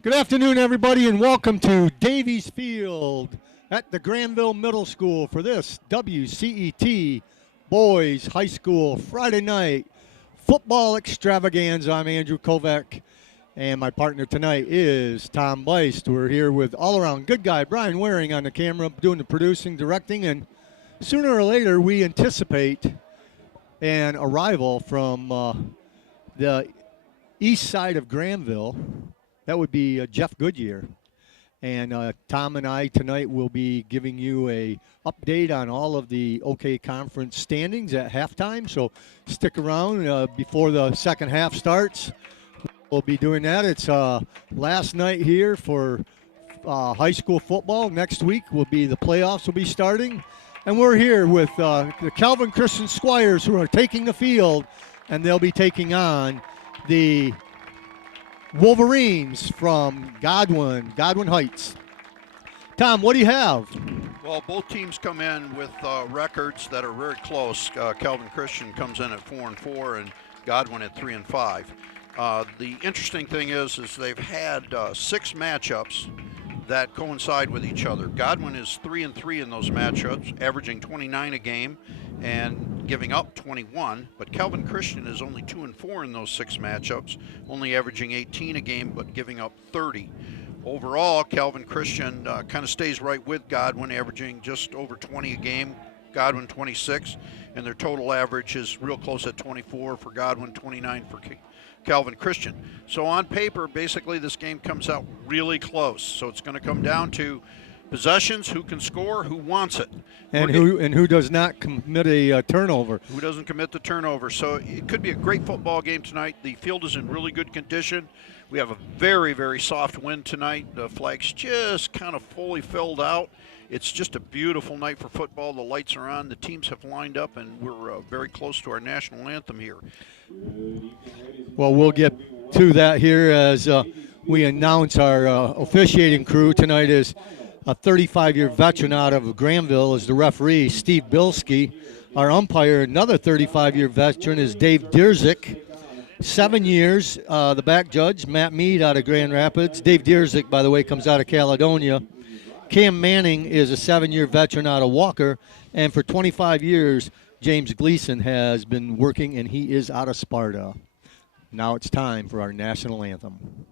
Good afternoon, everybody, and welcome to Davies Field at the Granville Middle School for this WCET Boys High School Friday night football extravaganza. I'm Andrew Kovac, and my partner tonight is Tom Beist. We're here with all-around good guy Brian Waring on the camera, doing the producing, directing, and sooner or later we anticipate an arrival from the east side of Granville. That would be Jeff Goodyear. And Tom and I tonight will be giving you a update on all of the OK Conference standings at halftime. So stick around before the second half starts. We'll be doing that. It's last night here for high school football. Next week will be the playoffs will be starting. And we're here with the Calvin Christian Squires, who are taking the field, and they'll be taking on the Wolverines from Godwin Heights. Tom, what do you have? Well, both teams come in with records that are very close. Calvin Christian comes in at 4-4, and Godwin at 3-5. The interesting thing is they've had 6 matchups that coincide with each other. Godwin is 3-3 in those matchups, averaging 29 a game and giving up 21, but Calvin Christian is only 2-4 in those 6 matchups, only averaging 18 a game but giving up 30. Overall, Calvin Christian kind of stays right with Godwin, averaging just over 20 a game, Godwin 26, and their total average is real close at 24 for Godwin, 29 for Calvin Christian. So on paper, basically this game comes out really close. So it's going to come down to possessions, who can score, who wants it. And who does not commit a turnover. Who doesn't commit the turnover. So it could be a great football game tonight. The field is in really good condition. We have a very, very soft wind tonight. The flag's just kind of fully filled out. It's just a beautiful night for football. The lights are on. The teams have lined up, and we're very close to our national anthem here. Well, we'll get to that here as we announce our officiating crew. Tonight is a 35-year veteran out of Granville is the referee, Steve Bilski. Our umpire, another 35-year veteran, is Dave Dierzik. 7 years, the back judge, Matt Mead out of Grand Rapids. Dave Dierzik, by the way, comes out of Caledonia. Cam Manning is a 7-year veteran out of Walker. And for 25 years, James Gleason has been working, and he is out of Sparta. Now it's time for our national anthem.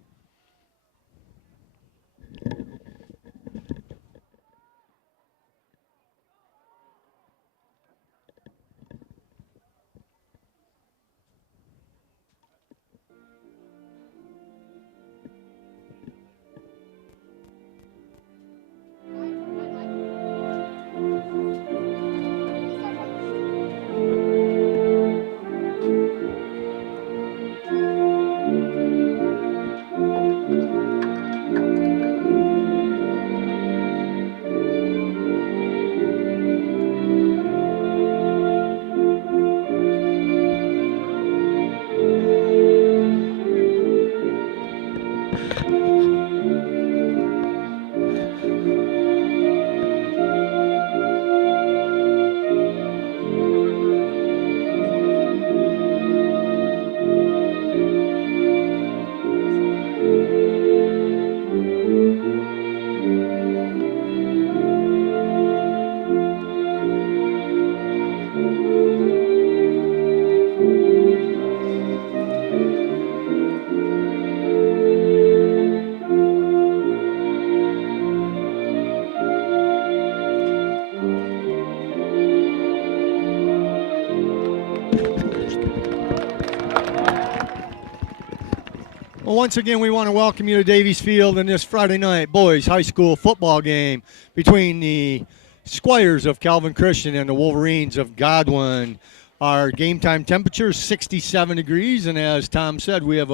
Well, once again, we want to welcome you to Davies Field in this Friday night boys high school football game between the Squires of Calvin Christian and the Wolverines of Godwin. Our game time temperature is 67 degrees, and as Tom said, we have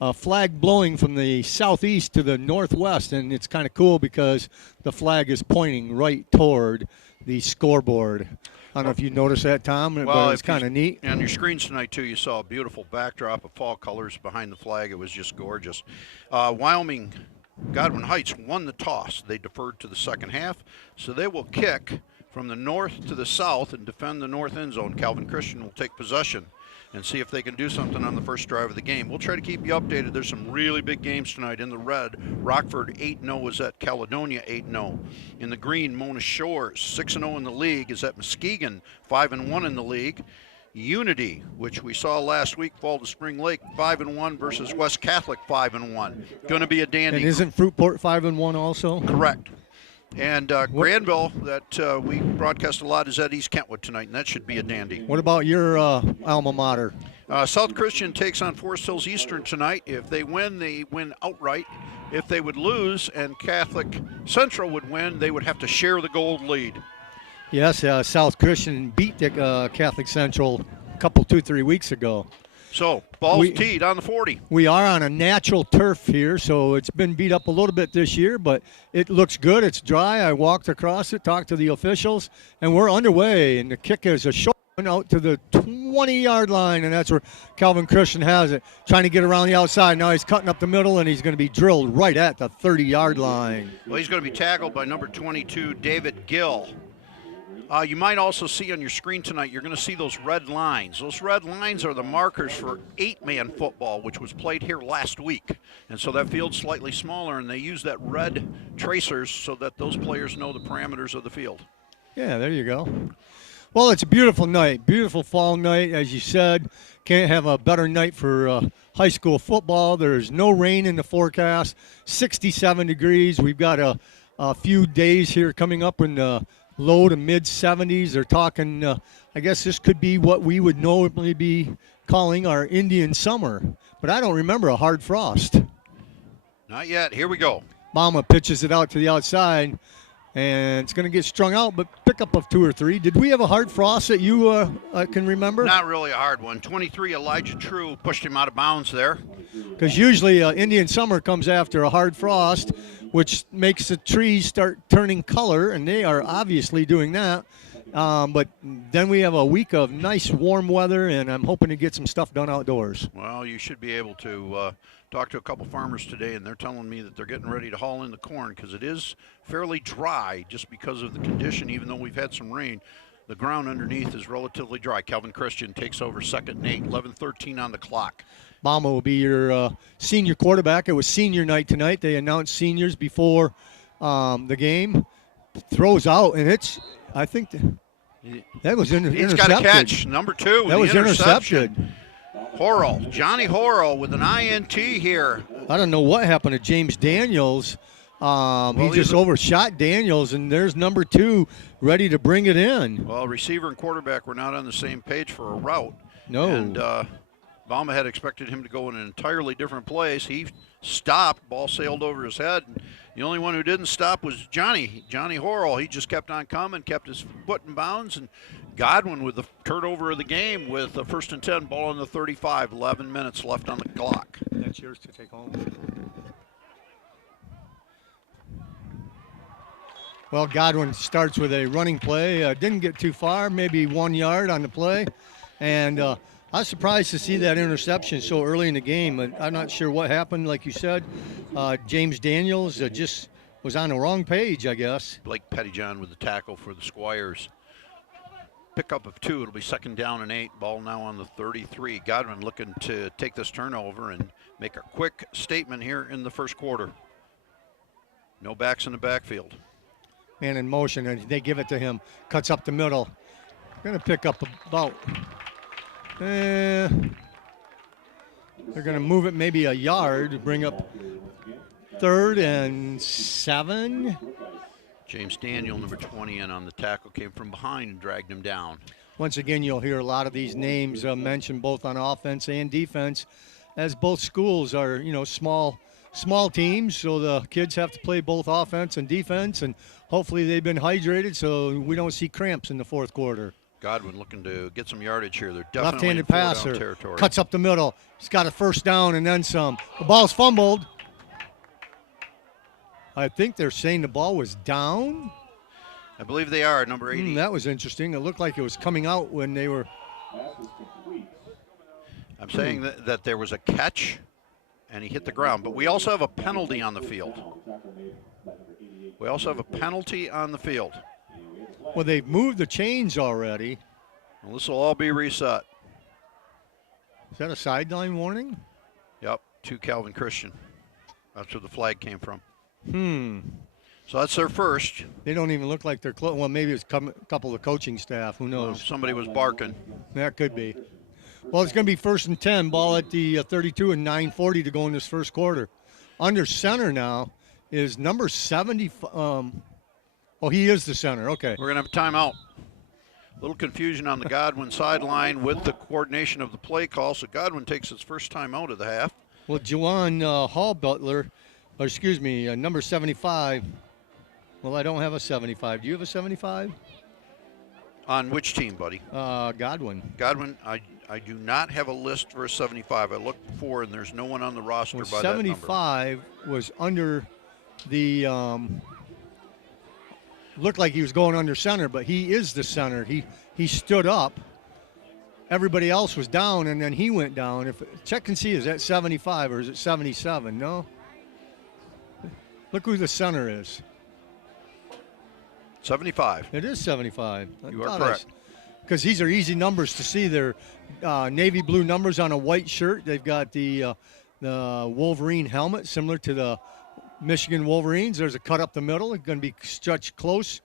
a flag blowing from the southeast to the northwest, and it's kind of cool because the flag is pointing right toward the scoreboard. I don't know if you noticed that, Tom, but it's kind of neat. On your screens tonight, too, you saw a beautiful backdrop of fall colors behind the flag. It was just gorgeous. Wyoming Godwin Heights won the toss. They deferred to the second half, so they will kick from the north to the south and defend the north end zone. Calvin Christian will take possession. and see if they can do something on the first drive of the game. We'll try to keep you updated. There's some really big games tonight. In the red, Rockford 8-0 is at Caledonia 8-0. In the green, Mona Shores 6-0 in the league is at Muskegon 5-1 in the league. Unity, which we saw last week, fall to Spring Lake 5-1 versus West Catholic 5-1. Going to be a dandy. And isn't Fruitport 5-1 also? Correct. And Granville, that we broadcast a lot, is at East Kentwood tonight, and that should be a dandy. What about your alma mater? South Christian takes on Forest Hills Eastern tonight. If they win outright. If they would lose and Catholic Central would win, they would have to share the gold lead. Yes, South Christian beat the Catholic Central a couple, 2-3 weeks ago. So, ball's teed on the 40. We are on a natural turf here, so it's been beat up a little bit this year, but it looks good. It's dry. I walked across it, talked to the officials, and we're underway. And the kick is a short one out to the 20-yard line, and that's where Calvin Christian has it, trying to get around the outside. Now he's cutting up the middle, and he's going to be drilled right at the 30-yard line. Well, he's going to be tackled by number 22, David Gill. You might also see on your screen tonight, you're going to see those red lines. Those red lines are the markers for 8-man football, which was played here last week. And so that field's slightly smaller, and they use that red tracers so that those players know the parameters of the field. Yeah, there you go. Well, it's a beautiful night, beautiful fall night. As you said, can't have a better night for high school football. There's no rain in the forecast, 67 degrees. We've got a few days here coming up in the low to mid-70s. They're talking, I guess this could be what we would normally be calling our Indian summer. But I don't remember a hard frost. Not yet. Here we go. Mama pitches it out to the outside, and it's going to get strung out, but pickup of 2 or 3. Did we have a hard frost that you can remember? Not really a hard one. 23, Elijah True pushed him out of bounds there. Because usually Indian summer comes after a hard frost, which makes the trees start turning color, and they are obviously doing that. But then we have a week of nice warm weather, and I'm hoping to get some stuff done outdoors. Well, you should be able to talk to a couple farmers today, and they're telling me that they're getting ready to haul in the corn because it is fairly dry just because of the condition, even though we've had some rain. The ground underneath is relatively dry. Calvin Christian takes over 2nd and 8, 11:13 on the clock. Mama will be your senior quarterback. It was senior night tonight. They announced seniors before the game. Throws out, and it's, I think, that was intercepted. He's got a catch, number 2. That was intercepted. Horrell, Johnny Horrell with an INT here. I don't know what happened to James Daniels. He just overshot Daniels, and there's number 2 ready to bring it in. Well, receiver and quarterback were not on the same page for a route. No. And Bama had expected him to go in an entirely different place. He stopped. Ball sailed over his head. And the only one who didn't stop was Johnny Horrell. He just kept on coming, kept his foot in bounds, and Godwin with the turnover of the game with a 1st and 10, ball on the 35, 11 minutes left on the clock. That's yours to take home. Well, Godwin starts with a running play. Didn't get too far, maybe 1 yard on the play. And I was surprised to see that interception so early in the game. I'm not sure what happened. Like you said, James Daniels just was on the wrong page, I guess. Blake Pettyjohn with the tackle for the Squires. Pickup of 2. It'll be 2nd down and 8. Ball now on the 33. Godwin looking to take this turnover and make a quick statement here in the first quarter. No backs in the backfield. Man in motion, and they give it to him. Cuts up the middle. Going to pick up about... they're going to move it maybe a yard to bring up 3rd and 7. James Daniel, number 20, in on the tackle, came from behind and dragged him down. Once again, you'll hear a lot of these names mentioned both on offense and defense, as both schools are, small teams, so the kids have to play both offense and defense, and hopefully they've been hydrated so we don't see cramps in the 4th quarter. Godwin looking to get some yardage here. They're definitely left-handed in passer, territory. Cuts up the middle. He's got a 1st down and then some. The ball's fumbled. I think they're saying the ball was down. I believe they are, number 80. That was interesting. It looked like it was coming out when they were. I'm saying that there was a catch, and he hit the ground. But we also have a penalty on the field. Well, they've moved the chains already. Well, this will all be reset. Is that a sideline warning? Yep, to Calvin Christian. That's where the flag came from. So that's their first. They don't even look like they're close. Well, maybe it's a couple of coaching staff. Who knows? Well, somebody was barking. That could be. Well, it's going to be 1st and 10. Ball at the 32 and 9:40 to go in this first quarter. Under center now is number 70. Oh, he is the center. Okay. We're going to have a timeout. A little confusion on the Godwin sideline with the coordination of the play call. So Godwin takes his first time out of the half. Well, Juwan number 75. Well, I don't have a 75. Do you have a 75? On which team, buddy? Godwin. Godwin, I do not have a list for a 75. I looked before, and there's no one on the roster by that number. 75 was under the looked like he was going under center, but he is the center. He stood up. Everybody else was down, and then he went down. Check and see, is that 75 or is it 77? No. Look who the center is. 75. It is 75. You are correct. Because these are easy numbers to see. They're navy blue numbers on a white shirt. They've got the Wolverine helmet, similar to the Michigan Wolverines. There's a cut up the middle. It's going to be stretched close.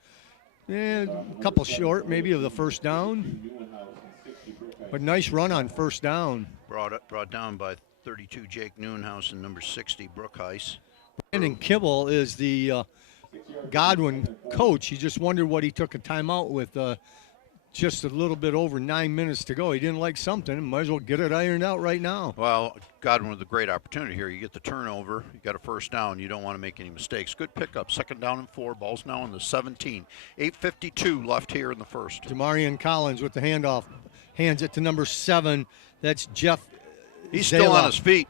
And a couple short, maybe, of the first down. But nice run on first down. Brought down by 32 Jake Noonhouse and number 60 Brooke Heiss. Brandon Kibble is the Godwin coach. He just wondered what he took a timeout with just a little bit over 9 minutes to go. He didn't like something. Might as well get it ironed out right now. Well, Godwin with a great opportunity here. You get the turnover. You got a first down. You don't want to make any mistakes. Good pickup. 2nd down and 4. Ball's now in the 17. 8:52 left here in the first. Jamarian Collins with the handoff. Hands it to number 7. That's Jeff. He's still on his feet.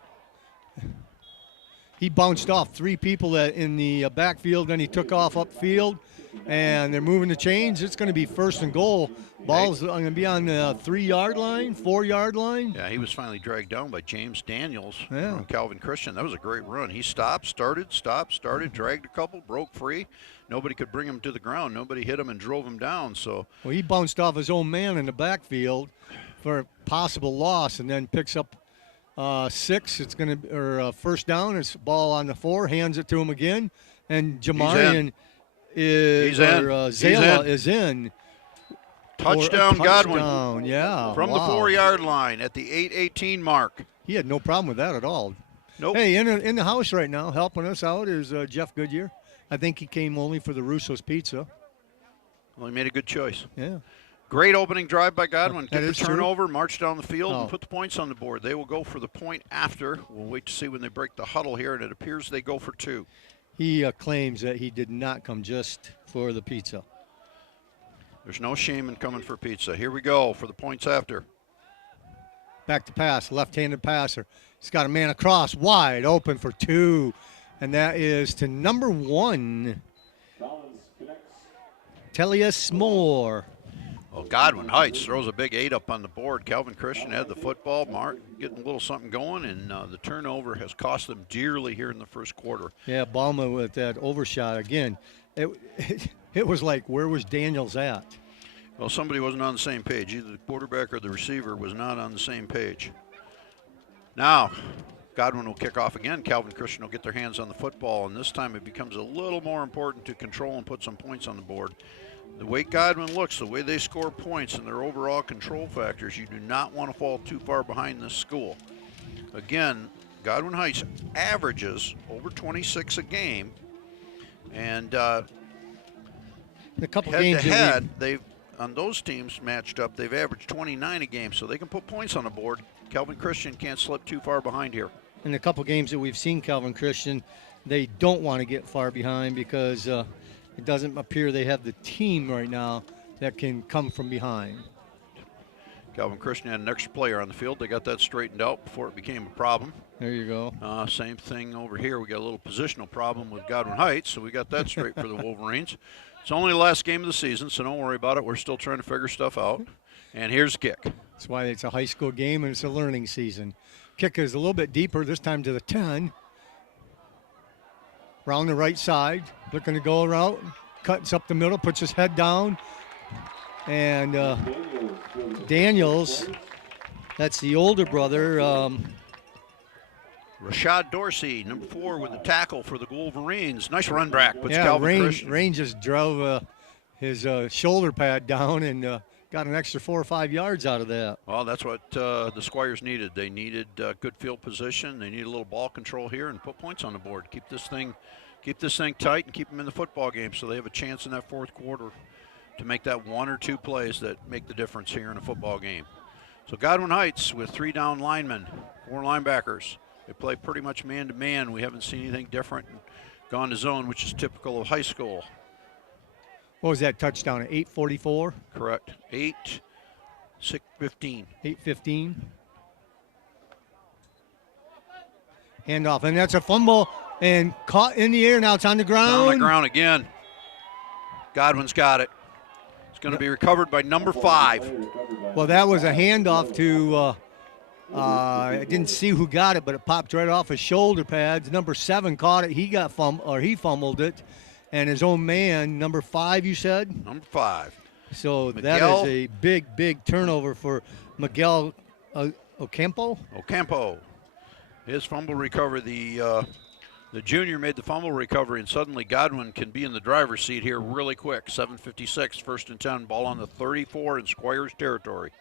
He bounced off 3 people in the backfield, then he took off upfield, and they're moving the chains. It's going to be 1st and goal. Ball's going to be on the 3-yard line, 4-yard line. Yeah, he was finally dragged down by James Daniels from Calvin Christian. That was a great run. He stopped, dragged a couple, broke free. Nobody could bring him to the ground. Nobody hit him and drove him down. So, well, he bounced off his own man in the backfield for a possible loss, and then picks up 6. It's going to first down. It's ball on the 4. Hands it to him again, and Jamarian Zayla is in. Touchdown, Godwin. Yeah. From the 4-yard line at the 8:18 mark. He had no problem with that at all. Nope. Hey, in the house right now, helping us out is Jeff Goodyear. I think he came only for the Russo's Pizza. Well, he made a good choice. Yeah. Great opening drive by Godwin. Get the turnover, true. March down the field, and put the points on the board. They will go for the point after. We'll wait to see when they break the huddle here, and it appears they go for 2. He claims that he did not come just for the pizza. There's no shame in coming for pizza. Here we go for the points after. Back to pass, left-handed passer. He's got a man across, wide open for 2. And that is to number 1, Telius Moore. Well, Godwin Heights throws a big 8 up on the board. Calvin Christian had the football. Mark getting a little something going, and the turnover has cost them dearly here in the first quarter. Yeah, Balma with that overshot again. It was like, where was Daniels at? Well, somebody wasn't on the same page. Either the quarterback or the receiver was not on the same page. Now, Godwin will kick off again. Calvin Christian will get their hands on the football, and this time it becomes a little more important to control and put some points on the board. The way Godwin looks, the way they score points, and their overall control factors, you do not want to fall too far behind this school. Again, Godwin Heights averages over 26 a game, and a couple games head-to-head, they've on those teams matched up, they've averaged 29 a game, so they can put points on the board. Calvin Christian can't slip too far behind here. In a couple games that we've seen Calvin Christian, they don't want to get far behind because it doesn't appear they have the team right now that can come from behind. Calvin Christian had an extra player on the field. They got that straightened out before it became a problem. There you go. Same thing over here. We got a little positional problem with Godwin Heights, so we got that straight for the Wolverines. It's only the last game of the season, so don't worry about it. We're still trying to figure stuff out. And here's kick. That's why it's a high school game and it's a learning season. Kick is a little bit deeper, this time to the 10. Around the right side, looking to go around, cuts up the middle, puts his head down. And Daniels That's the older brother. Rashad Dorsey, number 4, with the tackle for the Wolverines. Nice run back. Puts Yeah, Calvin Christian. Rain just drove his shoulder pad down and got an extra 4 or 5 yards out of that. Well, that's what the Squires needed. They needed good field position. They need a little ball control here and put points on the board. Keep this thing tight and keep them in the football game so they have a chance in that fourth quarter to make that 1 or 2 plays that make the difference here in a football game. So Godwin Heights with 3 down linemen, 4 linebackers. They play pretty much man-to-man. We haven't seen anything different and gone to zone, which is typical of high school. What was that touchdown at 8:44? Correct. 8:15. 8:15. Handoff, and that's a fumble and caught in the air. Now it's on the ground. On the ground again. Godwin's got it. It's going to be recovered by number 5. Well, that was a handoff to, I didn't see who got it, but it popped right off his shoulder pads. Number 7 caught it. He fumbled it. And his own man, number 5, you said? Number 5. So Miguel, that is a big turnover for Miguel Ocampo. Ocampo. His fumble recovery. The junior made the fumble recovery, and suddenly Godwin can be in the driver's seat here really quick. 7:56, 1st and 10, ball on the 34 in Squires territory.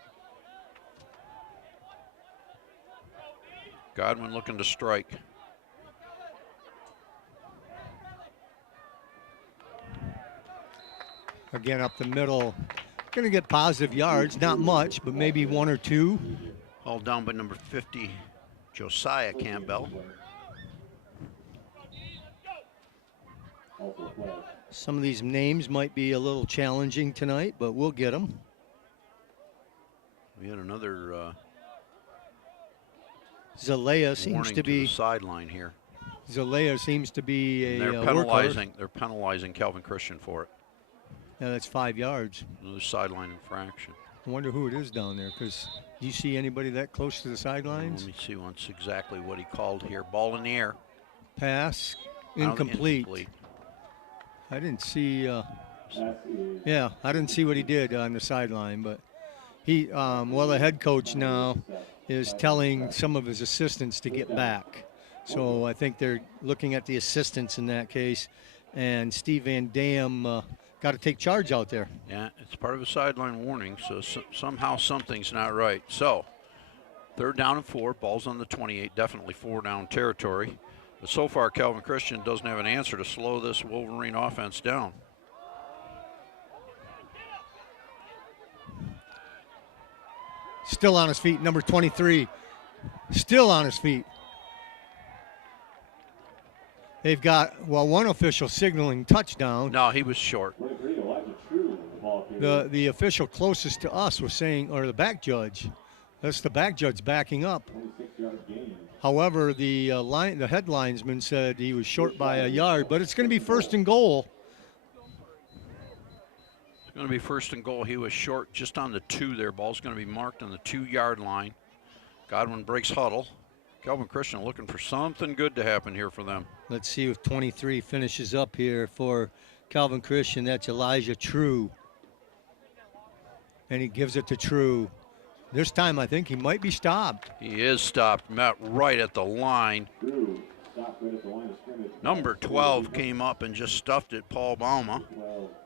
Godwin looking to strike. Again, up the middle. Going to get positive yards, not much, but maybe 1 or 2. All down by number 50, Josiah Campbell. Some of these names might be a little challenging tonight, but we'll get them. We had another Zalea seems to be sideline here. Zalea seems to be a they're penalizing. They're penalizing Calvin Christian for it. Yeah, that's 5 yards. Another sideline infraction. I wonder who it is down there, because do you see anybody that close to the sidelines? Let me see once exactly what he called here. Ball in the air. Pass, incomplete. I didn't see. Yeah, I didn't see what he did on the sideline, but he, the head coach now is telling some of his assistants to get back. So I think they're looking at the assistants in that case, and Steve Van Dam got to take charge out there. Yeah, it's part of a sideline warning, so somehow something's not right. So 3rd down and 4, ball's on the 28, definitely 4 down territory. But so far, Calvin Christian doesn't have an answer to slow this Wolverine offense down. Still on his feet, number 23. Still on his feet. They've got, one official signaling touchdown. No, he was short. The official closest to us was saying, or the back judge, that's the back judge backing up. However, the head linesman said he was short by a yard, but it's going to be 1st and goal. It's going to be 1st and goal. He was short just on the 2 there. Ball's going to be marked on the 2-yard line. Godwin breaks huddle. Calvin Christian looking for something good to happen here for them. Let's see if 23 finishes up here for Calvin Christian. That's Elijah True. And he gives it to True. This time I think he might be stopped. He is stopped, met right at the line. Number 12 came up and just stuffed it, Paul Bauma.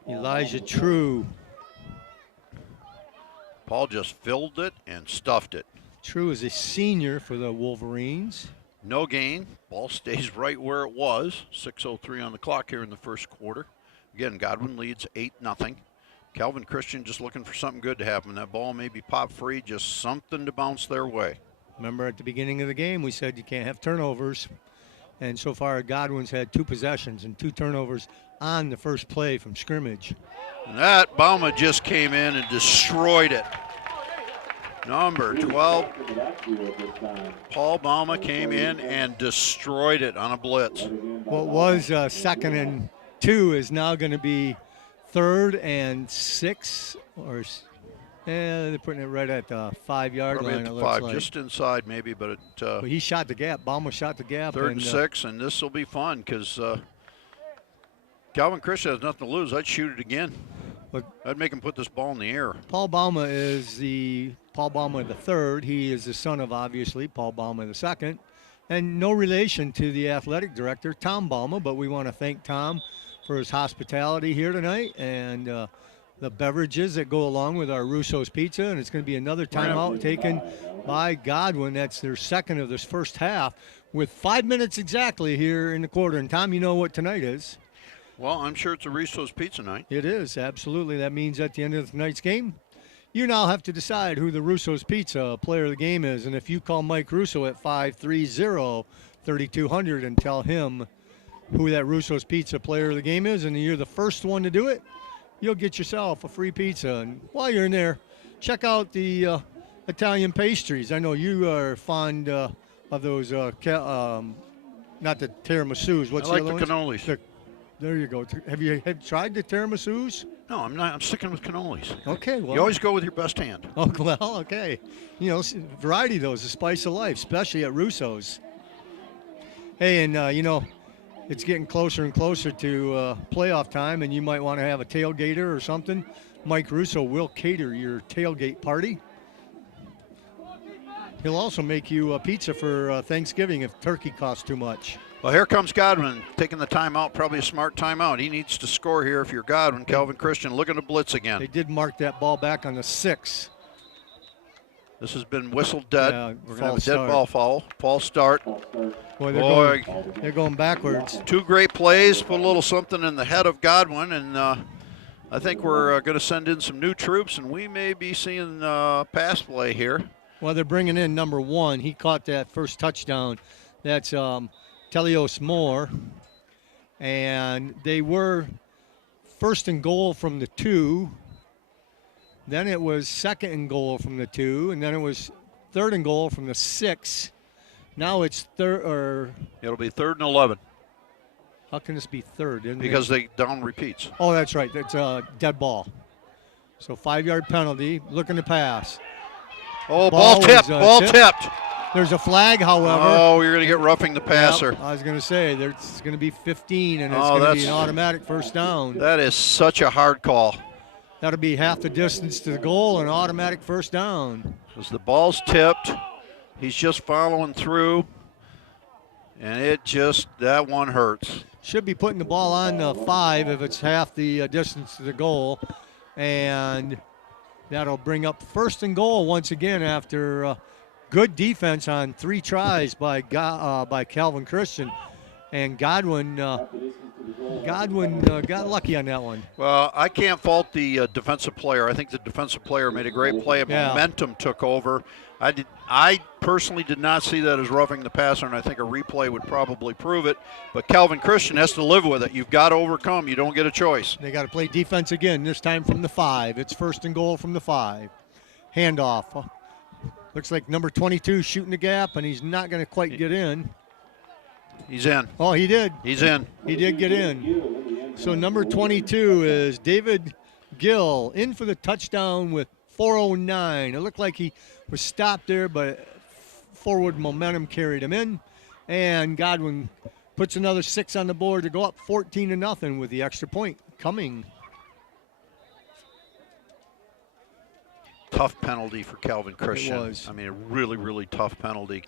Elijah True. Paul just filled it and stuffed it. True is a senior for the Wolverines. No gain. Ball stays right where it was. 6:03 on the clock here in the first quarter. Again, Godwin leads 8-0. Calvin Christian just looking for something good to happen. That ball may be pop free, just something to bounce their way. Remember at the beginning of the game we said you can't have turnovers. And so far Godwin's had 2 possessions and 2 turnovers on the first play from scrimmage. And that Bauma just came in and destroyed it. Number 12, Paul Bauma came in and destroyed it on a blitz. What was 2nd and 2 is now going to be 3rd and 6, or they're putting it right at the 5-yard line. At the 5, like. Just inside maybe, but but he shot the gap. Bauma shot the gap. 3rd and 6, and this will be fun because Calvin Christian has nothing to lose. I'd shoot it again. I'd make him put this ball in the air. Paul Bauma is Paul Bauma the third. He is the son of, obviously, Paul Bauma the second. And no relation to the athletic director, Tom Bauma, but we want to thank Tom for his hospitality here tonight and the beverages that go along with our Russo's Pizza. And it's going to be another timeout taken by Godwin. That's their second of this first half with 5 minutes exactly here in the quarter. And, Tom, you know what tonight is. Well, I'm sure it's a Russo's Pizza night. It is, absolutely. That means at the end of tonight's game, you now have to decide who the Russo's Pizza player of the game is. And if you call Mike Russo at 530-3200 and tell him who that Russo's Pizza player of the game is, and you're the first one to do it, you'll get yourself a free pizza. And while you're in there, check out the Italian pastries. I know you are fond of those, not the tiramisus. What's I the like other the ones? cannolis. There you go. Have you tried the tiramisus? No, I'm not. I'm sticking with cannolis. Okay, well. You always go with your best hand. Oh, well, okay. You know, variety, though, is the spice of life, especially at Russo's. Hey, and, you know, it's getting closer and closer to playoff time, and you might want to have a tailgater or something. Mike Russo will cater your tailgate party. He'll also make you a pizza for Thanksgiving if turkey costs too much. Well, here comes Godwin taking the timeout, probably a smart timeout. He needs to score here if you're Godwin. Calvin Christian looking to blitz again. They did mark that ball back on the 6. This has been whistled dead. Yeah, We're going to have a dead ball foul. False start. Boy, they're going backwards. Two great plays. Put a little something in the head of Godwin, and I think we're going to send in some new troops, and we may be seeing pass play here. Well, they're bringing in number 1. He caught that first touchdown. That's Telios Moore, and they were first and goal from the 2. Then it was second and goal from the 2, and then it was third and goal from the 6. Now it's third. It'll be 3rd and 11. How can this be third? Because they down repeats. Oh, that's right. That's a dead ball. So 5-yard penalty. Looking to pass. Oh, ball tipped. Ball tipped. There's a flag, however. Oh, you're going to get roughing the passer. Yep, I was going to say, there's going to be 15, and it's going to be an automatic first down. That is such a hard call. That'll be half the distance to the goal, and automatic first down. As the ball's tipped, he's just following through, and that one hurts. Should be putting the ball on the 5 if it's half the distance to the goal, and that'll bring up first and goal once again after good defense on 3 tries by Calvin Christian, and Godwin got lucky on that one. Well, I can't fault the defensive player. I think the defensive player made a great play. Momentum took over. I personally did not see that as roughing the passer, and I think a replay would probably prove it. But Calvin Christian has to live with it. You've got to overcome. You don't get a choice. They got to play defense again, this time from the 5. It's first and goal from the 5. Handoff. Looks like number 22 shooting the gap, and he's not going to quite get in. He's in. Oh, he did. He's in. He did get in. So number 22 is David Gill in for the touchdown with 4:09. It looked like he was stopped there, but forward momentum carried him in. And Godwin puts another 6 on the board to go up 14-0 with the extra point coming. Tough penalty for Calvin Christian. It was. I mean, a really, really tough penalty.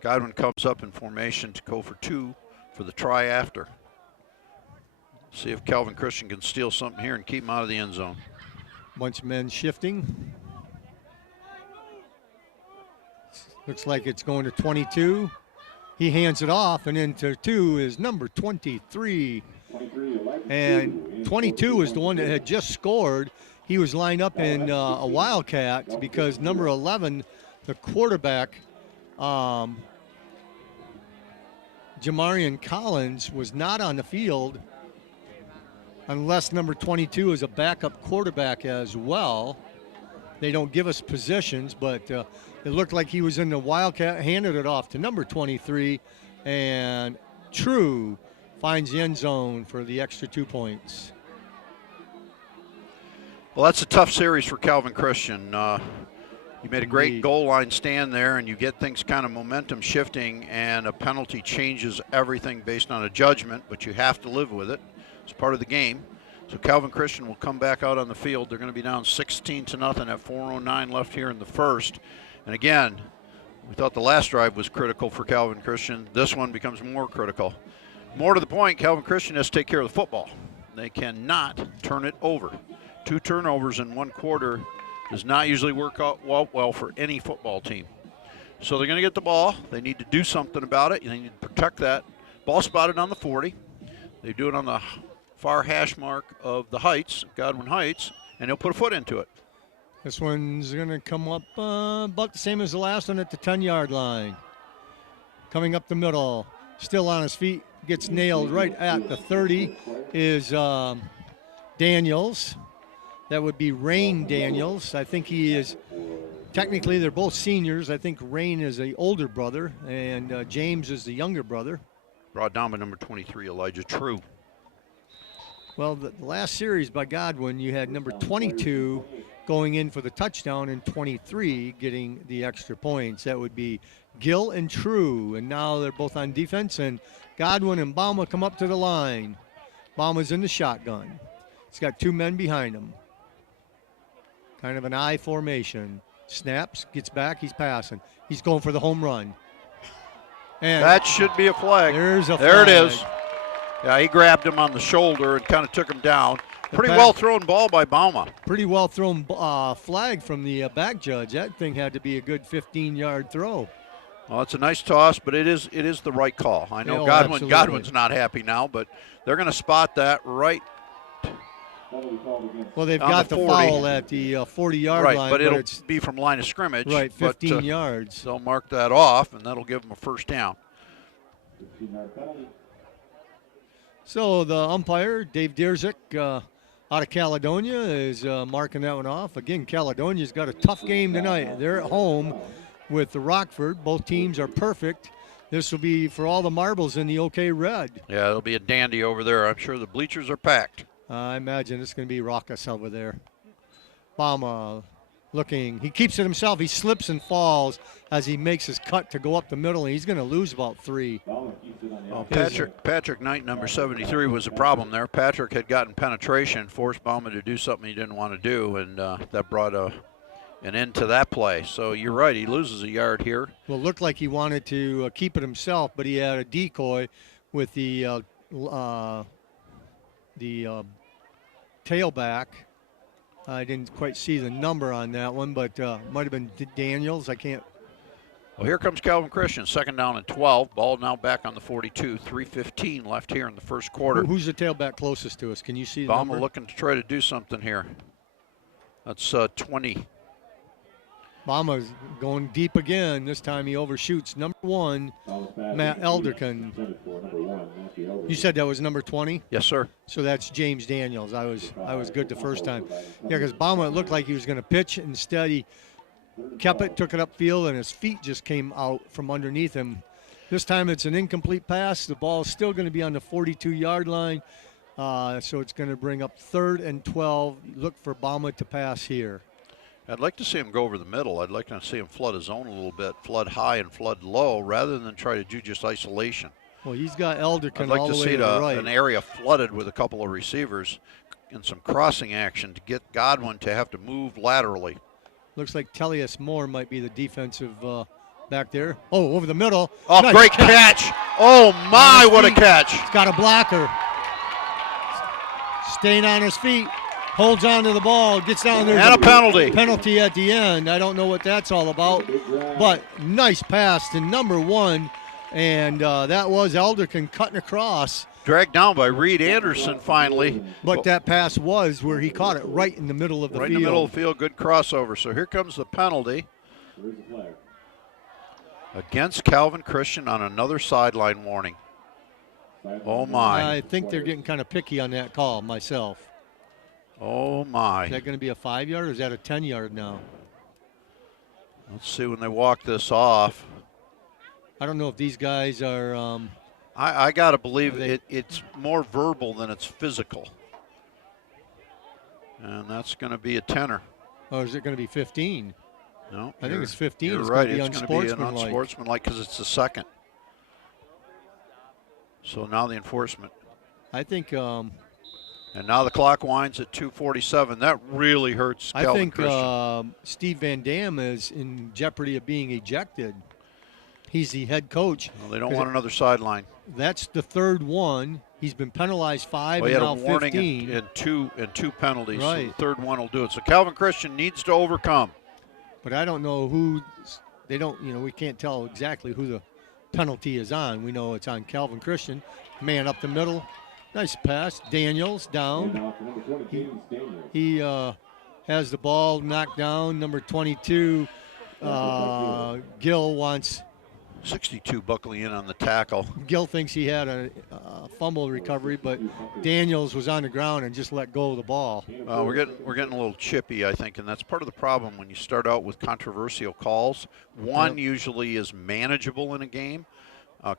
Godwin comes up in formation to go for 2 for the try after. See if Calvin Christian can steal something here and keep him out of the end zone. Bunch of men shifting. Looks like it's going to 22. He hands it off, and into 2 is number 23. And 22 is the one that had just scored. He was lined up in a Wildcat because number 11, the quarterback, Jamarian Collins, was not on the field unless number 22 is a backup quarterback as well. They don't give us positions, but it looked like he was in the Wildcat, handed it off to number 23, and True finds the end zone for the extra 2 points. Well, that's a tough series for Calvin Christian. You made a great goal line stand there, and you get things kind of momentum shifting, and a penalty changes everything based on a judgment, but you have to live with it. It's part of the game. So Calvin Christian will come back out on the field. They're going to be down 16-0 at 4:09 left here in the first. And again, we thought the last drive was critical for Calvin Christian. This one becomes more critical. More to the point, Calvin Christian has to take care of the football. They cannot turn it over. 2 turnovers in 1 quarter does not usually work out well for any football team. So they're going to get the ball. They need to do something about it. They need to protect that. Ball spotted on the 40. They do it on the far hash mark of the Heights, Godwin Heights, and he'll put a foot into it. This one's going to come up about the same as the last one at the 10-yard line. Coming up the middle, still on his feet, gets nailed right at the 30 is Daniels. That would be Rain Daniels. I think he is, technically they're both seniors. I think Rain is the older brother and James is the younger brother. Brought down by number 23, Elijah True. Well, the last series by Godwin, you had number 22 going in for the touchdown and 23 getting the extra points. That would be Gill and True, and now they're both on defense, and Godwin and Bauma come up to the line. Bauma's in the shotgun. He's got 2 men behind him. Kind of an I formation. Snaps, gets back, he's passing. He's going for the home run. And that should be a flag. There's a flag. There it is. Yeah, he grabbed him on the shoulder and kind of took him down. Pretty well thrown ball by Bauma. Pretty well thrown flag from the back judge. That thing had to be a good 15-yard throw. Well, it's a nice toss, but it is the right call. I know Godwin's not happy now, but they're going to spot that right. Well, they've got the foul at the 40-yard line. Right, but it'll be from line of scrimmage. Right, 15 yards. They'll mark that off, and that'll give them a first down. So the umpire, Dave Dierzik, out of Caledonia, is marking that one off. Again, Caledonia's got a tough game tonight. They're at home with the Rockford. Both teams are perfect. This will be for all the marbles in the OK Red. Yeah, it'll be a dandy over there. I'm sure the bleachers are packed. I imagine it's going to be raucous over there. Bauma looking. He keeps it himself. He slips and falls as he makes his cut to go up the middle, and he's going to lose about 3. Well, Patrick Knight, number 73, was a problem there. Patrick had gotten penetration, forced Bauma to do something he didn't want to do, and that brought an end to that play. So you're right, he loses a yard here. Well, it looked like he wanted to keep it himself, but he had a decoy with the tailback. I didn't quite see the number on that one, but might have been Daniels. I can't. Well, here comes Calvin Christian, 2nd down and 12. Ball now back on the 42. 3:15 left here in the first quarter. Who's the tailback closest to us? Can you see the Bauma number? looking to try to do something here. That's 20. Bauma's going deep again. This time he overshoots number 1, Matt Elderkin. You said that was number 20? Yes, sir. So that's James Daniels. I was good the first time. Yeah, because Bauma, it looked like he was going to pitch. Instead, he kept it, took it upfield, and his feet just came out from underneath him. This time it's an incomplete pass. The ball is still going to be on the 42-yard line. So it's going to bring up 3rd and 12. Look for Bauma to pass here. I'd like to see him go over the middle. I'd like to see him flood his zone a little bit, flood high and flood low, rather than try to do just isolation. Well, he's got Elderkin I'd like all to the way see to the right. an area flooded with a couple of receivers and some crossing action to get Godwin to have to move laterally. Looks like Tellius Moore might be the defensive back there. Oh, over the middle. Oh, nice great catch. Oh, my, what a catch. He's got a blocker. Staying on his feet. Holds on to the ball, gets down there. And a penalty. Penalty at the end. I don't know what that's all about. But nice pass to number 1. And that was Elderkin cutting across. Dragged down by Reed Anderson finally. But that pass was where he caught it right in the middle of the field. Right in the middle of the field, good crossover. So here comes the penalty against Calvin Christian on another sideline warning. Oh, my. I think they're getting kind of picky on that call myself. Oh, my. Is that going to be a 5-yard or is that a 10-yard now? Let's see when they walk this off. I don't know if these guys are I got to believe it's more verbal than it's physical. And that's going to be a 10er. Or is it going to be 15? No. I think it's 15. You're it's right. Going to it's going to be an unsportsmanlike because it's the 2nd. So now the enforcement. I think And now the clock winds at 2:47. That really hurts Calvin Christian. I think Steve Van Dam is in jeopardy of being ejected. He's the head coach. Well, they don't want another sideline. That's the third one. He's been penalized 5 and now 15. He had a warning and two penalties. Right. So the third one will do it. So Calvin Christian needs to overcome. But I don't know who. They don't. We can't tell exactly who the penalty is on. We know it's on Calvin Christian. Man up the middle. Nice pass. Daniels down. He has the ball knocked down. Number 22, Gill wants. 62 buckling in on the tackle. Gill thinks he had a fumble recovery, but Daniels was on the ground and just let go of the ball. We're getting a little chippy, I think, and that's part of the problem when you start out with controversial calls. One usually is manageable in a game.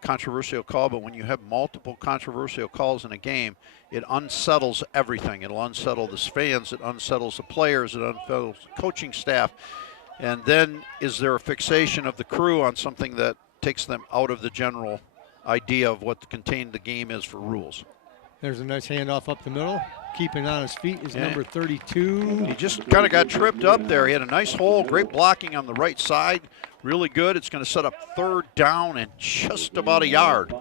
Controversial call, but when you have multiple controversial calls in a game, it unsettles everything. It'll unsettle the fans, it unsettles the players, it unsettles the coaching staff. And then is there a fixation of the crew on something that takes them out of the general idea of what contained the game is for rules? There's a nice handoff up the middle. Keeping on his feet is number 32. He just kind of got tripped up there. He had a nice hole, great blocking on the right side. Really good. It's going to set up third down and just about a yard.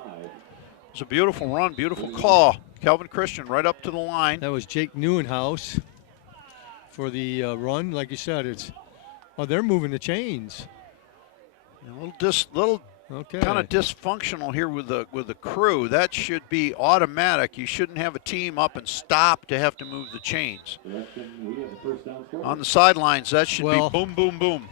It's a beautiful run, beautiful call. Calvin Christian right up to the line. That was Jake Neuenhaus for the run. Like you said, they're moving the chains. A little kind of dysfunctional here with the crew. That should be automatic. You shouldn't have a team up and stop to have to move the chains. On the sidelines, that should be boom, boom, boom.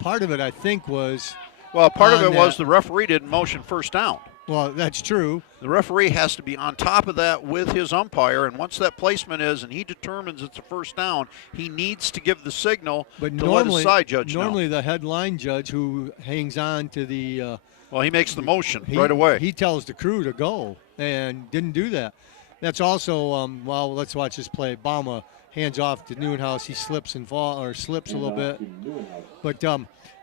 Part of it, I think, was... Well, part of it was the referee didn't motion first down. Well, that's true. The referee has to be on top of that with his umpire, and once that placement is and he determines it's a first down, he needs to give the signal to let his side judge know. Normally the headline judge who hangs on to the... well, he makes the motion right away. He tells the crew to go and didn't do that. That's also, let's watch this play. Bama hands off to Neuenhaus. He slips and slips a little bit. But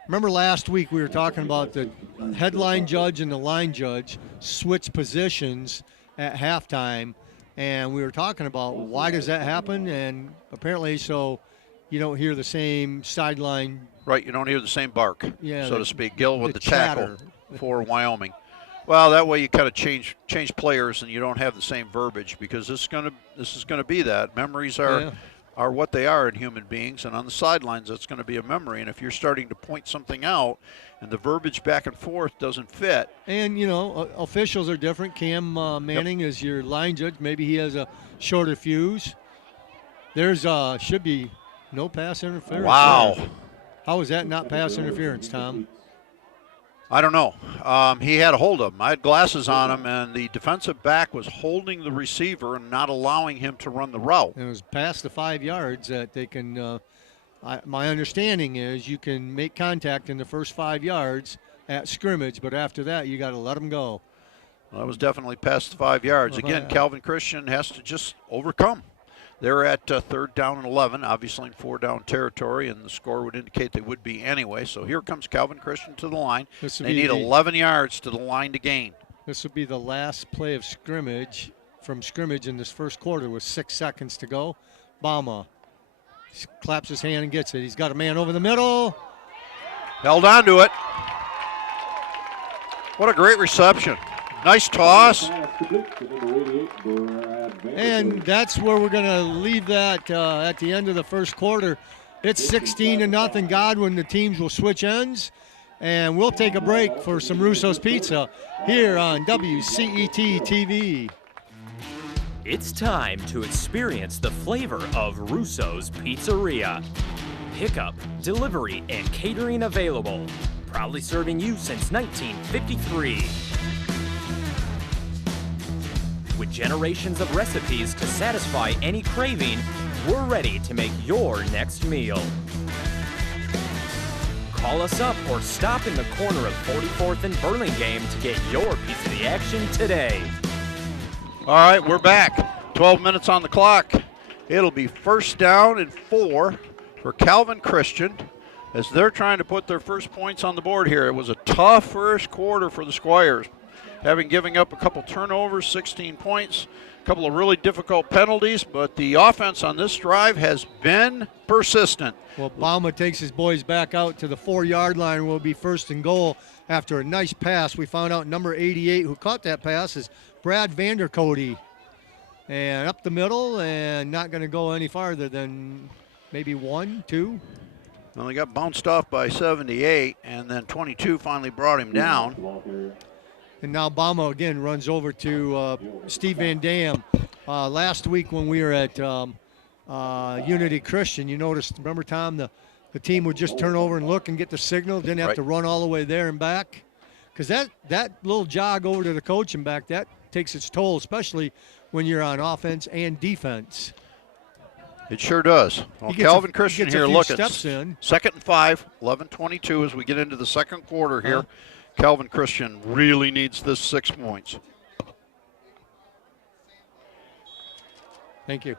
remember last week we were talking about the headline judge and the line judge switch positions at halftime, and we were talking about why does that happen, and apparently so you don't hear the same sideline. Right, you don't hear the same bark, so to speak. Gill with the tackle for Wyoming. Well, that way you kind of change players and you don't have the same verbiage, because this is gonna be that. Memories are what they are in human beings, and on the sidelines that's going to be a memory. And if you're starting to point something out and the verbiage back and forth doesn't fit. And, officials are different. Cam Manning is your line judge. Maybe he has a shorter fuse. There's should be no pass interference. Wow. There. How is that not pass interference, Tom? I don't know. He had a hold of him. I had glasses on him, and the defensive back was holding the receiver and not allowing him to run the route. It was past the 5 yards that they can my understanding is you can make contact in the first 5 yards at scrimmage, but after that you got to let them go. Well, that was definitely past the 5 yards. Again, Calvin Christian has to just overcome. They're at third down and 11, obviously in 4-down territory, and the score would indicate they would be anyway. So here comes Calvin Christian to the line. They need 11 yards to the line to gain. This will be the last play of scrimmage in this first quarter with 6 seconds to go. Bama claps his hand and gets it. He's got a man over the middle. Held on to it. What a great reception. Nice toss. And that's where we're going to leave that at the end of the first quarter. It's 16-0 Godwin. The teams will switch ends, and we'll take a break for some Russo's Pizza here on WCET-TV. It's time to experience the flavor of Russo's Pizzeria. Pickup, delivery, and catering available. Proudly serving you since 1953. With generations of recipes to satisfy any craving, we're ready to make your next meal. Call us up or stop in the corner of 44th and Burlingame to get your piece of the action today. All right, we're back. 12 minutes on the clock. It'll be first down and 4 for Calvin Christian as they're trying to put their first points on the board here. It was a tough first quarter for the Squires, having given up a couple turnovers, 16 points, couple of really difficult penalties, but the offense on this drive has been persistent. Well, Bauma takes his boys back out to the 4-yard line. Will be first and goal after a nice pass. We found out number 88 who caught that pass is Brad Vandercote. And up the middle and not going to go any farther than maybe 1, 2. Well, he got bounced off by 78, and then 22 finally brought him down. And now Bauma again runs over to Steve Van Dam. Last week when we were at Unity Christian, you noticed, remember, Tom, the team would just turn over and look and get the signal, didn't have to run all the way there and back. Because that little jog over to the coach and back, that takes its toll, especially when you're on offense and defense. It sure does. Well, Calvin Christian here looking. 2nd and 5, 11:22 as we get into the second quarter here. Calvin Christian really needs this 6 points. Thank you.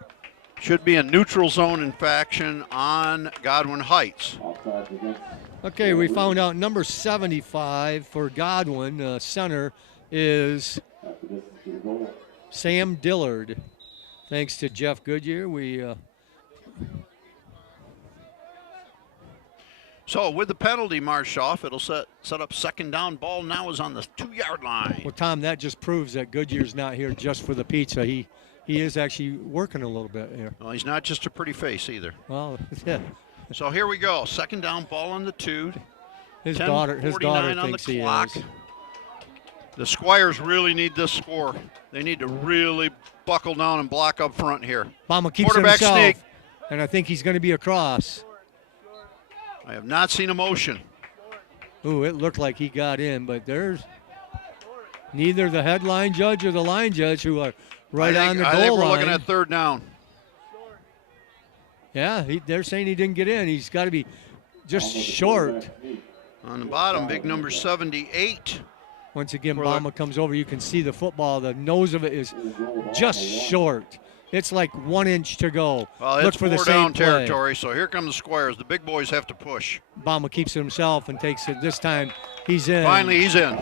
Should be a neutral zone infraction on Godwin Heights. Okay, we found out number 75 for Godwin, center, is Sam Dillard. Thanks to Jeff Goodyear, So with the penalty marched off, it'll set up second down. Ball now is on the 2-yard line. Well, Tom, that just proves that Goodyear's not here just for the pizza. He is actually working a little bit here. Well, he's not just a pretty face either. Well, yeah. So here we go. Second down, ball on the 2. His daughter thinks he is. The Squires really need this score. They need to really buckle down and block up front here. Bauma keeps Quarterback himself, sneak. And I think he's going to be across. I have not seen a motion. Ooh, it looked like he got in, but there's neither the headline judge or the line judge who are on the goal line. I think we're looking at third down. Yeah, they're saying he didn't get in. He's got to be just short. On the bottom, big number 78. Once again, Bauma comes over. You can see the football. The nose of it is just short. It's like 1 inch to go. Well, Look it's for the 4 same down play. territory, so here come the Squires. The big boys have to push. Bauma keeps it himself and takes it. This time he's in. Finally, he's in.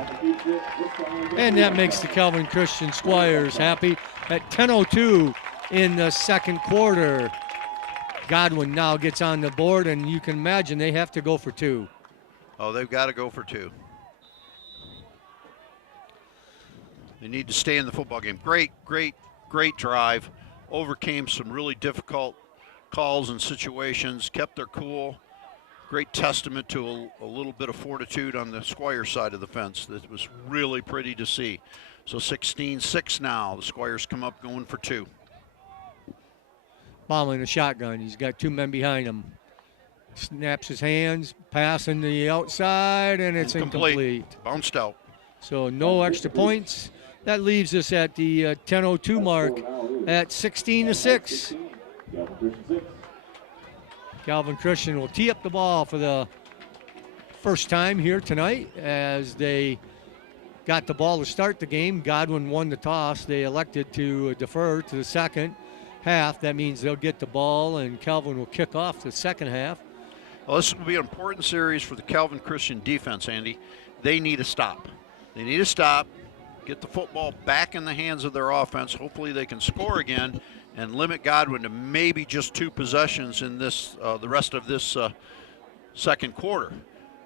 And that makes the Calvin Christian Squires happy. At 10:02 in the second quarter, Godwin now gets on the board, and you can imagine they have to go for 2. Oh, they've got to go for 2. They need to stay in the football game. Great drive. Overcame some really difficult calls and situations, kept their cool. Great testament to a little bit of fortitude on the Squire side of the fence. That was really pretty to see. So 16-6 now. The Squires come up going for 2. Bauma in a shotgun. He's got 2 men behind him. Snaps his hands, passing the outside, and it's incomplete. Bounced out. So no extra points. That leaves us at the 10:02 mark at 16-6. Calvin Christian will tee up the ball for the first time here tonight as they got the ball to start the game. Godwin won the toss. They elected to defer to the second half. That means they'll get the ball, and Calvin will kick off the second half. Well, this will be an important series for the Calvin Christian defense, Andy. They need a stop. They need a stop, get the football back in the hands of their offense. Hopefully they can score again and limit Godwin to maybe just 2 possessions in this the rest of this second quarter.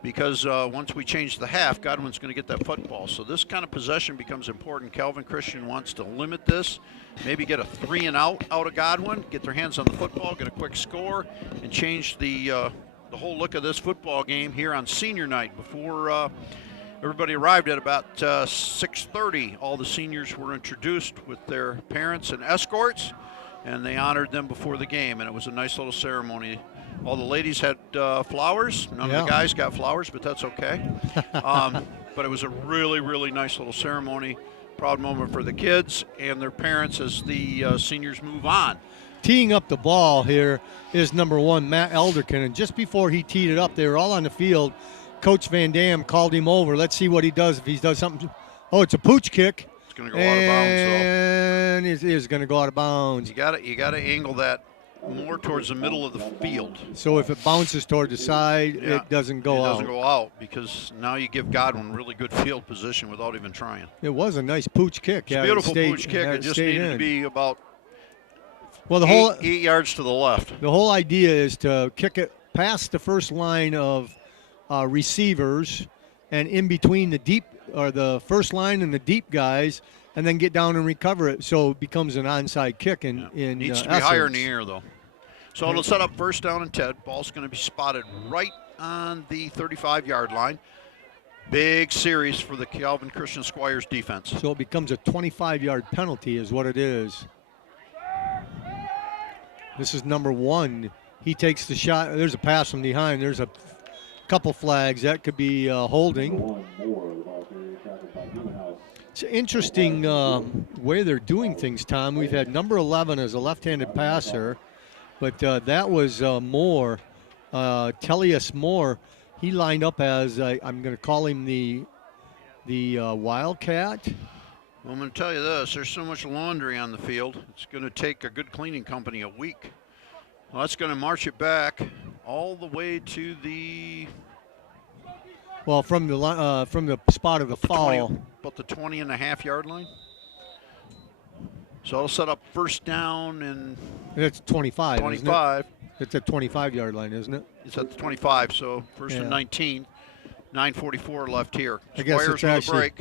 Because once we change the half, Godwin's going to get that football. So this kind of possession becomes important. Calvin Christian wants to limit this, maybe get a 3-and-out out of Godwin, get their hands on the football, get a quick score, and change the whole look of this football game here on senior night. Before everybody arrived at about 6:30, all the seniors were introduced with their parents and escorts, and they honored them before the game, and it was a nice little ceremony. All the ladies had flowers. None of the guys got flowers, but that's okay. But it was a really, really nice little ceremony. Proud moment for the kids and their parents as the seniors move on. Teeing up the ball here is number 1, Matt Elderkin. And just before he teed it up, they were all on the field. Coach Van Dam called him over. Let's see what he does if he does something. Oh, it's a pooch kick. It's going to go out of bounds, though. And it is going to go out of bounds. You got to angle that more towards the middle of the field. So if it bounces toward the side, it doesn't go out. It doesn't go out because now you give Godwin really good field position without even trying. It was a nice pooch kick. It's a beautiful pooch kick. It just needed to be about eight yards to the left. The whole idea is to kick it past the first line of receivers and in between the deep or the first line and the deep guys, and then get down and recover it, so it becomes an onside kick. Needs to be higher in the air, though. So it'll set up first down and 10. Ball's going to be spotted right on the 35-yard line. Big series for the Calvin Christian Squires defense. So it becomes a 25-yard penalty is what it is. This is number 1. He takes the shot. There's a pass from behind. There's a couple flags. That could be holding. It's an interesting way they're doing things, Tom. We've had number 11 as a left-handed passer, but that was Moore, Tellius Moore. He lined up as, I'm going to call him the Wildcat. Well, I'm going to tell you this. There's so much laundry on the field. It's going to take a good cleaning company a week. Well, that's going to march it back all the way to the... Well, from the spot of the foul. About the 20.5-yard line. So it'll set up first down and... It's 25, 25. Isn't it? It's a 25-yard line, isn't it? It's at the 25, so first and 19. 9:44 left here. I guess it's actually... break.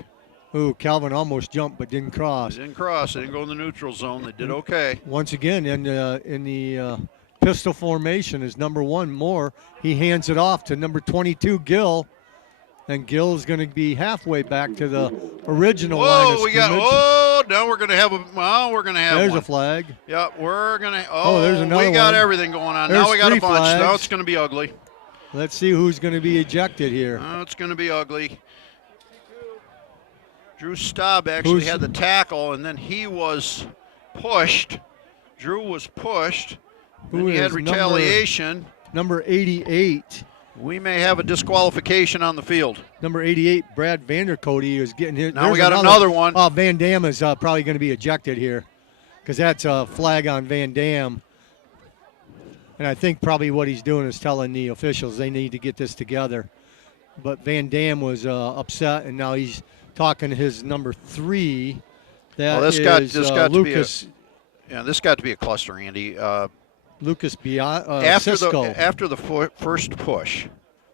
Ooh, Calvin almost jumped but didn't cross. They didn't cross. They didn't go in the neutral zone. They did okay. Once again, in the pistol formation is number 1, Moore. He hands it off to number 22, Gill. And Gill's going to be halfway back to the original line of scrimmage. Now we're going to have There's one. A flag. Yeah, we're going to. There's another one. We got everything going on. There's now we got a bunch. Flags. Now it's going to be ugly. Let's see who's going to be ejected here. It's going to be ugly. Drew Staub actually had the tackle, and then he was pushed. Drew was pushed. Then he had retaliation. Number 88. We may have a disqualification on the field. Number 88, Brad Vandercote, is getting hit. Now we got another one. Van Dam is probably going to be ejected here because that's a flag on Van Dam. And I think probably what he's doing is telling the officials they need to get this together. But Van Dam was upset, and now he's talking to his number 3. This got Lucas. This got to be a cluster, Andy. Lucas Cisco. After the first push,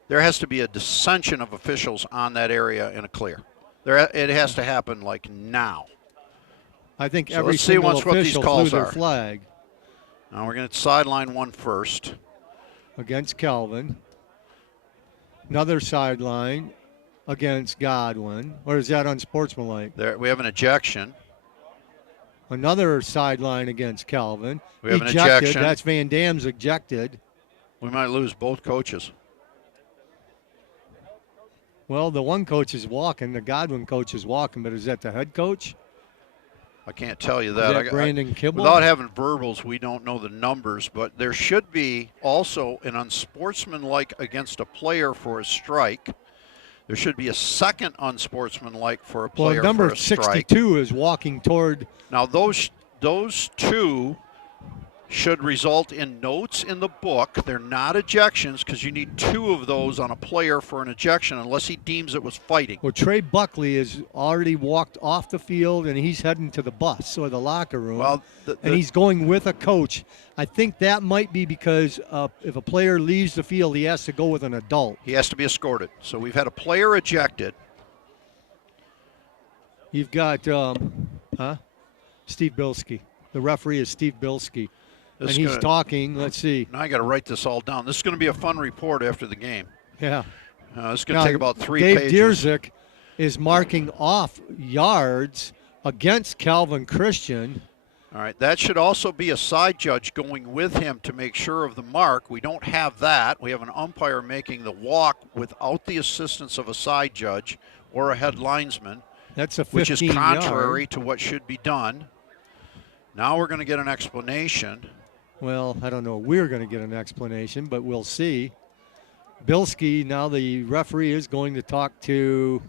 there has to be a dissension of officials on that area in a clear. It has to happen like now. I think every single official flew their flag. Now we're going to sideline one first. Against Calvin. Another sideline against Godwin. Or is that unsportsmanlike? There, we have an ejection. Another sideline against Calvin. We have an ejection. That's Van Dam's ejected. We might lose both coaches. Well, the one coach is walking. The Godwin coach is walking, but is that the head coach? I can't tell you that. Is that Brandon Kibble? Without having verbals, we don't know the numbers, but there should be also an unsportsmanlike against a player for a strike. There should be a second unsportsmanlike for a player for a strike. Well, number 62 is walking toward. Now, those two should result in notes in the book. They're not ejections because you need 2 of those on a player for an ejection unless he deems it was fighting. Well, Trey Buckley has already walked off the field, and he's heading to the bus or the locker room. Well, and he's going with a coach. I think that might be because if a player leaves the field, he has to go with an adult. He has to be escorted. So we've had a player ejected. You've got Steve Bilski. The referee is Steve Bilski. And he's talking. Let's see. Now I got to write this all down. This is going to be a fun report after the game. Yeah. This is going to take about 3 pages. Dave Dierzik is marking off yards against Calvin Christian. All right. That should also be a side judge going with him to make sure of the mark. We don't have that. We have an umpire making the walk without the assistance of a side judge or a head linesman. That's a 15 which is contrary to what should be done. Now we're going to get an explanation. Well, I don't know. We're going to get an explanation, but we'll see. Bilski, now the referee, is going to talk to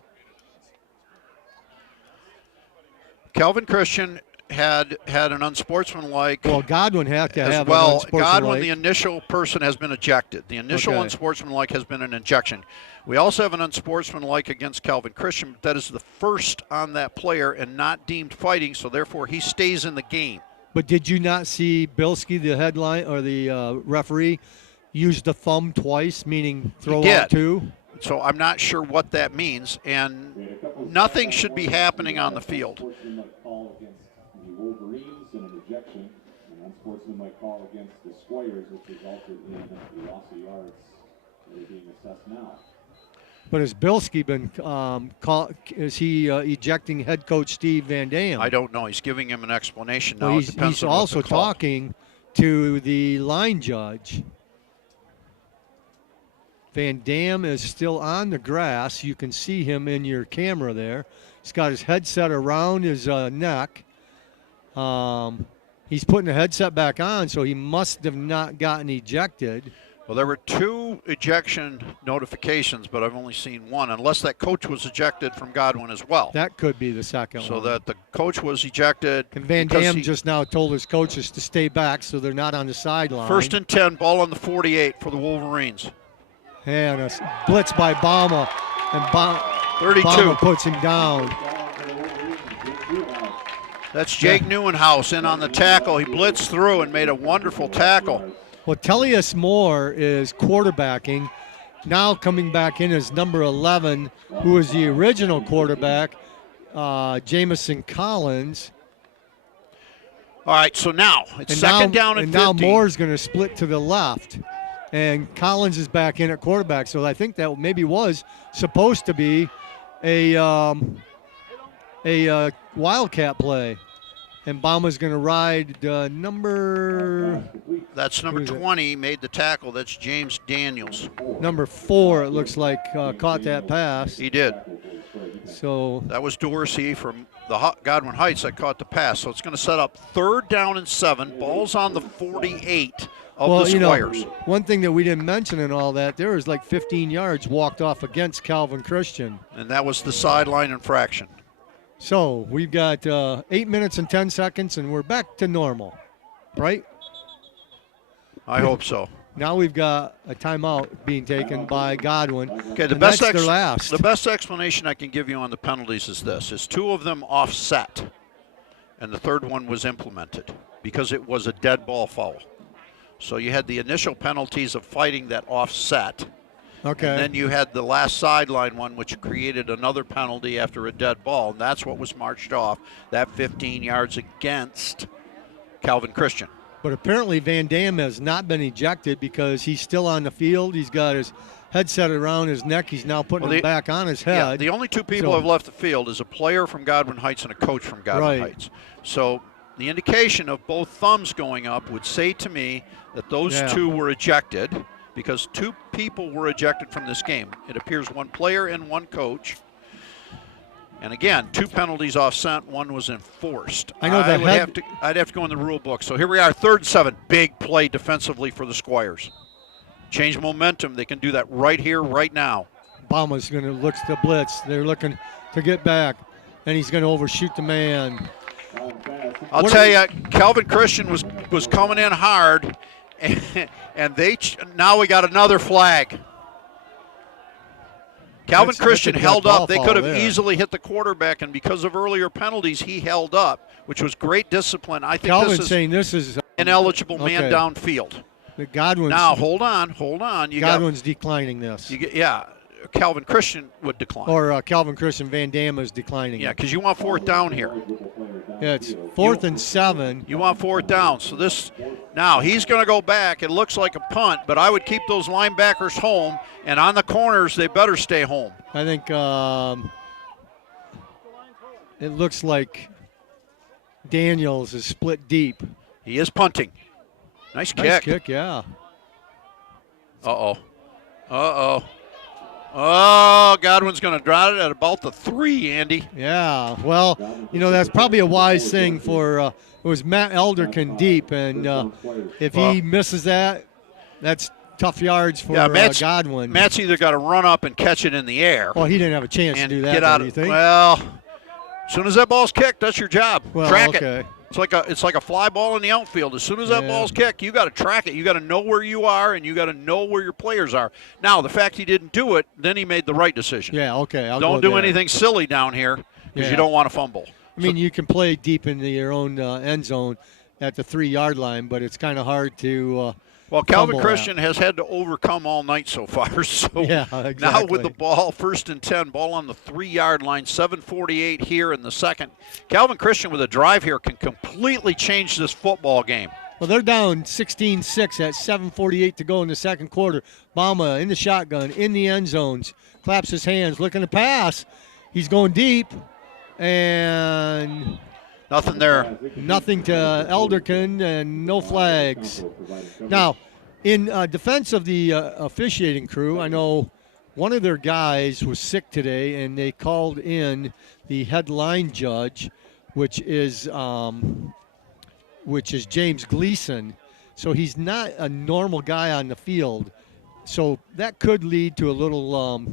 Calvin Christian had an unsportsmanlike. Well, Godwin had to as have well. an unsportsmanlike. Godwin, the initial person, has been ejected. The initial Okay. unsportsmanlike has been an ejection. We also have an unsportsmanlike against Calvin Christian, but that is the first on that player and not deemed fighting, so therefore he stays in the game. But did you not see Bilski, the headline or the referee, use the thumb twice, meaning throw out two? So I'm not sure what that means, and nothing should be happening on the field. Unsportsmanlike call against the Wolverines and an ejection. An unsportsmanlike call against the Squires, which resulted in the loss of yards that are being assessed now. But has Bilski been is he ejecting head coach Steve Van Dam? I don't know. He's giving him an explanation now. Well, It depends he's on what also the call. talking to the line judge. Van Dam is still on the grass. You can see him in your camera there. He's got his headset around his neck. He's putting the headset back on, so he must have not gotten ejected. Well, there were 2 ejection notifications, but I've only seen 1, unless that coach was ejected from Godwin as well. That could be the second So one. that the coach was ejected. And Van because Dam he- just now told his coaches to stay back so they're not on the sideline. 1st and 10, ball on the 48 for the Wolverines. And a blitz by Bama. And 32. Bama puts him down. That's Jake Neuenhaus in on the tackle. He blitzed through and made a wonderful tackle. Well, Tellius Moore is quarterbacking. Now coming back in as number 11, who was the original quarterback, Jamison Collins. All right, so now it's And second down and and 50. now Moore's going to split to the left. And Collins is back in at quarterback. So I think that maybe was supposed to be a Wildcat play. And Bama's going to ride number That's number 20, made the tackle. That's James Daniels. 4, it looks like, caught that pass. He did. So That was Dorsey from the Godwin Heights that caught the pass. So it's going to set up 3rd down and 7. Ball's on the 48 of the Squires. One thing that we didn't mention in all that, there was like 15 yards walked off against Calvin Christian. And that was the sideline infraction. So we've got 8 minutes and 10 seconds, and we're back to normal, right? I hope so. Now we've got a timeout being taken by Godwin. Okay, and that's their last. The best explanation I can give you on the penalties is this: is 2 of them offset, and the 3rd one was implemented because it was a dead ball foul. So you had the initial penalties of fighting that offset. Okay. And then you had the last sideline one, which created another penalty after a dead ball, and that's what was marched off, that 15 yards against Calvin Christian. But apparently Van Dam has not been ejected because he's still on the field. He's got his headset around his neck. He's now putting it back on his head. Yeah, the only 2 people who have left the field is a player from Godwin Heights and a coach from Godwin Heights. So the indication of both thumbs going up would say to me that those 2 were ejected, because 2 people were ejected from this game. It appears 1 player and 1 coach. And again, 2 penalties offset, 1 was enforced. I know I'd have to go in the rule book. So here we are, 3rd and 7. Big play defensively for the Squires. Change momentum. They can do that right here, right now. Bama's going to look to the blitz. They're looking to get back, and he's going to overshoot the man. I'll tell you, Calvin Christian was coming in hard, and now we got another flag. Calvin Christian held up. They could have easily hit the quarterback, and because of earlier penalties, he held up, which was great discipline. I think Calvin's saying this is ineligible man downfield. Godwin's now, hold on. Godwin's declining this. Calvin Christian would decline. Or Calvin Christian, Van Dam is declining. Yeah, because you want 4th down here. Yeah, it's 4th and 7. You want 4th down. So now he's going to go back. It looks like a punt, but I would keep those linebackers home, and on the corners, they better stay home. I think it looks like Daniels is split deep. He is punting. Nice kick. Nice kick, yeah. Uh-oh. Oh, Godwin's going to drive it at about the 3, Andy. Yeah, well, that's probably a wise thing for it was Matt Elderkin deep, and if he misses that, that's tough yards for Godwin. Matt's either got to run up and catch it in the air. Well, he didn't have a chance to do that. Get out you think? Well, as soon as that ball's kicked, that's your job. Well, Track okay. it. It's like a fly ball in the outfield. As soon as that ball's kicked, you got to track it. You got to know where you are, and you got to know where your players are. Now, the fact he didn't do it, then he made the right decision. Yeah, okay. Don't do anything silly down here because you don't want to fumble. I mean, you can play deep into your own end zone at the 3-yard line, but it's kind of hard to well, Calvin Christian has had to overcome all night so far. So exactly. Now with the ball, 1st and 10, ball on the 3-yard line, 7:48 here in the second. Calvin Christian with a drive here can completely change this football game. Well, they're down 16-6 at 7:48 to go in the second quarter. Bama in the shotgun, in the end zones, claps his hands, looking to pass. He's going deep, and nothing there. Nothing to Elderkin, and no flags. Now, in defense of the officiating crew, I know one of their guys was sick today, and they called in the headline judge, which is James Gleason. So he's not a normal guy on the field. So that could lead to a little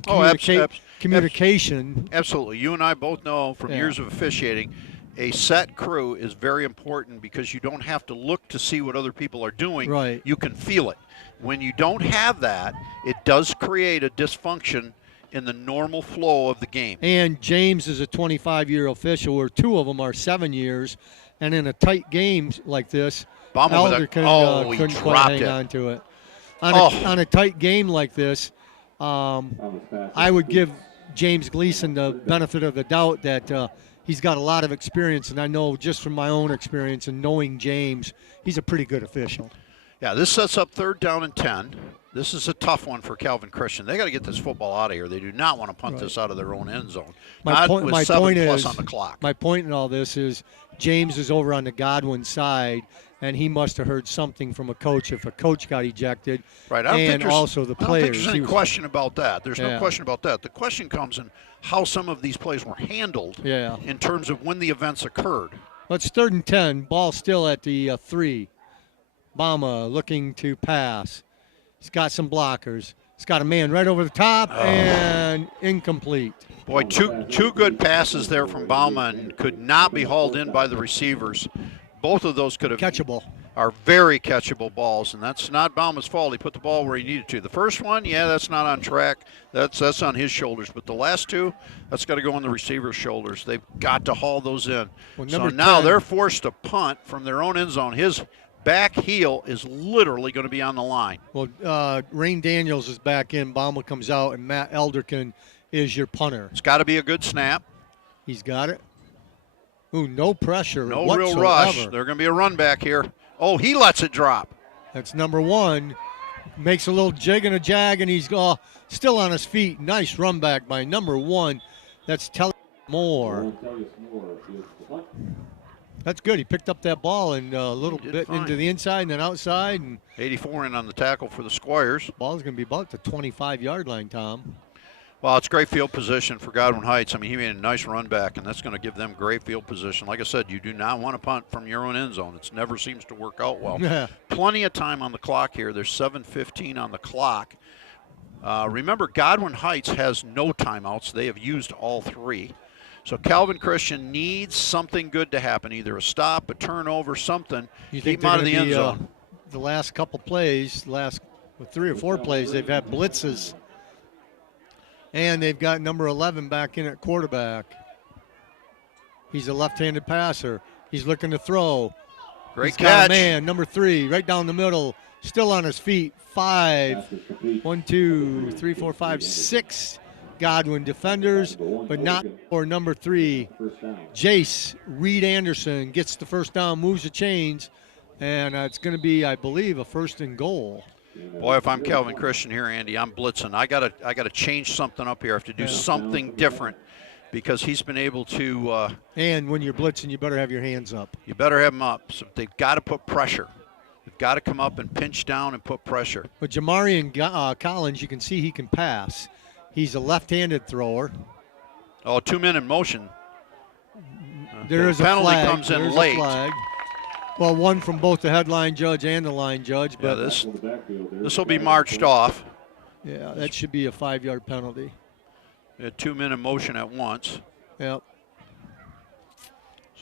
communication. Absolutely. You and I both know from years of officiating, a set crew is very important because you don't have to look to see what other people are doing. Right. You can feel it. When you don't have that, it does create a dysfunction in the normal flow of the game. And James is a 25-year official, where 2 of them are 7 years. And in a tight game like this, Elderkin couldn't quite hang on to it. On a tight game like this, I would give James Gleason the benefit of the doubt that he's got a lot of experience, and I know just from my own experience and knowing James, he's a pretty good official. Yeah, this sets up 3rd down and 10. This is a tough one for Calvin Christian. They got to get this football out of here. They do not want to punt this out of their own end zone. My point is, on the clock. My point in all this is James is over on the Godwin side, and he must have heard something from a coach if a coach got ejected. Right. And also the players. I don't think there's any question about that. There's no question about that. The question comes in how some of these plays were handled in terms of when the events occurred. Well, it's 3rd and 10. Ball still at the 3. Bama looking to pass. He's got some blockers. He's got a man right over the top and incomplete. Boy, two good passes there from Bama and could not be hauled in by the receivers. Both of those could have catchable. Are very catchable balls, and that's not Bauma's fault. He put the ball where he needed to. The first one, that's not on track. That's on his shoulders. But the last 2, that's got to go on the receiver's shoulders. They've got to haul those in. Well, so now they're forced to punt from their own end zone. His back heel is literally going to be on the line. Well, Rain Daniels is back in. Bauma comes out, and Matt Elderkin is your punter. It's got to be a good snap. He's got it. Ooh, no pressure No real rush. They're going to be a run back here. Oh, he lets it drop. That's number 1. Makes a little jig and a jag, and he's still on his feet. Nice run back by number 1. That's Telly Moore. That's good. He picked up that ball and a little bit into the inside and then outside. And 84 in on the tackle for the Squires. Ball's going to be about the 25-yard line, Tom. Well, it's great field position for Godwin Heights. I mean, he made a nice run back, and that's going to give them great field position. Like I said, you do not want to punt from your own end zone. It never seems to work out well. Plenty of time on the clock here. There's 7:15 on the clock. Remember, Godwin Heights has no timeouts. They have used all 3. So Calvin Christian needs something good to happen, either a stop, a turnover, something. Keep him out of the end zone. The last couple plays, last 3 or 4 plays, they've had blitzes. And they've got number 11 back in at quarterback. He's a left-handed passer. He's looking to throw. Great catch. Got a man, number 3, right down the middle, still on his feet. 5, 1, 2, 3, 4, 5, 6 Godwin defenders, but not for number 3. Jace Reed Anderson gets the first down, moves the chains, and it's going to be, I believe, a 1st and goal. Boy, if I'm Calvin Christian here, Andy, I'm blitzing. I gotta change something up here. I have to do something different because he's been able to. And when you're blitzing, you better have your hands up. You better have them up. So they've got to put pressure. They've got to come up and pinch down and put pressure. But Jamarian Collins, you can see he can pass. He's a left-handed thrower. Oh, 2 men in motion. There is a penalty flag. Comes in There's late. A flag. Well, one from both the headline judge and the line judge. But this will be marched off. Yeah, that should be a 5-yard penalty. They had 2 men in motion at once. Yep.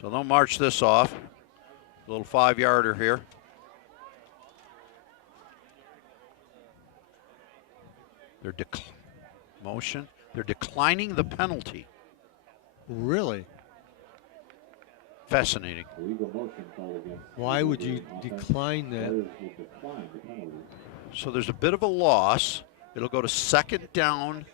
So they'll march this off. Little 5-yarder here. They're motion. They're declining the penalty. Really? Fascinating. Why would you decline that? So there's a bit of a loss. It'll go to second down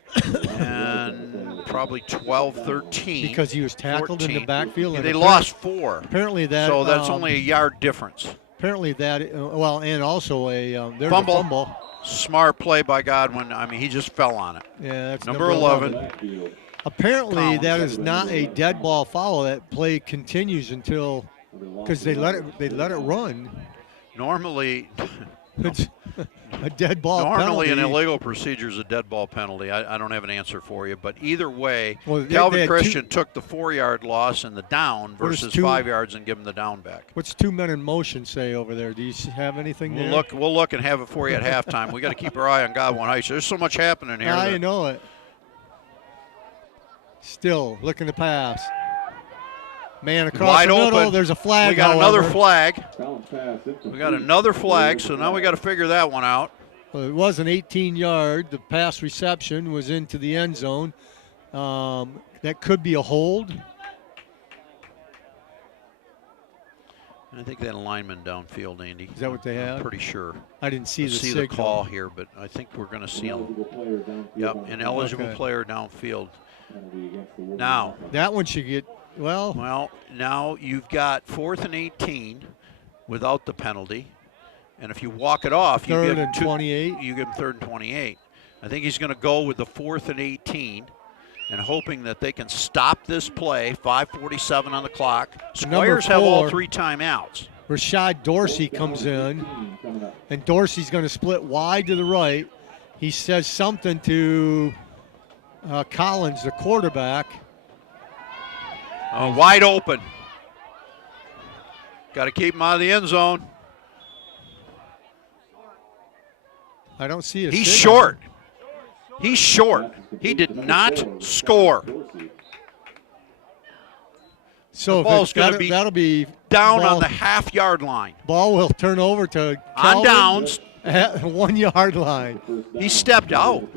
and probably 12-13. Because he was tackled 14. In the backfield. Yeah, they lost 4. Apparently that. So that's only a yard difference. Apparently that. Well, and also there's fumble. A fumble. Smart play by Godwin. I mean, he just fell on it. Yeah, that's number 11. Apparently that is not a dead ball foul. That play continues until, because they let it run. Normally. It's a dead ball Normally, penalty. an illegal procedure is a dead ball penalty. I don't have an answer for you, but either way, Calvin Christian took the 4-yard loss and the down versus 5 yards and give him the down back. What's 2 men in motion say over there? Do you have anything there? We'll look and have it for you at halftime. We got to keep our eye on Godwin Heights. There's so much happening here. I know it. Still looking to pass. Man across wide the middle. Open. There's a flag. We got another flag. We got another flag, so now we got to figure that one out. Well, it was an 18-yard. The pass reception was into the end zone. That could be a hold. I think that lineman downfield, Andy. Is that what they have? I'm pretty sure. I didn't see the call here, but I think we're going to see him. Yep, an eligible player downfield. Now that one should get. Well, now you've got 4th and 18 without the penalty. And if you walk it off, you give him 28. You give him 3rd and 28. I think he's going to go with the 4th and 18 and hoping that they can stop this play. 5:47 on the clock. Squires have all 3 timeouts. Rashad Dorsey comes in, and Dorsey's going to split wide to the right. He says something to Collins, the quarterback. Wide open. Got to keep him out of the end zone. I don't see a He's short. He's short. He did not score. So that'll be down on the half-yard line. Ball will turn over to Calvin on downs at 1 yard line. He stepped out.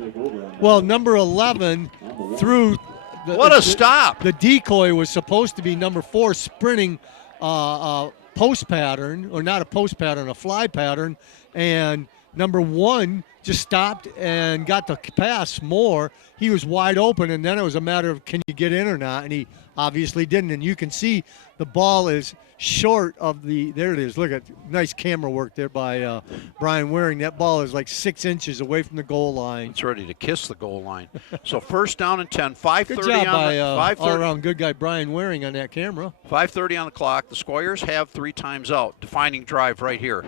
Well, number 11 threw. What a stop. The decoy was supposed to be number 4 sprinting post pattern, or not a post pattern, a fly pattern, and number 1 just stopped and got the pass more. He was wide open, and then it was a matter of can you get in or not, and he obviously didn't. And you can see the ball is short of the, there it is. Look at nice camera work there by Brian Waring. That ball is like 6 inches away from the goal line. It's ready to kiss the goal line. So 1st down and 10, 5:30 good job on by, the all-around good guy Brian Waring on that camera. 5:30 on the clock. The Squires have 3 times out. Defining drive right here.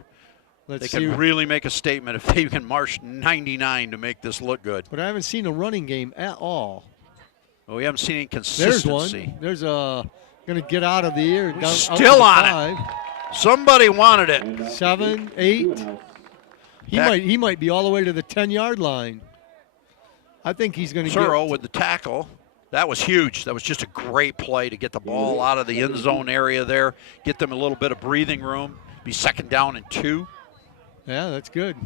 They can really make a statement if they can march 99 to make this look good. But I haven't seen a running game at all. Well, we haven't seen any consistency. There's one. There's a going to get out of the air. Down, still on it. Somebody wanted it. 7, 8. He might be all the way to the 10-yard line. I think he's going to get. Suro with the tackle. That was huge. That was just a great play to get the ball out of the end zone area there, get them a little bit of breathing room, be 2nd down and 2. Yeah, that's good.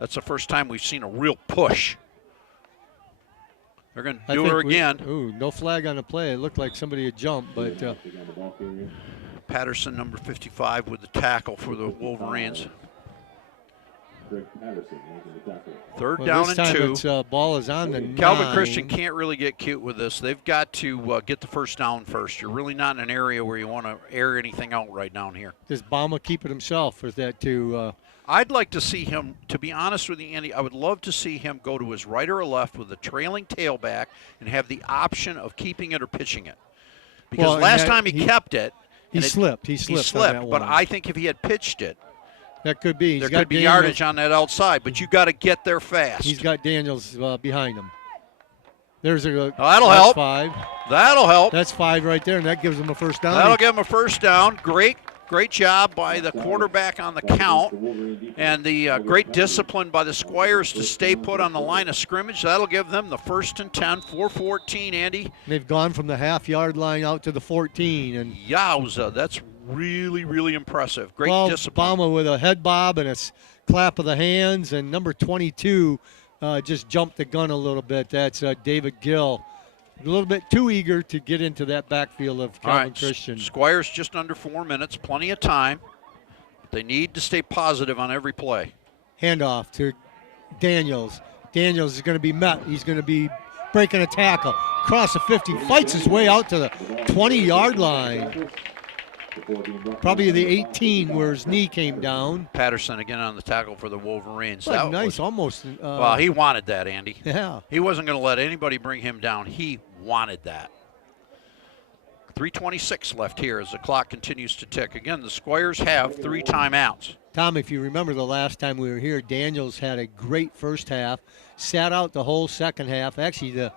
That's the first time we've seen a real push. They're going to do her again. Ooh, no flag on the play. It looked like somebody had jumped, but. Patterson, number 55, with the tackle for the Wolverines. 3rd down and 2. Ball is on the Calvin 9. Christian can't really get cute with this. They've got to get the 1st down first. You're really not in an area where you want to air anything out right down here. Does Bama keep it himself? Is that to? I'd like to see him, to be honest with you, Andy, I would love to see him go to his right or left with a trailing tailback and have the option of keeping it or pitching it. Because last time he kept it. He slipped. He slipped. But I think if he had pitched it, that could be. There could be yardage on that outside, but you got to get there fast. He's got Daniels behind him. There's a. That'll help. 5. That'll help. That's 5 right there, and that gives him a 1st down. That'll give him a 1st down. Great job by the quarterback on the count, and the great discipline by the Squires to stay put on the line of scrimmage. That'll give them the 1st and 10, 4:14, Andy. They've gone from the half-yard line out to the 14. And yowza, that's really, really impressive. Great discipline. Obama with a head bob and a clap of the hands, and number 22 just jumped the gun a little bit. That's David Gill. A little bit too eager to get into that backfield of Calvin Christian. Squires just under 4 minutes, plenty of time. They need to stay positive on every play. Handoff to Daniels. Daniels is going to be met. He's going to be breaking a tackle. Across the 50, fights his way out to the 20-yard line. Probably the 18 where his knee came down. Patterson again on the tackle for the Wolverines. That nice, almost. Well, he wanted that, Andy. Yeah. He wasn't going to let anybody bring him down. He wanted that. 3:26 left here as the clock continues to tick. Again, the Squires have 3 timeouts. Tom, if you remember the last time we were here, Daniels had a great first half, sat out the whole second half. Actually,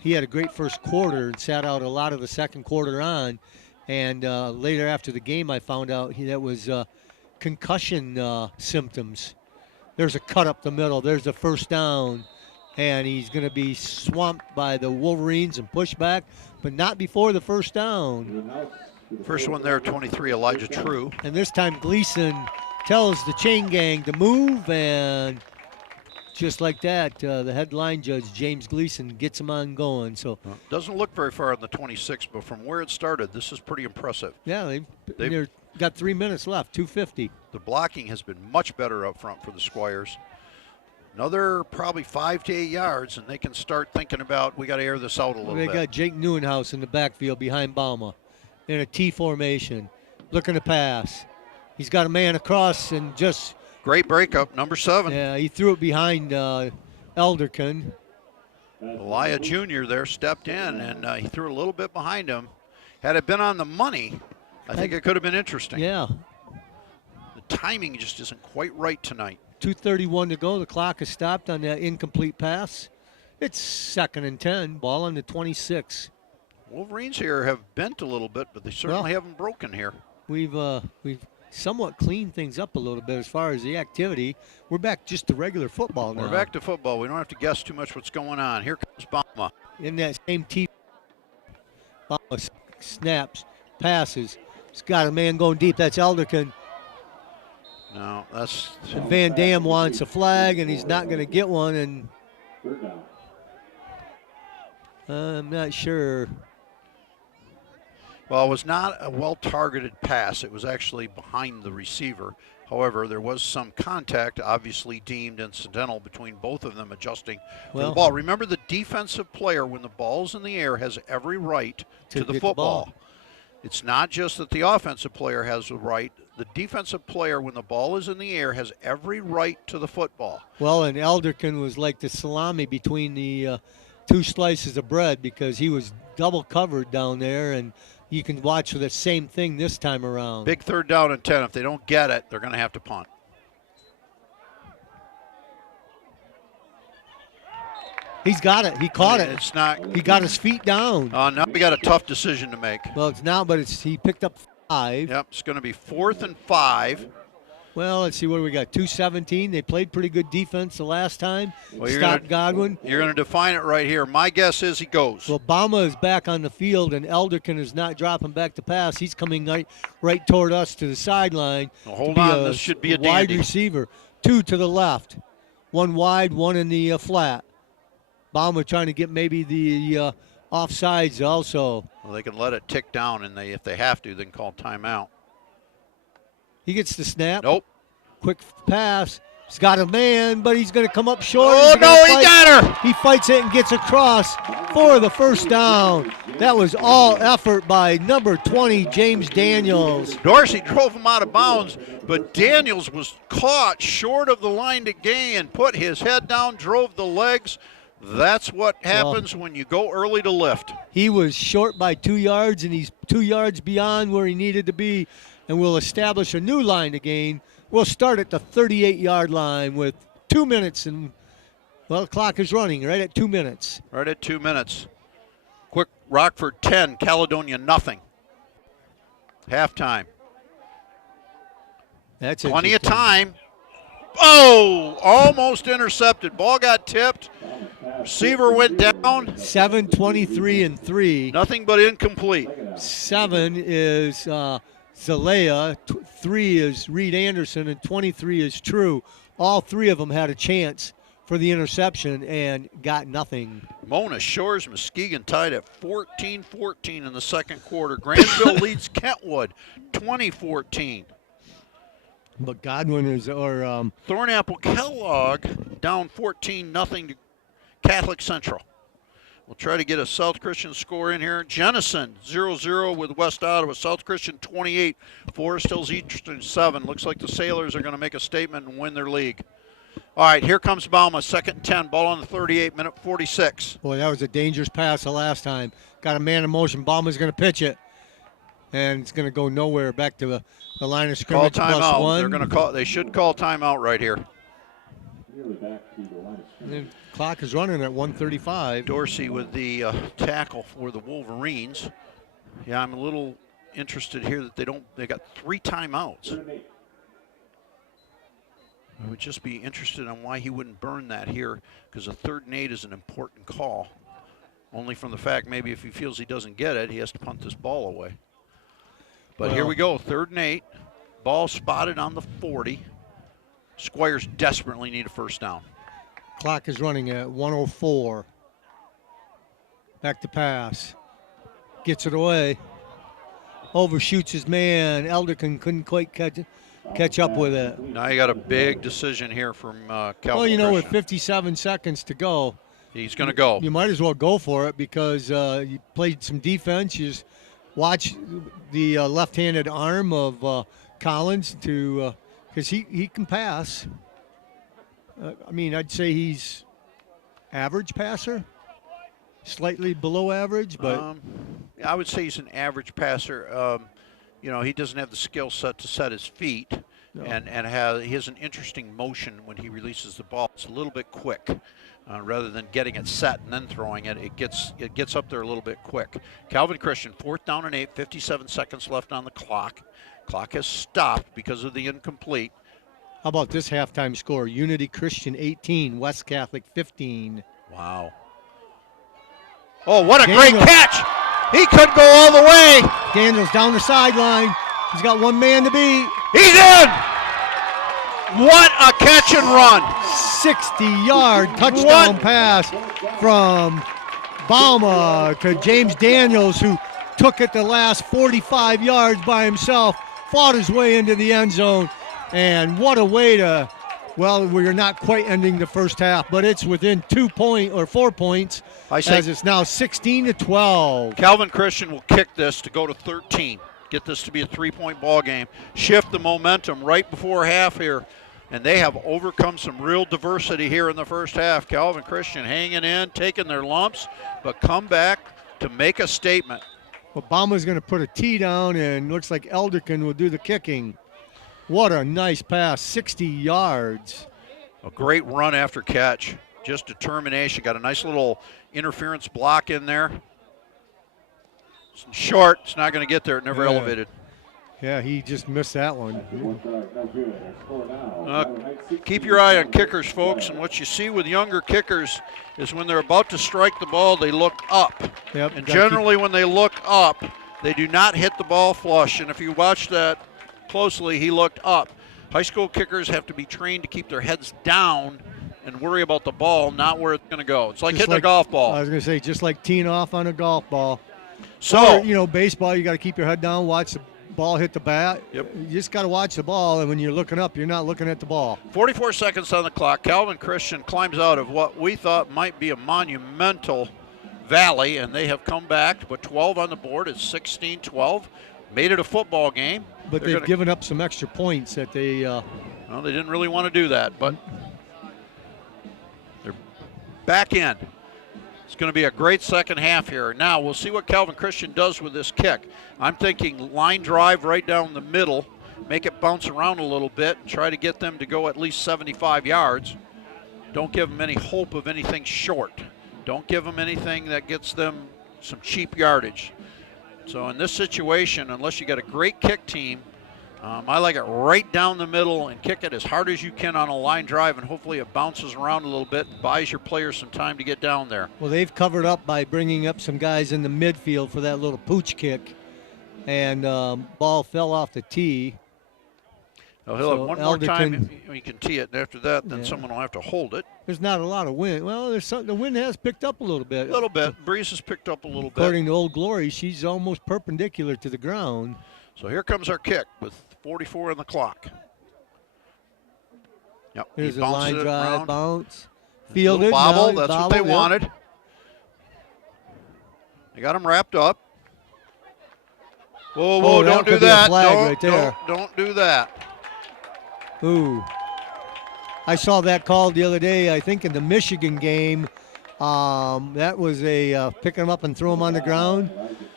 he had a great first quarter and sat out a lot of the second quarter on. And later after the game, I found out that was concussion symptoms. There's a cut up the middle. There's a first down. And he's going to be swamped by the Wolverines and pushed back, but not before the first down. First one there, 23, Elijah True. And this time Gleason tells the chain gang to move, and just like that, the headline judge, James Gleason, gets him on going. So doesn't look very far on the 26, but from where it started, this is pretty impressive. Yeah, they've got 3 minutes left, 2:50. The blocking has been much better up front for the Squires. Another probably 5 to 8 yards, and they can start thinking about, we got to air this out a little bit. They got Jake Neuenhaus in the backfield behind Bauma in a T formation, looking to pass. He's got a man across and just... Great breakup, number 7. Yeah, he threw it behind Elderkin. Elia Jr. there stepped in, and he threw a little bit behind him. Had it been on the money, I think it could have been interesting. Yeah. The timing just isn't quite right tonight. 2:31 to go. The clock has stopped on that incomplete pass. It's 2nd and 10. Ball on the 26. Wolverines here have bent a little bit, but they certainly haven't broken here. We've somewhat cleaned things up a little bit as far as the activity. We're back just to regular football now. We're back to football. We don't have to guess too much what's going on. Here comes Bauma. In that same T. Bauma snaps, passes. He's got a man going deep. That's Elderkin. No, that's... Van Dam wants a flag, and he's not going to get one, and I'm not sure. Well, it was not a well-targeted pass. It was actually behind the receiver. However, there was some contact, obviously deemed incidental, between both of them adjusting for the ball. Remember, the defensive player, when the ball's in the air, has every right to the football. It's not just that the offensive player has the right. The defensive player, when the ball is in the air, has every right to the football. Well, and Elderkin was like the salami between the 2 slices of bread, because he was double covered down there, and you can watch the same thing this time around. Big 3rd down and 10. If they don't get it, they're going to have to punt. He's got it. He caught it. It's not. He got his feet down. Now we got a tough decision to make. Well, it's now, but he picked up 5. Yep, it's going to be 4th and 5. Well, let's see what do we got. 2:17. They played pretty good defense the last time. Stopped Godwin. You're going to define it right here. My guess is he goes. Well, Bauma is back on the field, and Elderkin is not dropping back to pass. He's coming right toward us to the sideline. Well, hold on. This should be a wide dandy. receiver. 2 to the left. 1 wide, 1 in the flat. Bauma trying to get maybe the offsides also. Well, they can let it tick down, and if they have to, they can call timeout. He gets the snap. Nope. Quick pass. He's got a man, but he's going to come up short. Oh, no, he got her. He fights it and gets across for the first down. That was all effort by number 20, James Daniels. Dorsey drove him out of bounds, but Daniels was caught short of the line to gain, put his head down, drove the legs. That's what happens when you go early to lift. He was short by 2 yards, and he's 2 yards beyond where he needed to be, and we'll establish a new line to gain. We'll start at the 38-yard line with 2 minutes, and, well, the clock is running right at 2 minutes. Right at 2 minutes. Quick, Rockford 10, Caledonia nothing. Halftime. That's plenty of time. Oh, almost intercepted. Ball got tipped. Receiver went down. 7:23 and 3. Nothing but incomplete. 7 is Zalea, 3 is Reed Anderson, and 23 is True. All 3 of them had a chance for the interception and got nothing. Mona Shores Muskegon tied at 14-14 in the second quarter. Granville leads Kentwood 20-14. But Godwin is, or Thornapple Kellogg down 14-0 to Catholic Central. We'll try to get a South Christian score in here. Jennison 0-0 with West Ottawa. South Christian 28. Forest Hills Eastern 7. Looks like the Sailors are going to make a statement and win their league. All right, here comes Bauma, second and 10. Ball on the 38, minute 46. Boy, that was a dangerous pass the last time. Got a man in motion. Bauma's going to pitch it. And it's going to go nowhere. Back to the line of scrimmage. Call timeout. +1. They're going to call. They should call timeout right here. And the clock is running at 1:35. Dorsey with the tackle for the Wolverines. Yeah, I'm a little interested here that they got 3 timeouts. I would just be interested in why he wouldn't burn that here, because a 3rd and 8 is an important call. Only from the fact maybe if he feels he doesn't get it, he has to punt this ball away. But here we go, 3rd and 8. Ball spotted on the 40. Squires desperately need a first down. Clock is running at 1:04. Back to pass. Gets it away. Overshoots his man. Elderkin couldn't quite catch up with it. Now you got a big decision here from Calvin. Well, you know, with Christian. 57 seconds to go, He's going to go. you might as well go for it because you played some defense. You just watch the left-handed arm of Collins to because he can pass. I mean, I'd say he's average passer, slightly below average, but I would say he's an average passer. You know, he doesn't have the skill set to set his feet, No. and he has an interesting motion when he releases the ball. It's a little bit quick. Rather than getting it set and then throwing it, it gets up there a little bit quick. Calvin Christian, 4th down and 8, 57 seconds left on the clock. Clock has stopped because of the incomplete. how about this halftime score? Unity Christian 18, West Catholic 15. Wow. Oh, what a Daniel. great catch! He could go all the way. Daniels down the sideline. He's got 1 man to beat. He's in! What a catch and run! 60-yard touchdown pass from Bauma to James Daniels, who took it the last 45 yards by himself, fought his way into the end zone, and what a way to, well, we're not quite ending the first half, but it's within 4 points, as it's now 16-12. Calvin Christian will kick this to go to 13. Get this to be a 3-point ball game. Shift the momentum right before half here. And they have overcome some real diversity here in the first half. Calvin Christian hanging in, taking their lumps, but come back to make a statement. Obama's going to put a tee down, and looks like Elderkin will do the kicking. What a nice pass, 60 yards. A great run after catch. Just determination. Got a nice little interference block in there. It's short. It's not going to get there. It never elevated. Yeah, he just missed that one. Keep your eye on kickers, folks. And what you see with younger kickers is when they're about to strike the ball, they look up. Yep, And generally when they look up, they do not hit the ball flush. And if you watch that closely, he looked up. High school kickers have to be trained to keep their heads down and worry about the ball, not where it's going to go. It's like Just hitting a golf ball. I was going to say, just like teeing off on a golf ball. So, Or, you know, baseball, you got to keep your head down, watch the ball hit the bat. Yep. You just got to watch the ball, and when you're looking up, you're not looking at the ball. 44 seconds on the clock. Calvin Christian climbs out of what we thought might be a monumental valley, and they have come back to put 12 on the board. It's 16-12. Made it a football game. But they've given up some extra points that they Well, they didn't really want to do that, but they're back in. It's going to be a great second half here. Now, we'll see what Calvin Christian does with this kick. I'm thinking line drive right down the middle, make it bounce around a little bit, and try to get them to go at least 75 yards. Don't give them any hope of anything short. Don't give them anything that gets them some cheap yardage. So in this situation, unless you got a great kick team, I like it right down the middle and kick it as hard as you can on a line drive, and hopefully it bounces around a little bit and buys your players some time to get down there. Well, they've covered up by bringing up some guys in the midfield for that little pooch kick. and ball fell off the tee. Well, he'll So have one Elder more time. can- He can tee it, and after that, then Yeah. someone will have to hold it. There's not a lot of wind. Well, the wind has picked up a little bit. A little bit. Breeze has picked up a little bit. According to Old Glory, she's almost perpendicular to the ground. So here comes our kick with 44 on the clock. Yep. Here's he a bounces line it drive around. bounce. Little Fielded. bobble. now, That's bobble, what they yep. wanted. They got him wrapped up. Whoa, whoa! Oh, that don't do could be a that! flag Don't, right there. don't do that! Ooh. I saw that called the other day, I think in the Michigan game. That was a picking him up and throw him on the ground.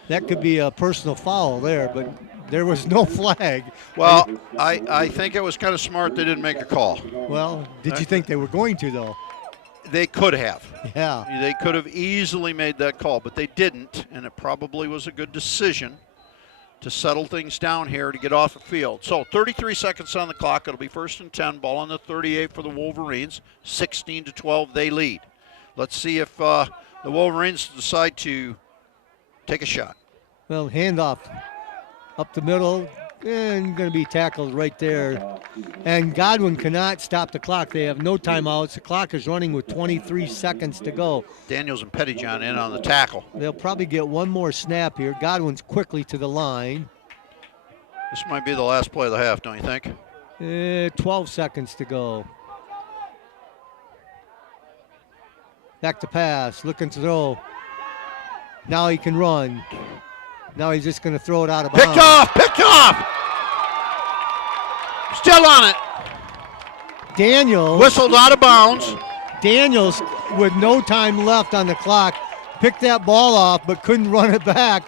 That could be a personal foul there, but there was no flag. Well, I think it was kind of smart they didn't make a call. Well, did you think they were going to, though? They could have. Yeah. They could have easily made that call, but they didn't, and it probably was a good decision to settle things down here to get off the field. So 33 seconds on the clock. It'll be 1st and 10. Ball on the 38 for the Wolverines. 16-12, they lead. Let's see if the Wolverines decide to take a shot. Well, handoff up the middle and going to be tackled right there. And Godwin cannot stop the clock. They have no timeouts. The clock is running with 23 seconds to go. Daniels and Pettyjohn in on the tackle. They'll probably get one more snap here. Godwin's quickly to the line. This might be the last play of the half, don't you think? 12 seconds to go. Back to pass, looking to throw. Now he can run. Now he's just going to throw it out of bounds. Picked off! Still on it. Daniels. Whistled out of bounds. Daniels, with no time left on the clock, picked that ball off but couldn't run it back.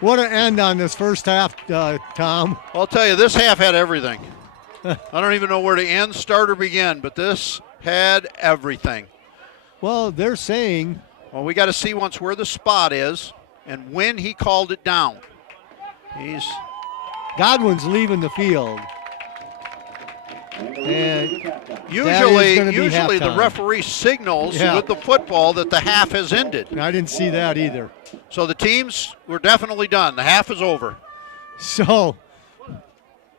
What an end on this first half, Tom. I'll tell you, this half had everything. I don't even know where to end, start, or begin, but this had everything. Well, they're saying. Well, we got to see once where the spot is and when he called it down. Godwin's leaving the field. And usually the halftime. referee signals with the football that the half has ended. I didn't see that either. So the teams were definitely done. The half is over. So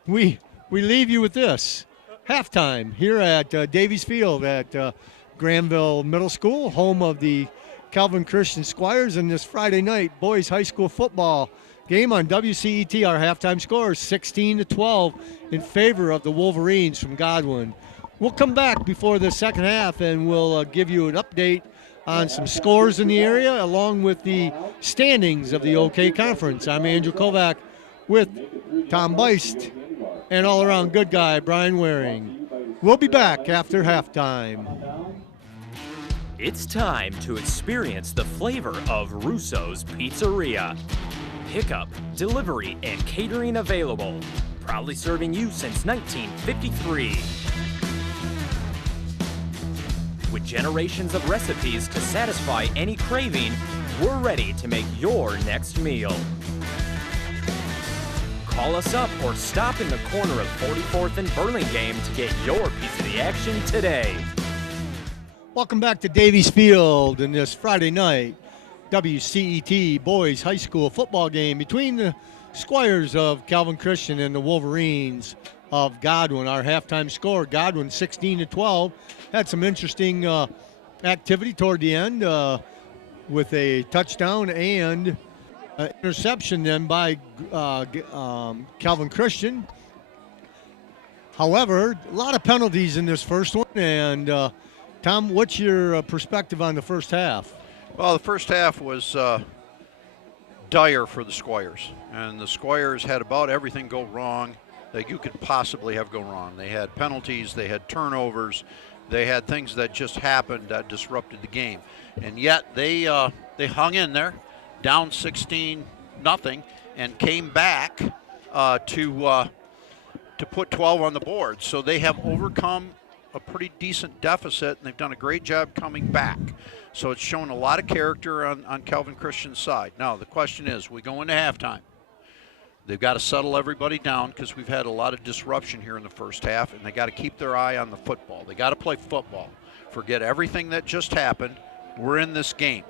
we leave you with this. Halftime here at Davies Field at Granville Middle School, home of the Calvin Christian Squires, in this Friday night boys high school football game on WCET. Our halftime score is 16-12 in favor of the Wolverines from Godwin. We'll come back before the second half and we'll give you an update on some scores in the area along with the standings of the OK Conference. I'm Andrew Kovac with Tom Beist and all-around good guy Brian Waring. We'll be back after halftime. It's time to experience the flavor of Russo's Pizzeria. Pickup, delivery, and catering available. Proudly serving you since 1953. With generations of recipes to satisfy any craving, we're ready to make your next meal. Call us up or stop in the corner of 44th and Burlingame to get your piece of the action today. Welcome back to Davies Field in this Friday night WCET boys high school football game between the Squires of Calvin Christian and the Wolverines of Godwin. Our halftime score, Godwin 16-12. Had some interesting activity toward the end with a touchdown and interception then by Calvin Christian. However, a lot of penalties in this first one. And Tom, what's your perspective on the first half? Well, the first half was dire for the Squires. And the Squires had about everything go wrong that you could possibly have go wrong. They had penalties, they had turnovers, they had things that just happened that disrupted the game. And yet they hung in there, down 16-0, and came back to put 12 on the board. So they have overcome a pretty decent deficit, and they've done a great job coming back. So it's shown a lot of character on Calvin Christian's side. Now, the question is, we go into halftime. They've got to settle everybody down because we've had a lot of disruption here in the first half, and they got to keep their eye on the football. They got to play football. Forget everything that just happened. We're in this game.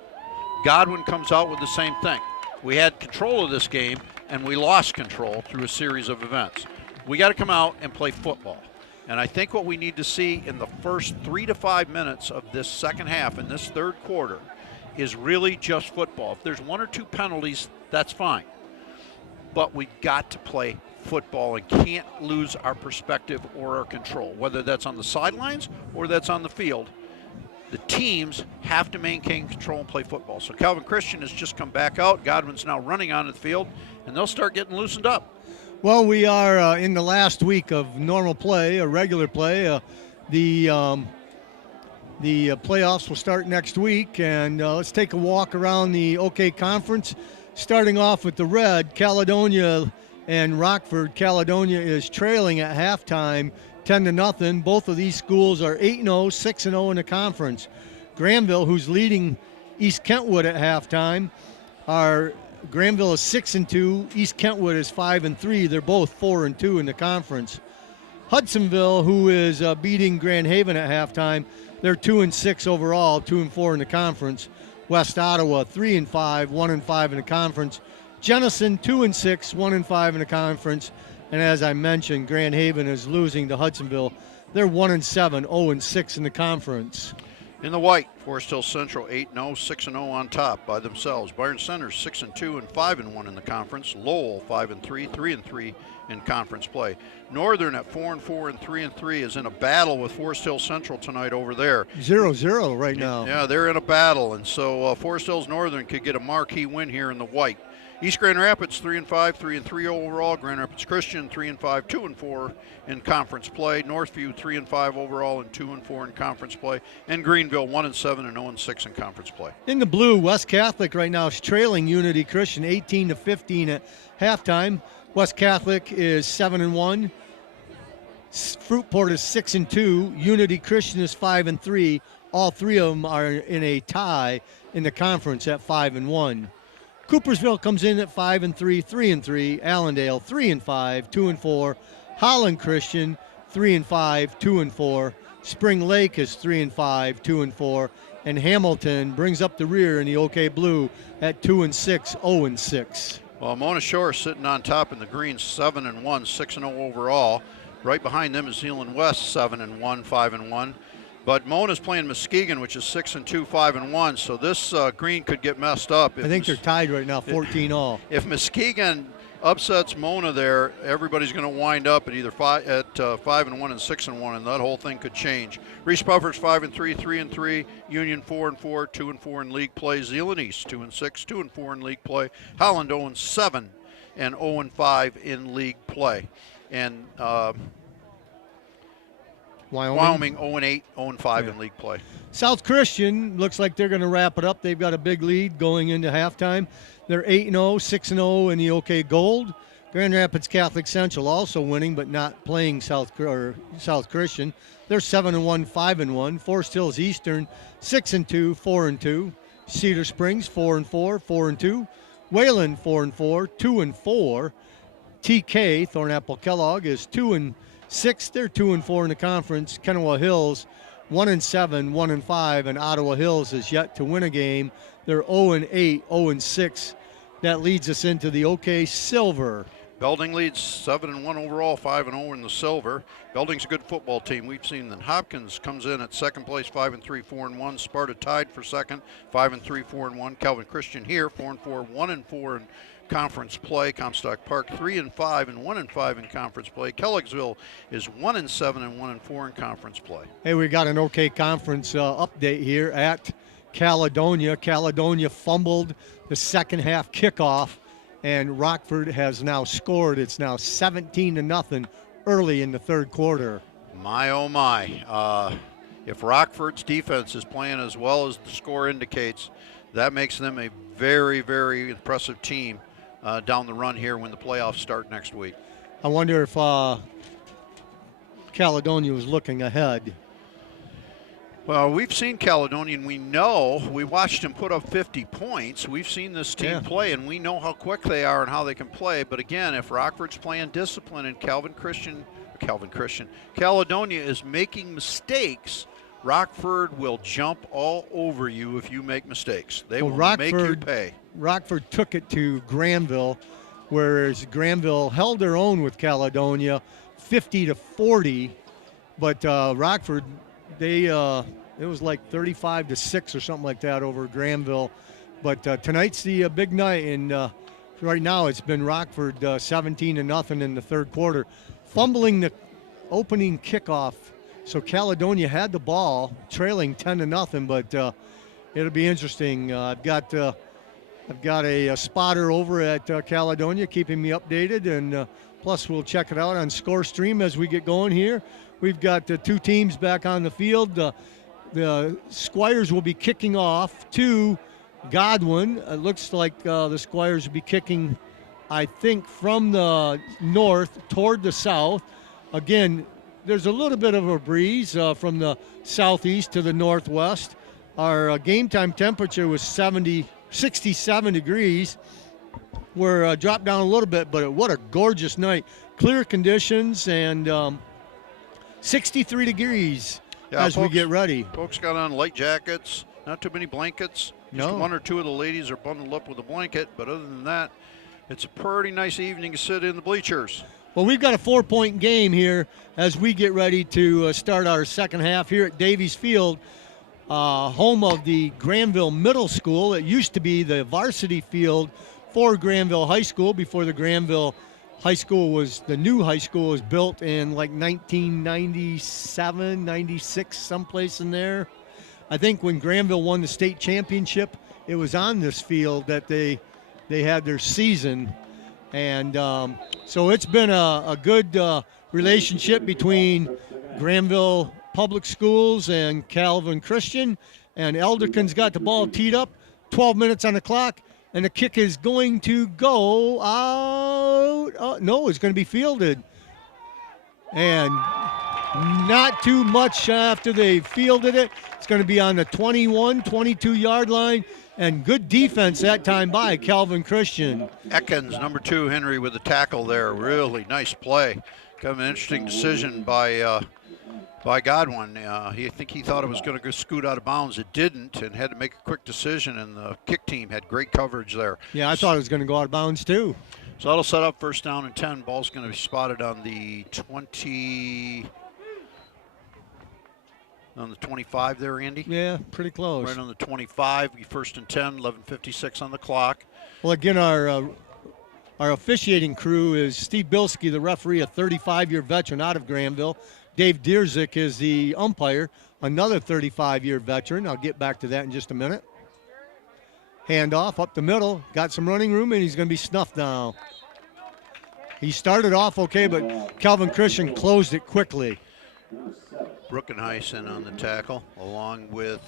Godwin comes out with the same thing. We had control of this game, and we lost control through a series of events. We got to come out and play football. And I think what we need to see in the first 3 to 5 minutes of this second half in this third quarter is really just football. If there's 1 or 2 penalties, that's fine. But we've got to play football and can't lose our perspective or our control, whether that's on the sidelines or that's on the field. The teams have to maintain control and play football. So Calvin Christian has just come back out. Godwin's now running onto the field, and they'll start getting loosened up. Well, we are in the last week of normal play, or regular play. The playoffs will start next week, and let's take a walk around the OK Conference. Starting off with the red, Caledonia and Rockford. Caledonia is trailing at halftime 10-0. Both of these schools are 8-0, 6-0 in the conference. Granville, who's leading East Kentwood at halftime, Granville is 6-2. East Kentwood is 5-3. They're both 4-2 in the conference. Hudsonville, who is beating Grand Haven at halftime, they're 2-6 overall, 2-4 in the conference. West Ottawa 3-5, 1-5 in the conference. Jenison 2-6, 1-5 in the conference. And as I mentioned, Grand Haven is losing to Hudsonville. They're 1-7, 0-6 in the conference. In the white, Forest Hill Central 8-0, 6-0 on top by themselves. Byron Center 6-2 and 5-1 in the conference. Lowell 5-3, 3-3 in conference play. Northern at 4-4 and 3-3 is in a battle with Forest Hill Central tonight over there. 0-0 right now. Yeah, they're in a battle, and so Forest Hills Northern could get a marquee win here in the white. East Grand Rapids 3-5, 3-3 overall. Grand Rapids Christian 3-5, 2-4 in conference play. Northview 3-5 overall and 2-4 in conference play. And Greenville 1-7 and 0-6 in conference play. In the blue, West Catholic right now is trailing Unity Christian 18-15 at halftime. West Catholic is 7-1. Fruitport is 6-2. Unity Christian is 5-3. All three of them are in a tie in the conference at 5-1. Coopersville comes in at 5-3, 3-3. Allendale 3-5, 2-4. Holland Christian 3-5, 2-4. Spring Lake is 3-5, 2-4. And Hamilton brings up the rear in the OK Blue at 2-6, 0-6. Well, Mona Shore sitting on top in the green, 7-1, 6-0 overall. Right behind them is Zeeland West, 7-1, 5-1. But Mona's playing Muskegon, which is 6-2, 5-1. So this green could get messed up. I think they're tied right now, 14-all. If Muskegon upsets Mona there, everybody's going to wind up at either 5-1 and 6-1, and that whole thing could change. Reese Puffer's 5-3, 3-3. Union 4-4, 2-4 in league play. Zeeland East 2-6, 2-4 in league play. Holland 0-7 and 0-5 in league play. And Wyoming 0-8, 0-5 in league play. South Christian looks like they're going to wrap it up. They've got a big lead going into halftime. They're 8-0, 6-0 in the OK Gold. Grand Rapids Catholic Central also winning, but not playing South Christian. They're 7-1, 5-1. Forest Hills Eastern 6-2, 4-2. Cedar Springs 4-4, 4-2. Wayland 4-4, 2-4. TK Thornapple Kellogg is 2-6. They're 2-4 in the conference. Kennewa Hills 1-7, 1-5, and Ottawa Hills is yet to win a game. They're 0-8, 0-6. That leads us into the OK Silver. Belding leads 7-1 overall, 5-0 in the silver. Belding's a good football team. We've seen that. Hopkins comes in at second place, 5-3, 4-1. Sparta tied for second, 5-3, 4-1. Calvin Christian here, 4-4, 1-4 in conference play. Comstock Park 3-5 and 1-5 in conference play. Kellogg'sville is 1-7 and 1-4 in conference play. Hey, we got an OK Conference update here at Caledonia. Caledonia fumbled the second half kickoff, and Rockford has now scored. It's now 17-0 early in the third quarter. My, oh my. If Rockford's defense is playing as well as the score indicates, that makes them a very, very impressive team down the run here when the playoffs start next week. I wonder if Caledonia was looking ahead. Well, we've seen Caledonia, and we know, we watched them put up 50 points. We've seen this team play, and we know how quick they are and how they can play. But again, if Rockford's playing discipline and Caledonia is making mistakes, Rockford will jump all over you if you make mistakes. They will make you pay. Rockford took it to Granville whereas Granville held their own with Caledonia 50-40, but Rockford, it was like 35-6 or something like that over Granville. But tonight's the big night, and right now it's been Rockford 17-0 in the third quarter, fumbling the opening kickoff. So Caledonia had the ball, trailing 10-0, but it'll be interesting. I've got a spotter over at Caledonia keeping me updated, and plus we'll check it out on ScoreStream as we get going here. We've got two teams back on the field. The Squires will be kicking off to Godwin. It looks like the Squires will be kicking, I think, from the north toward the south. Again, there's a little bit of a breeze from the southeast to the northwest. Our game time temperature was 67 degrees. We're dropped down a little bit, but what a gorgeous night. Clear conditions and 63 degrees as we get ready. Folks got on light jackets, not too many blankets. Just one or two of the ladies are bundled up with a blanket, but other than that, it's a pretty nice evening to sit in the bleachers. Well, we've got a 4-point game here as we get ready to start our second half here at Davies Field, home of the Granville Middle School. It used to be the varsity field for Granville High School before the Granville High School the new high school was built in like 1997, 96, someplace in there. I think when Granville won the state championship, it was on this field that they had their season. And so it's been a good relationship between Granville Public Schools and Calvin Christian. And Elderkin's got the ball teed up, 12 minutes on the clock, and the kick is going to go out. No, it's going to be fielded. And not too much after they fielded it. It's going to be on the 21, 22-yard line. And good defense that time by Calvin Christian. Ekins, number 2, Henry, with the tackle there. Really nice play. Kind of an interesting decision by Godwin. I think he thought it was going to go scoot out of bounds. It didn't, and had to make a quick decision, and the kick team had great coverage there. Yeah, I thought it was going to go out of bounds too. So that'll set up first down and 10. Ball's going to be spotted on the 25 there, Andy? Yeah, pretty close. Right on the 25, be first and 10, 11:56 on the clock. Well, again, our officiating crew is Steve Bilski, the referee, a 35-year veteran out of Granville. Dave Deerzik is the umpire, another 35-year veteran. I'll get back to that in just a minute. Handoff up the middle, got some running room, and he's going to be snuffed now. He started off okay, but Calvin Christian closed it quickly. Brookenheisen on the tackle, along with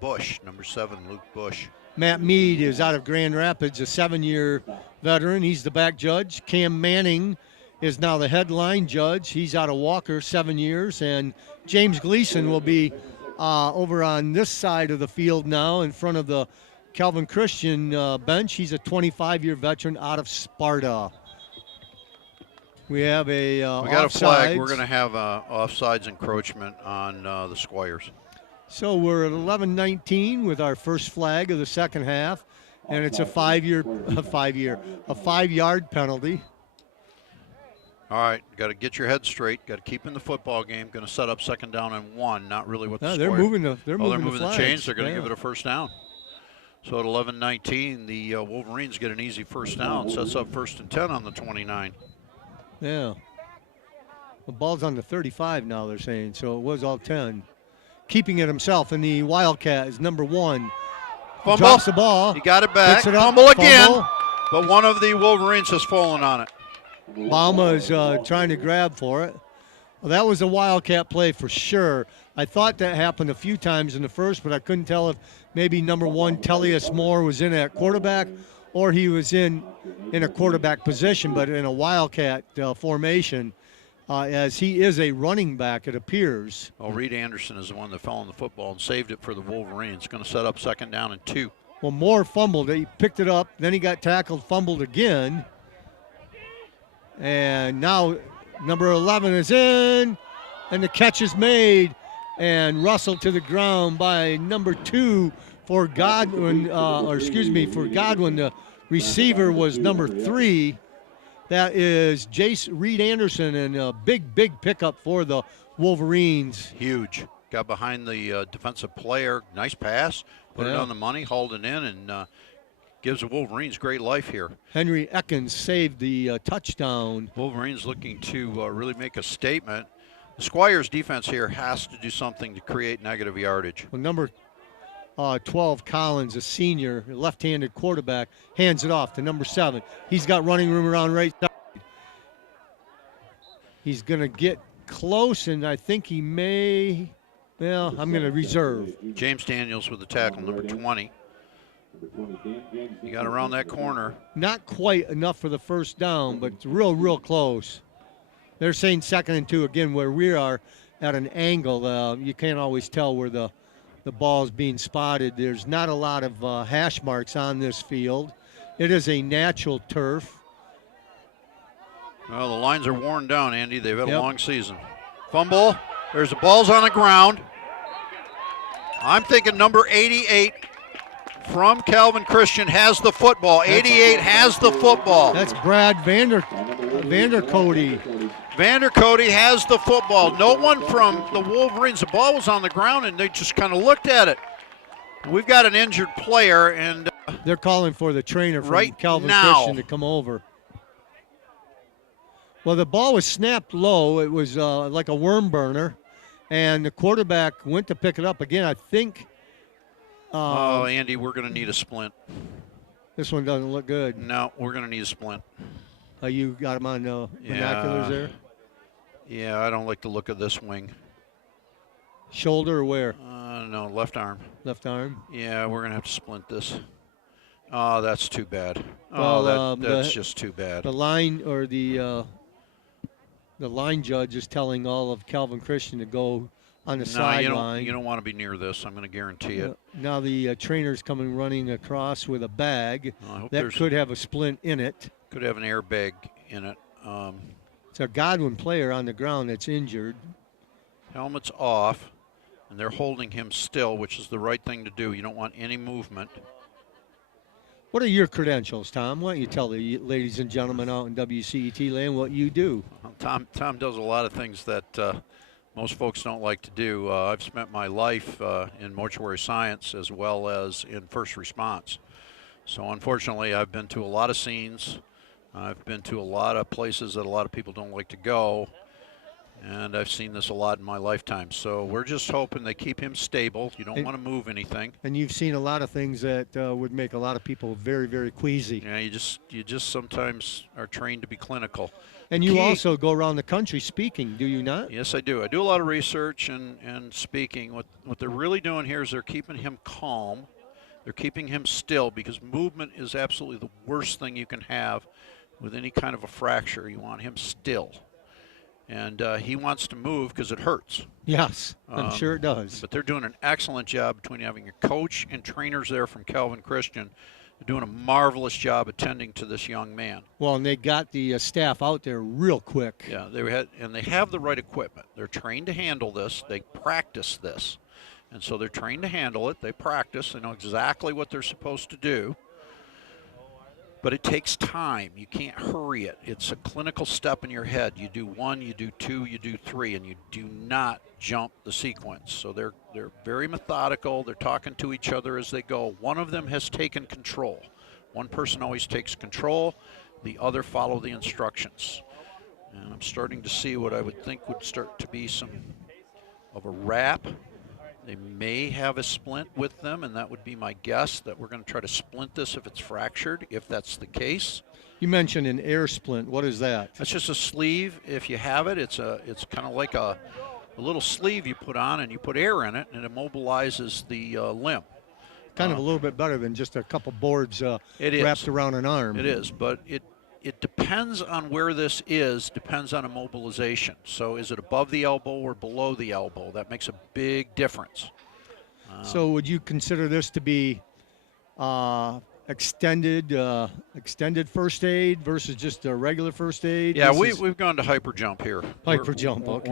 Bush, number 7, Luke Bush. Matt Mead is out of Grand Rapids, a 7-year veteran. He's the back judge. Cam Manning is now the headline judge. He's out of Walker, 7 years. And James Gleason will be over on this side of the field now in front of the Calvin Christian bench. He's a 25-year veteran out of Sparta. We have a we got a flag. We're going to have offsides encroachment on the Squires. So we're at 11:19 with our first flag of the second half, and it's a 5-yard penalty. All right, got to get your head straight. Got to keep in the football game. Going to set up second down and 1. Not really what the they're moving the the chains. They're going to give it a first down. So at 11:19, the Wolverines get an easy first down. Sets up first and 10 on the 29. Yeah. The ball's on the 35 now, they're saying, so it was all 10. Keeping it himself, and the Wildcat is number 1. Fumble. Drops the ball. He got it back. It up, fumble again, but one of the Wolverines has fallen on it. Bauma is trying to grab for it. Well, that was a Wildcat play for sure. I thought that happened a few times in the first, but I couldn't tell if maybe number 1, Tellius Moore, was in at quarterback or he was in a quarterback position, but in a Wildcat formation, as he is a running back, it appears. Well, Reed Anderson is the one that fell on the football and saved it for the Wolverines. Going to set up second down and 2. Well, Moore fumbled. He picked it up, then he got tackled, fumbled again. And now number 11 is in, and the catch is made, and rustled to the ground by number 2 for Godwin, for Godwin. The receiver was number 3, That is Jace Reed Anderson, and a big pickup for the Wolverines. Huge. Got behind the defensive player. Nice pass. Put it on the money, hauled it in, and gives the Wolverines great life here. Henry Ekins saved the touchdown. Wolverines looking to really make a statement. The Squires defense here has to do something to create negative yardage. Well, number 12, Collins, a senior, left-handed quarterback, hands it off to number 7. He's got running room around right side. He's going to get close, and I think he may, well, I'm going to reserve. James Daniels with the tackle, number 20. He got around that corner. Not quite enough for the first down, but it's real close. They're saying 2nd and 2 again, where we are at an angle. You can't always tell where the ball is being spotted. There's not a lot of hash marks on this field. It is a natural turf. Well, the lines are worn down, Andy. They've had a long season. Fumble. There's the ball's on the ground. I'm thinking number 88 from Calvin Christian has the football. 88 has the football. That's Brad Vandercote. Vandercote has the football. No one from the Wolverines. The ball was on the ground, and they just kind of looked at it. We've got an injured player, and they're calling for the trainer from right Calvin now. Christian to come over. Well, the ball was snapped low. It was like a worm burner, and the quarterback went to pick it up again. I think. Oh, Andy, we're going to need a splint. This one doesn't look good. No, we're going to need a splint. You got him on binoculars there? Yeah, I don't like the look of this wing. Shoulder or where? No, left arm. Left arm? Yeah, we're going to have to splint this. Oh, that's too bad. Well, that's just too bad. The line or the line judge is telling all of Calvin Christian to go on the sideline. You don't want to be near this. I'm going to guarantee it. Now the trainer's coming running across with a bag that could have a splint in it. Could have an airbag in it. It's a Godwin player on the ground that's injured. Helmet's off, and they're holding him still, which is the right thing to do. You don't want any movement. What are your credentials, Tom? Why don't you tell the ladies and gentlemen out in WCET land what you do? Well, Tom does a lot of things that most folks don't like to do. I've spent my life in mortuary science as well as in first response. So unfortunately, I've been to a lot of scenes. I've been to a lot of places that a lot of people don't like to go. And I've seen this a lot in my lifetime. So we're just hoping they keep him stable. You don't want to move anything. And you've seen a lot of things that would make a lot of people very queasy. Yeah, you just sometimes are trained to be clinical. And you also go around the country speaking, do you not? Yes, I do. I do a lot of research and speaking. What they're really doing here is they're keeping him calm. They're keeping him still, because movement is absolutely the worst thing you can have with any kind of a fracture. You want him still. And he wants to move because it hurts. Yes, I'm sure it does. But they're doing an excellent job between having a coach and trainers there from Calvin Christian. They're doing a marvelous job attending to this young man. Well, and they got the staff out there real quick. Yeah, they have the right equipment. They're trained to handle this. They practice this. And so they're trained to handle it. They practice. They know exactly what they're supposed to do. But it takes time. You can't hurry it. It's a clinical step in your head. You do 1, you do 2, you do 3, and you do not jump the sequence. So they're very methodical. They're talking to each other as they go. One of them has taken control. One person always takes control. The other follow the instructions. And I'm starting to see what I would think would start to be some of a wrap. They may have a splint with them, and that would be my guess, that we're going to try to splint this if it's fractured, if that's the case. You mentioned an air splint. What is that? That's just a sleeve. If you have it, it's kind of like a little sleeve you put on, and you put air in it, and it immobilizes the limb. Kind of a little bit better than just a couple boards wrapped around an arm. It is, but it depends on where this is, depends on immobilization. So is it above the elbow or below the elbow? That makes a big difference. So would you consider this to be extended first aid versus just a regular first aid? Yeah, we've gone to hyper jump here. Hyper jump, okay.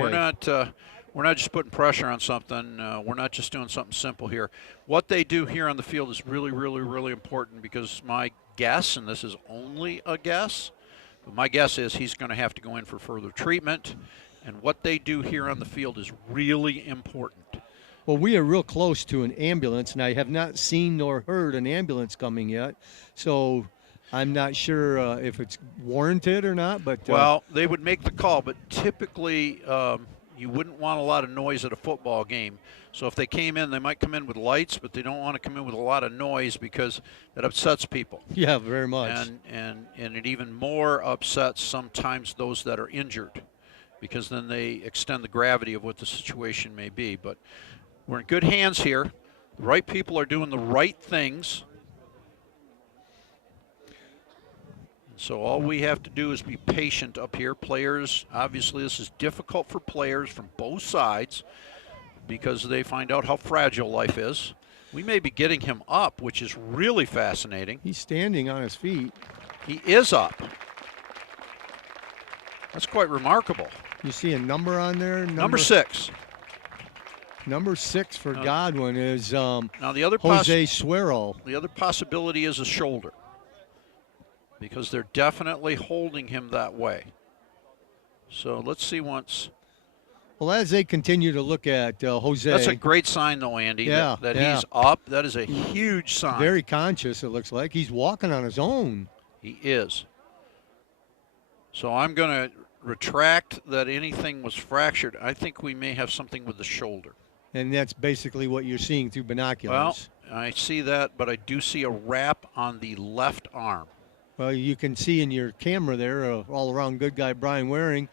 We're not just putting pressure on something. We're not just doing something simple here. What they do here on the field is really, really, really important, because my guess, and this is only a guess, But my guess is he's going to have to go in for further treatment, and what they do here on the field is really important. Well, we are real close to an ambulance, and I have not seen nor heard an ambulance coming yet. So I'm not sure if it's warranted or not. But well, they would make the call, but typically you wouldn't want a lot of noise at a football game. So if they came in, they might come in with lights, but they don't want to come in with a lot of noise because that upsets people. Yeah, very much. And it even more upsets sometimes those that are injured, because then they extend the gravity of what the situation may be. But we're in good hands here. The right people are doing the right things. So all we have to do is be patient up here. Players, obviously this is difficult for players from both sides because they find out how fragile life is. We may be getting him up, which is really fascinating. He's standing on his feet. He is up. That's quite remarkable. You see a number on there? Number 6. Number 6 for Godwin is now the other Jose Suero. The other possibility is a shoulder, because they're definitely holding him that way. So let's see once. Well, as they continue to look at Jose. That's a great sign, though, Andy, that he's up. That is a huge sign. Very conscious, it looks like. He's walking on his own. He is. So I'm going to retract that anything was fractured. I think we may have something with the shoulder. And that's basically what you're seeing through binoculars. Well, I see that, but I do see a wrap on the left arm. Well, you can see in your camera there, all-around good guy Brian Waring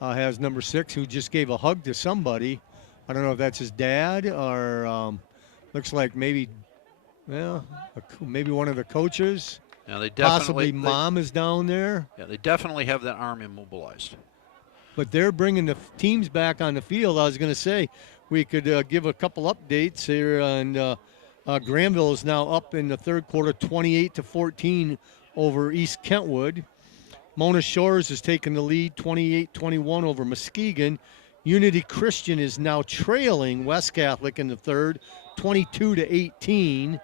has number 6, who just gave a hug to somebody. I don't know if that's his dad or looks like maybe, well, maybe one of the coaches. Yeah, they possibly mom is down there. Yeah, they definitely have that arm immobilized. But they're bringing the teams back on the field. I was going to say we could give a couple updates here, and Granville is now up in the third quarter, 28-14 over East Kentwood. Mona Shores has taken the lead, 28-21 over Muskegon. Unity Christian is now trailing West Catholic in the third, 22-18.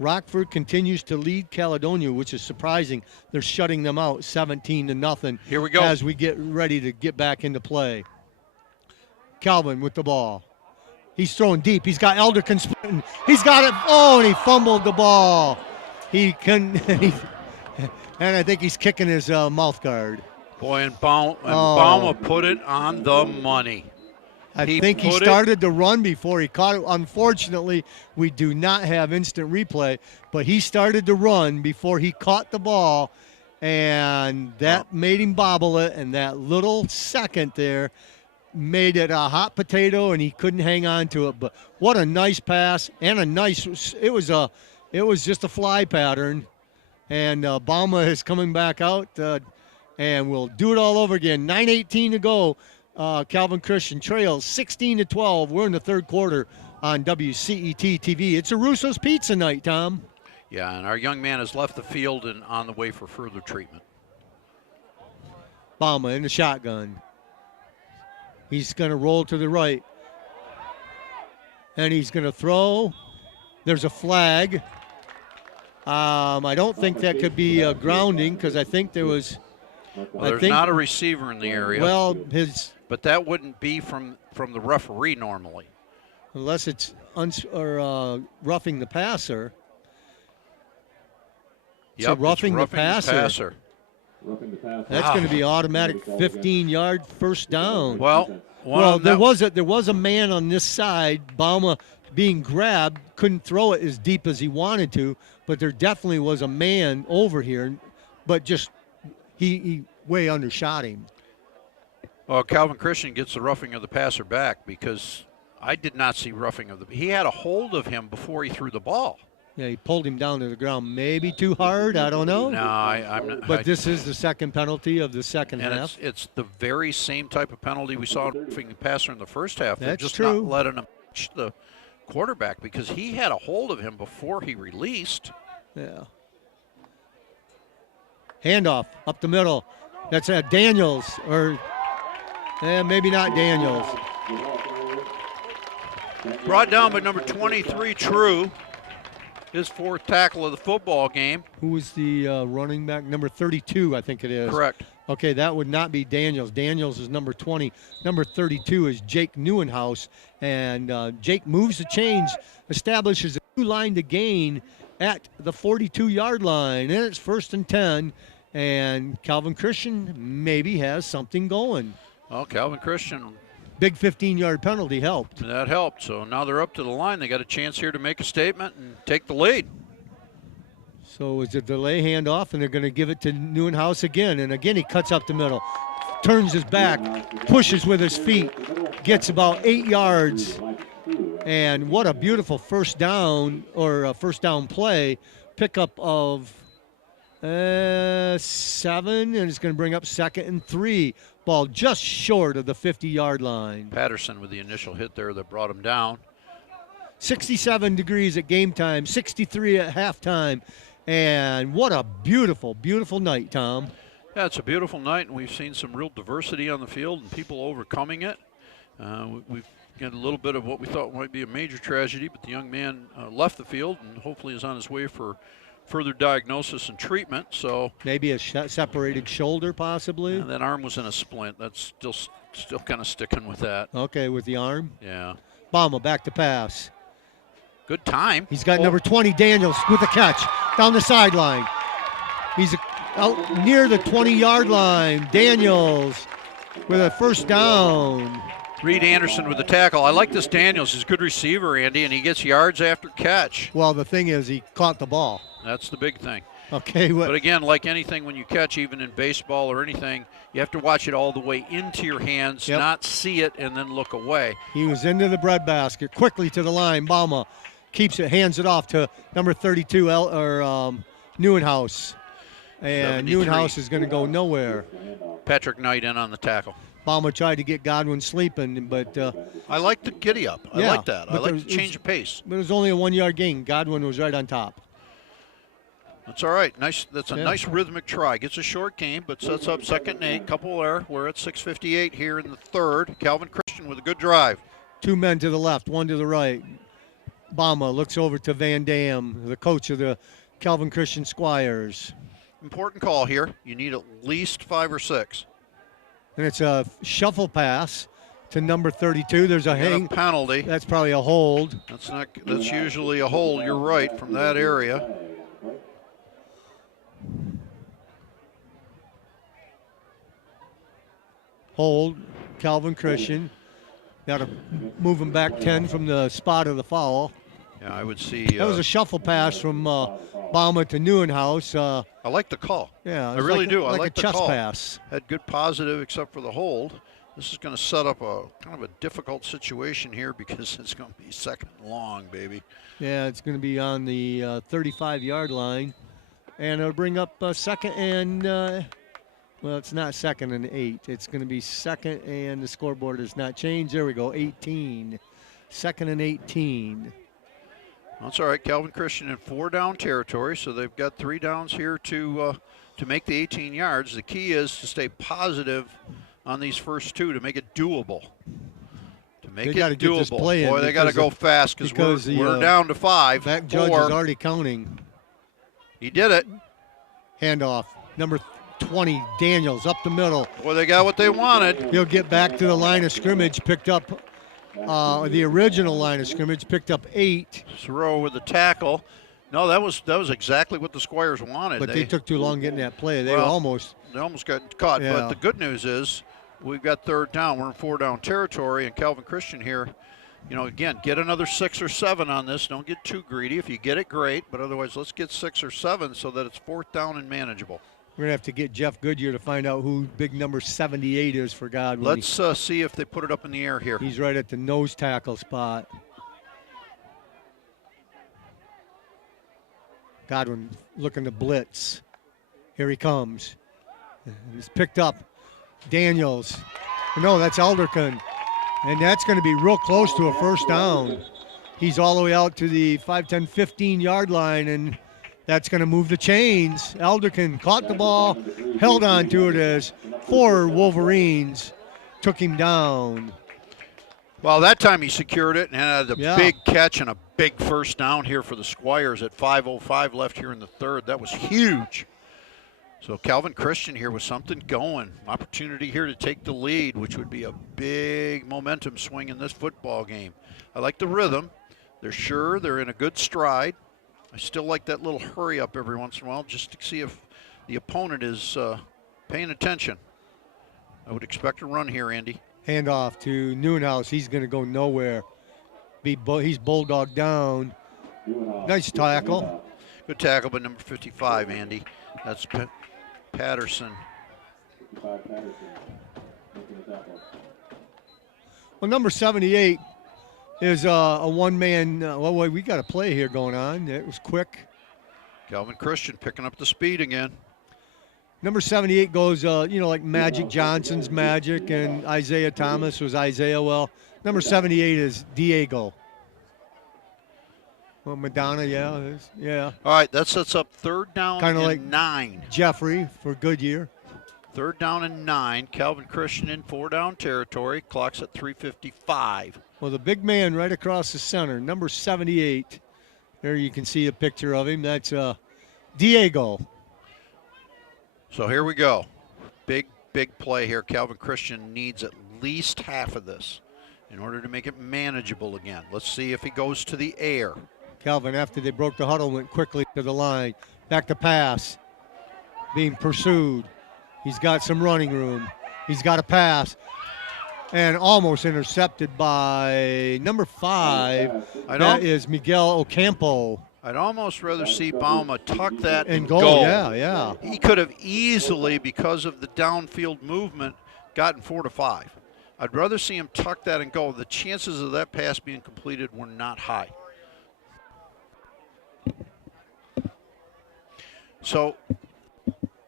Rockford continues to lead Caledonia, which is surprising. They're shutting them out 17-0. Here we go. As we get ready to get back into play. Calvin with the ball. He's throwing deep. He's got Elderkin sprinting. He's got it. Oh, and he fumbled the ball. He couldn't. And I think he's kicking his mouth guard. Boy, and Bauma put it on the money. I think he started to run before he caught it. Unfortunately, we do not have instant replay, but he started to run before he caught the ball, and that made him bobble it, and that little second there made it a hot potato, and he couldn't hang on to it. But what a nice pass, and it was just a fly pattern, and Bauma is coming back out, and we'll do it all over again. 9:18 to go. Calvin Christian trails 16-12. We're in the third quarter on WCET-TV. It's a Russo's Pizza night, Tom. Yeah, and our young man has left the field and on the way for further treatment. Bauma in the shotgun. He's going to roll to the right. And he's going to throw. There's a flag. I don't think that could be grounding, because I think there was. Well, there's not a receiver in the area. Well, but that wouldn't be from the referee normally. Unless it's roughing the passer. Yep, so roughing the passer. That's going to be automatic 15-yard first down. Well, there was a man on this side. Bauma being grabbed, couldn't throw it as deep as he wanted to, but there definitely was a man over here, but just he way undershot him. Well, Calvin Christian gets the roughing of the passer back, because I did not see roughing of the. He had a hold of him before he threw the ball. Yeah, he pulled him down to the ground, maybe too hard. I don't know. No, I'm not. But this is the second penalty of the second half. It's the very same type of penalty we saw roughing the passer in the first half. They're That's just true. not letting him touch the quarterback, because he had a hold of him before he released. Yeah. Handoff up the middle. That's Daniels, or maybe not Daniels. Brought down by number 23, True. His fourth tackle of the football game. Who was the running back? Number 32, I think it is. Correct. Okay, that would not be Daniels. Daniels is number 20. Number 32 is Jake Neuenhaus. And Jake moves the chains, establishes a new line to gain at the 42-yard line. And it's 1st and 10. And Calvin Christian maybe has something going. Well, Calvin Christian. Big 15-yard penalty helped. That helped. So now they're up to the line. They got a chance here to make a statement and take the lead. So it's a delay handoff, and they're going to give it to Neuenhaus again. And again, he cuts up the middle, turns his back, pushes with his feet, gets about 8 yards. And what a beautiful first down or first down play. Pickup of 7, and it's going to bring up 2nd and 3. Ball just short of the 50-yard line. Patterson with the initial hit there that brought him down. 67 degrees at game time, 63 at halftime. And what a beautiful, beautiful night, Tom. Yeah, it's a beautiful night, and we've seen some real diversity on the field and people overcoming it. We've got a little bit of what we thought might be a major tragedy, but the young man left the field and hopefully is on his way for further diagnosis and treatment. So maybe a separated shoulder, possibly. That arm was in a splint. That's still kind of sticking with that. Okay, with the arm. Yeah. Bama back to pass. Good time. He's got number 20, Daniels, with the catch down the sideline. He's out near the 20-yard line. Daniels with a first down. Reed Anderson with the tackle. I like this Daniels. He's a good receiver, Andy, and he gets yards after catch. Well, the thing is, he caught the ball. That's the big thing. Okay. But again, like anything when you catch, even in baseball or anything, you have to watch it all the way into your hands, not see it and then look away. He was into the breadbasket, quickly to the line. Bama keeps it, hands it off to number 32, Neuenhaus. And 73. Neuenhaus is going to go nowhere. Patrick Knight in on the tackle. Bama tried to get Godwin sleeping, but I like the giddy up. I like that. I like the change of pace. But it was only a 1-yard gain. Godwin was right on top. That's all right. Nice. That's a nice rhythmic try. Gets a short gain, but sets up 2nd and 8. Couple there. We're at 6:58 here in the 3rd. Calvin Christian with a good drive. 2 men to the left, 1 to the right. Bama looks over to Van Dam, the coach of the Calvin Christian Squires. Important call here. You need at least 5 or 6. And it's a shuffle pass to number 32. There's a hang penalty. That's probably a hold. That's usually a hold. You're right from that area. Hold, Calvin Christian. Got to move him back 10 from the spot of the foul. Yeah, I would see. That was a shuffle pass from Bama to Neuenhaus. I like the call. Yeah, I really do. I like the chest call. Pass. Had good positive except for the hold. This is going to set up a kind of a difficult situation here because it's going to be 2nd and long, baby. Yeah, it's going to be on the 35-yard line. And it'll bring up 2nd and, well, it's not 2nd and 8. It's going to be 2nd, and the scoreboard has not changed. There we go, 18. 2nd and 18. That's all right. Calvin Christian in 4-down territory, so they've got 3 downs here to make the 18 yards. The key is to stay positive on these first 2 to make it doable. To make it doable. Boy, they got to go fast because we're down to 5. That judge is already counting. He did it. Handoff. Number 20, Daniels, up the middle. Boy, they got what they wanted. He'll get back to the line of scrimmage, picked up the original line of scrimmage, picked up 8. Throw with the tackle. No, that was exactly what the Squires wanted. But they took too long getting that play. They almost got caught. Yeah. But the good news is we've got 3rd down. We're in 4-down territory, and Calvin Christian here, again, get another 6 or 7 on this. Don't get too greedy. If you get it, great. But otherwise, let's get 6 or 7 so that it's 4th down and manageable. We're going to have to get Jeff Goodyear to find out who big number 78 is for Godwin. Let's see if they put it up in the air here. He's right at the nose tackle spot. Godwin looking to blitz. Here he comes. He's picked up. Daniels. No, that's Alderkin. And that's going to be real close to a first down. He's all the way out to the 5, 10, 15-yard line, and that's going to move the chains. Alderkin caught the ball, held on to it as 4 Wolverines took him down. Well, that time he secured it and had a big catch and a big first down here for the Squires at 5:05 left here in the 3rd. That was huge. So Calvin Christian here with something going. Opportunity here to take the lead, which would be a big momentum swing in this football game. I like the rhythm. They're sure. They're in a good stride. I still like that little hurry up every once in a while just to see if the opponent is paying attention. I would expect a run here, Andy. Handoff to Newenhouse. He's going to go nowhere. He's bulldog down. Nice tackle. Good tackle by number 55, Andy. That's Patterson. 55 Patterson making the tackle. Well, number 78 is a one-man. Well, we got a play here going on. It was quick. Calvin Christian picking up the speed again. Number 78 goes, like Magic Johnson's Magic, and Isaiah Thomas was Isaiah. Well, number 78 is Diego. Well, Madonna, yeah. All right, that sets up third down Kinda and like 9. Jeffrey for Goodyear. Third down and 9. Calvin Christian in 4-down territory. Clock's at 3:55. Well, the big man right across the center, number 78. There you can see a picture of him. That's Diego. So here we go. Big play here. Calvin Christian needs at least half of this in order to make it manageable again. Let's see if he goes to the air. Calvin, after they broke the huddle, went quickly to the line. Back to pass. Being pursued. He's got some running room. He's got a pass. And almost intercepted by number 5. That is Miguel Ocampo. I'd almost rather see Bauma tuck that and go. Yeah. He could have easily, because of the downfield movement, gotten 4 to 5. I'd rather see him tuck that and go. The chances of that pass being completed were not high. So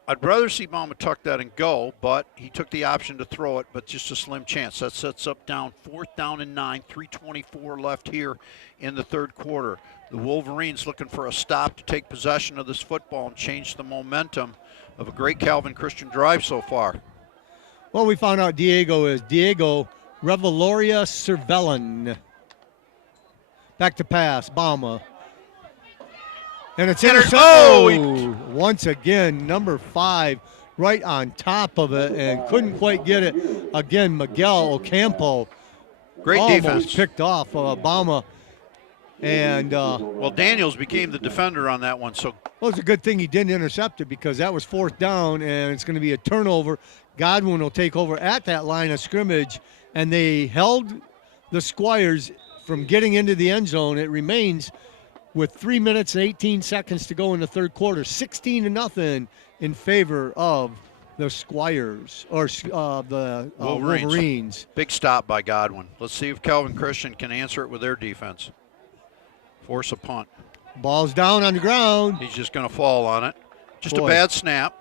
I'd rather see Bauma tuck that and go, but he took the option to throw it, but just a slim chance. That sets up 4th down and 9, 3:24 left here in the third quarter. The Wolverines looking for a stop to take possession of this football and change the momentum of a great Calvin Christian drive so far. Well, we found out Diego is Diego Reveloria Cervellan. Back to pass, Bauma. And it's intercepted. Once again, number 5 right on top of it and couldn't quite get it. Again, Miguel Ocampo. Great defense. Picked off Bauma. And well, Daniels became the defender on that one. So it's a good thing he didn't intercept it because that was 4th down and it's going to be a turnover. Godwin will take over at that line of scrimmage, and they held the Squires from getting into the end zone. It remains with 3 minutes and 18 seconds to go in the third quarter, 16-0 in favor of the Squires or the Wolverines. Big stop by Godwin. Let's see if Calvin Christian can answer it with their defense. Force a punt. Ball's down on the ground. He's just going to fall on it. Just a bad snap.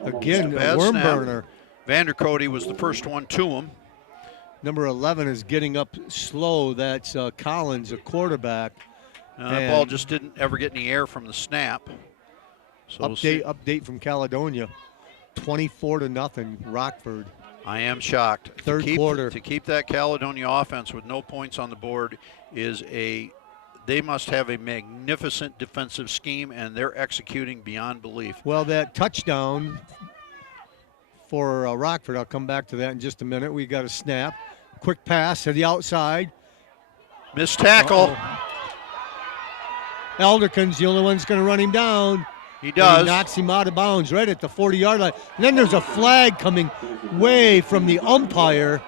Again, a worm burner. Vandercote was the first one to him. Number 11 is getting up slow. That's Collins, a quarterback. That ball just didn't ever get in the air from the snap. So update from Caledonia. 24-0, Rockford. I am shocked. Third quarter. To keep that Caledonia offense with no points on the board is they must have a magnificent defensive scheme, and they're executing beyond belief. Well, that touchdown for Rockford, I'll come back to that in just a minute. We got a snap. Quick pass to the outside. Missed tackle. Elderkin's the only one that's going to run him down. He does. He knocks him out of bounds right at the 40-yard line. And then there's a flag coming way from the umpire.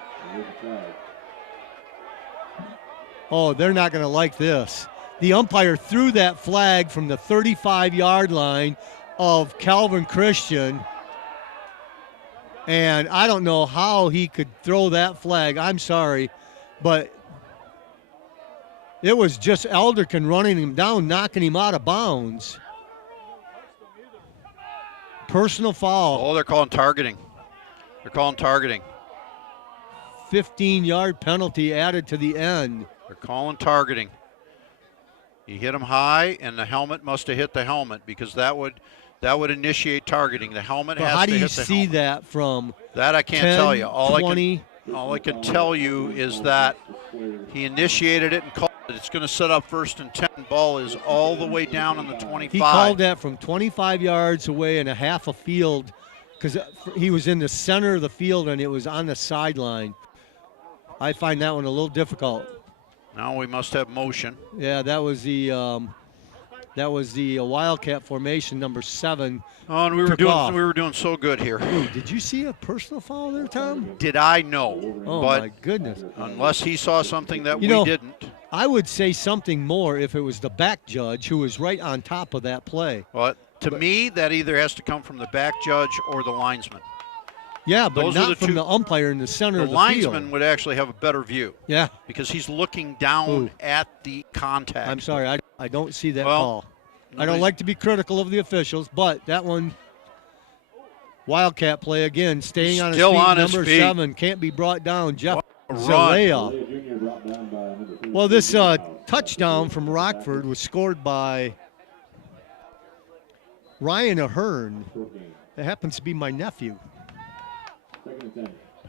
Oh, they're not going to like this. The umpire threw that flag from the 35-yard line of Calvin Christian. And I don't know how he could throw that flag. I'm sorry. But it was just Elderkin running him down, knocking him out of bounds. Personal foul. Oh, they're calling targeting. 15-yard penalty added to the end. They're calling targeting. He hit him high, and the helmet must have hit the helmet because that would initiate targeting. The helmet has to hit the helmet. How do you see that from that? I can't 10, tell you. All 20? I can tell you is that he initiated it and called It's going to set up 1st and 10. Ball is all the way down on the 25. He called that from 25 yards away and a half a field because he was in the center of the field and it was on the sideline. I find that one a little difficult. Now we must have motion. Yeah, that was the Wildcat formation, number 7. Oh, and we were doing so good here. Ooh, did you see a personal foul there, Tom? Did I know? Oh, but my goodness. Unless he saw something that we didn't. I would say something more if it was the back judge who was right on top of that play. Well, to me, that either has to come from the back judge or the linesman. Yeah, but Those not from the umpire in the center of the field. The linesman would actually have a better view. Yeah. Because he's looking down at the contact. I'm sorry, I don't see that call. I don't like to be critical of the officials, but that one, Wildcat play again, staying on his feet, number 7, can't be brought down. Jeff Zalea. Well, this touchdown from Rockford was scored by Ryan Ahern. It happens to be my nephew.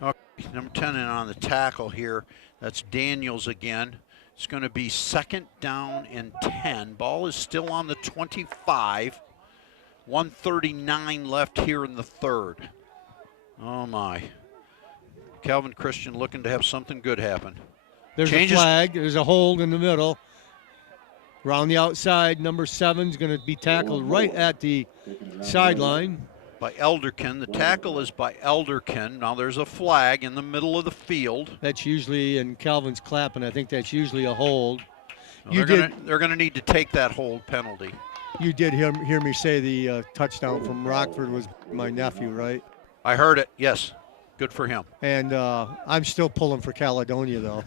Okay, number 10 in on the tackle here. That's Daniels again. It's going to be 2nd down and 10. Ball is still on the 25. 1:39 left here in the 3rd. Oh, my. Calvin Christian looking to have something good happen. There's a flag. There's a hold in the middle. Around the outside, number 7 is going to be tackled right at the sideline. By Elderkin. The tackle is by Elderkin. Now there's a flag in the middle of the field. That's usually, and Calvin's clapping, I think that's usually a hold. Well, they're going to need to take that hold penalty. You did hear me say the touchdown from Rockford was my nephew, right? I heard it, yes. Good for him. And I'm still pulling for Caledonia, though.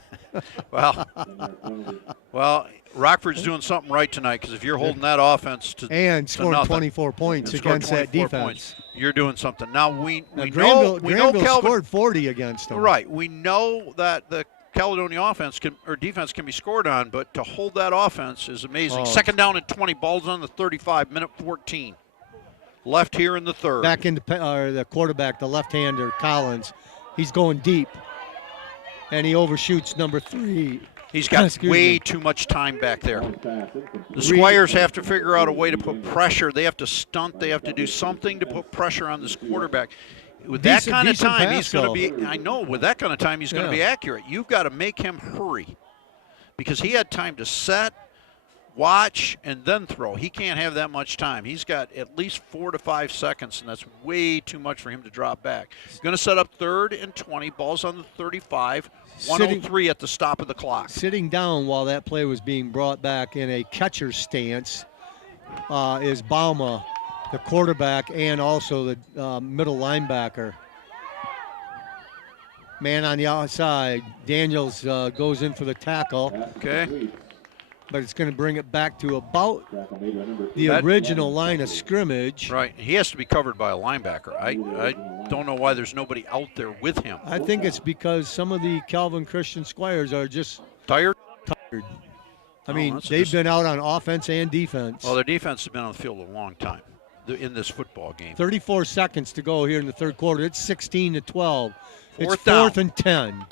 Well, Rockford's doing something right tonight because if you're holding that offense to scoring nothing, 24 points against that defense, points, you're doing something. Now we know Granville Calvin scored 40 against them. Right. We know that the Caledonia defense can be scored on, but to hold that offense is amazing. 2nd down and 20. Ball's on the 35. Minute 14. Left here in the 3rd. Back into the quarterback, the left-hander, Collins. He's going deep, and he overshoots number 3. He's got way too much time back there. The Squires have to figure out a way to put pressure. They have to stunt. They have to do something to put pressure on this quarterback. With that kind of time, he's going to be – I know, with that kind of time, he's going to be accurate. You've got to make him hurry because he had time to set, watch, and then throw. He can't have that much time. He's got at least 4 to 5 seconds, and that's way too much for him to drop back. He's going to set up 3rd and 20. Ball's on the 35. 1:03 at the stop of the clock. Sitting down while that play was being brought back in a catcher stance is Bauma, the quarterback, and also the middle linebacker. Man on the outside. Daniels goes in for the tackle. Okay. But it's going to bring it back to about the original line of scrimmage. Right. He has to be covered by a linebacker. I don't know why there's nobody out there with him. I think it's because some of the Calvin Christian Squires are just tired. I mean, they've been out on offense and defense. Well, their defense has been on the field a long time in this football game. 34 seconds to go here in the 3rd quarter. It's 16-12. It's 4th down. and 10.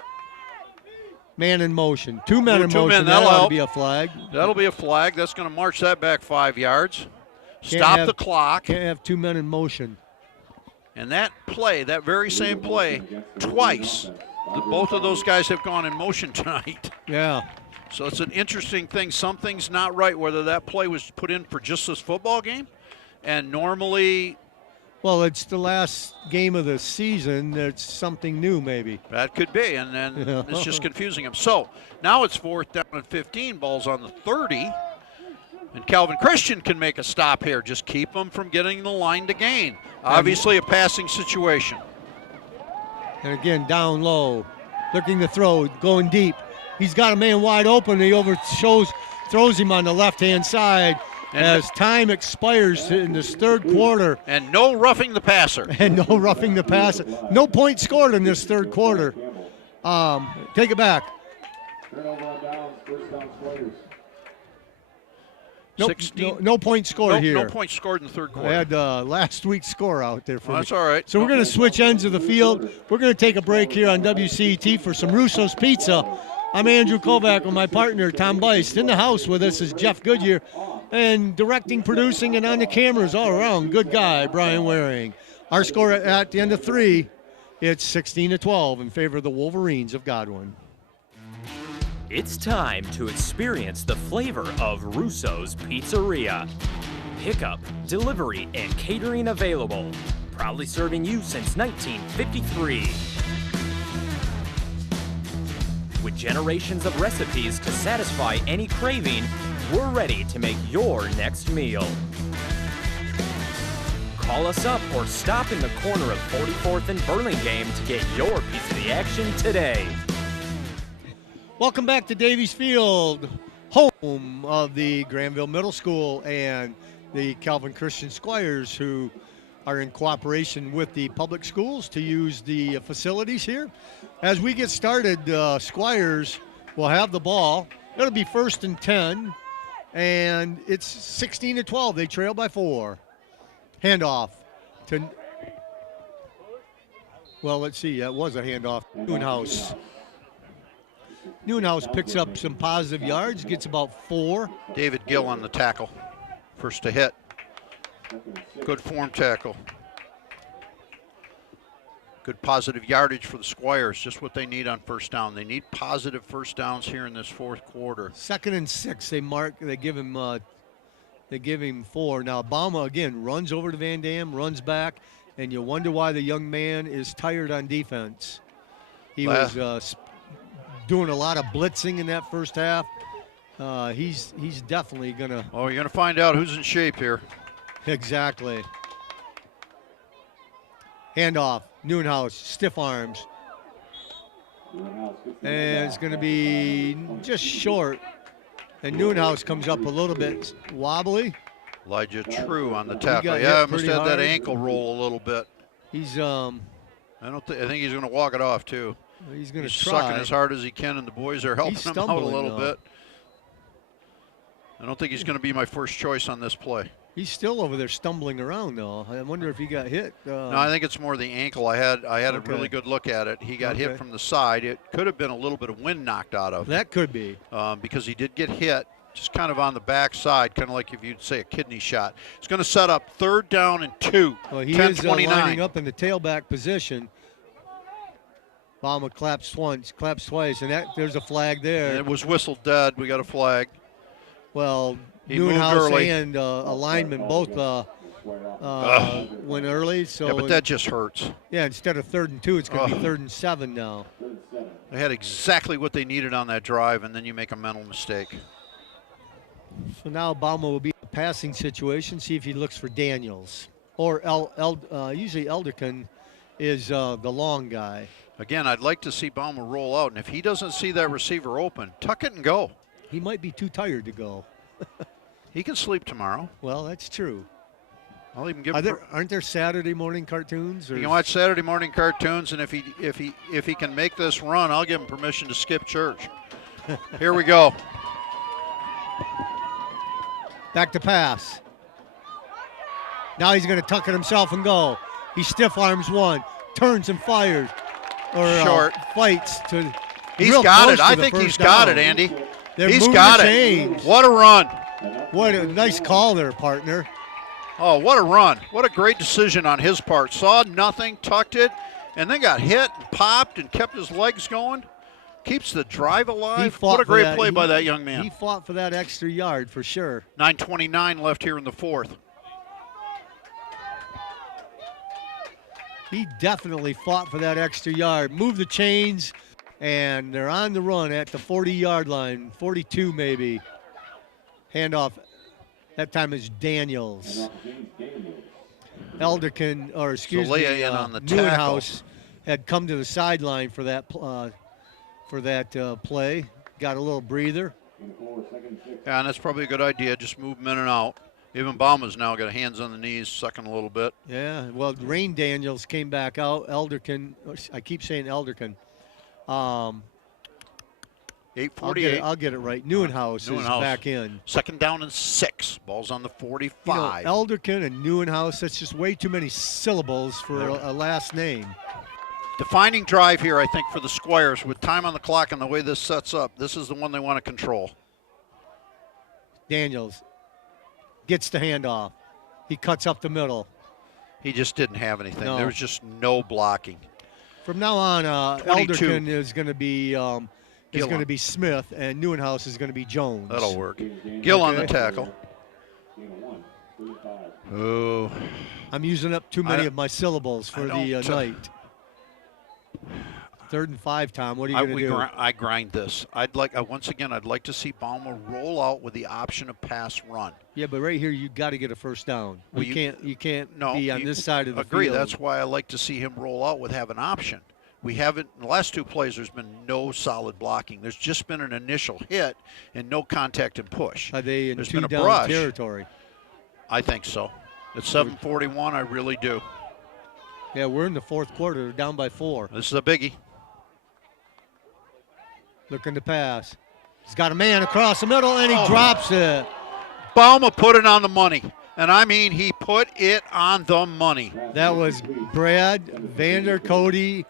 Man in motion. 2 men in motion. That ought to be a flag. That'll be a flag. That's going to march that back 5 yards. Stop the clock. Can't have 2 men in motion. And that play, that very same play, twice, both of those guys have gone in motion tonight. Yeah. So it's an interesting thing. Something's not right, whether that play was put in for just this football game. And normally, well, it's the last game of the season. It's something new, maybe. That could be, and then it's just confusing him. So now it's 4th down and 15. Ball's on the 30. And Calvin Christian can make a stop here. Just keep him from getting the line to gain. Obviously a passing situation. And again, down low, looking to throw, going deep. He's got a man wide open. He throws him on the left-hand side. And as time expires in this 3rd quarter. And no roughing the passer. And no roughing the passer. No point scored in this 3rd quarter. Take it back. Nope, no point scored here. No point scored in the 3rd quarter. I had last week's score out there for me. That's all right. So we're going to switch ends of the field. We're going to take a break here on WCET for some Russo's Pizza. I'm Andrew Kovac with my partner, Tom Beist. In the house with us is Jeff Goodyear. And directing, producing, and on the cameras all around, good guy, Brian Waring. Our score at the end of 3, it's 16-12 in favor of the Wolverines of Godwin. It's time to experience the flavor of Russo's Pizzeria. Pickup, delivery, and catering available. Proudly serving you since 1953. With generations of recipes to satisfy any craving, we're ready to make your next meal. Call us up or stop in the corner of 44th and Burlingame to get your piece of the action today. Welcome back to Davies Field, home of the Granville Middle School and the Calvin Christian Squires, who are in cooperation with the public schools to use the facilities here. As we get started, Squires will have the ball. It'll be 1st and 10, and it's 16-12. They trail by 4. Handoff to, well, let's see. That was a handoff. Newenhouse. Newenhouse picks up some positive yards, gets about 4. David Gill on the tackle. First to hit. Good form tackle. Good positive yardage for the Squires, just what they need on first down. They need positive first downs here in this 4th quarter. 2nd and 6, they give him 4. Now Bauma again runs over to Van Dam, runs back, and you wonder why the young man is tired on defense. He was doing a lot of blitzing in that first half. He's definitely gonna. Oh, you're gonna find out who's in shape here. Exactly. Handoff, Newenhouse, stiff arms. And it's going to be just short. And Newenhouse comes up a little bit wobbly. Elijah True on the tackle. Yeah, must have had that ankle roll a little bit. He's I think he's going to walk it off too. He's going to try. Sucking as hard as he can, and the boys are helping him out a little bit. I don't think he's going to be my first choice on this play. He's still over there stumbling around, though. I wonder if he got hit. No, I think it's more the ankle. I had a really good look at it. He got hit from the side. It could have been a little bit of wind knocked out of. That could be. Because he did get hit, just kind of on the back side, kind of like if you'd say a kidney shot. It's going to set up 3rd down and 2. Well, he is lining up in the tailback position. Bauma claps twice, and there's a flag there. And it was whistled dead. We got a flag. Well, Newenhouse and a lineman both went early. So yeah, but that just hurts. Yeah, instead of 3rd and 2, it's going to be 3rd and 7 now. They had exactly what they needed on that drive, and then you make a mental mistake. So now Bauma will be in a passing situation, see if he looks for Daniels. Or usually Elderkin is the long guy. Again, I'd like to see Bauma roll out, and if he doesn't see that receiver open, tuck it and go. He might be too tired to go. He can sleep tomorrow. Well, that's true. I'll even give. Aren't there Saturday morning cartoons? Or? You can watch Saturday morning cartoons, and if he can make this run, I'll give him permission to skip church. Here we go. Back to pass. Now he's going to tuck it himself and go. He stiff arms one, turns and fires, or short fights to. He's got it. I think he's got it, Andy. He's got it. What a run. What a nice call there, partner. Oh, what a run. What a great decision on his part. Saw nothing, tucked it, and then got hit and popped and kept his legs going. Keeps the drive alive. What a great play by that young man. He fought for that extra yard for sure. 9:29 left here in the 4th. He definitely fought for that extra yard. Move the chains. And they're on the run at the 40-yard line, 42 maybe. Handoff. That time is Daniels. Elderkin, or excuse me, Newenhouse had come to the sideline for that play. Got a little breather. Yeah, and that's probably a good idea. Just move him in and out. Even Bauma's now got hands on the knees, sucking a little bit. Yeah, well, Rain Daniels came back out. Elderkin, I keep saying Elderkin. 8:48. I'll get it right. Newenhouse is back in. 2nd down and 6. Ball's on the 45. You know, Elderkin and Newenhouse, that's just way too many syllables for a last name. Defining drive here, I think, for the Squires with time on the clock and the way this sets up. This is the one they want to control. Daniels gets the handoff. He cuts up the middle. He just didn't have anything. No. There was just no blocking. From now on, 22. Elderkin is going to be Smith, and Neuenhaus is going to be Jones. That'll work. Gill on the tackle. Oh, I'm using up too many of my syllables for the night. 3rd and 5, Tom. What are you going to do? I grind this. I'd like to see Bauma roll out with the option of pass run. Yeah, but right here you got to get a first down. Well, you can't be on this side of the field. That's why I like to see him roll out with have an option. We haven't in the last 2 plays. There's been no solid blocking. There's just been an initial hit and no contact and push. Are they in There's 2 been a down brush. territory? I think so. At 7:41, I really do. Yeah, we're in the 4th quarter. They're down by 4. This is a biggie. Looking to pass. He's got a man across the middle, and he drops it. Bauma put it on the money. And I mean, he put it on the money. That was Brad Vander Cody,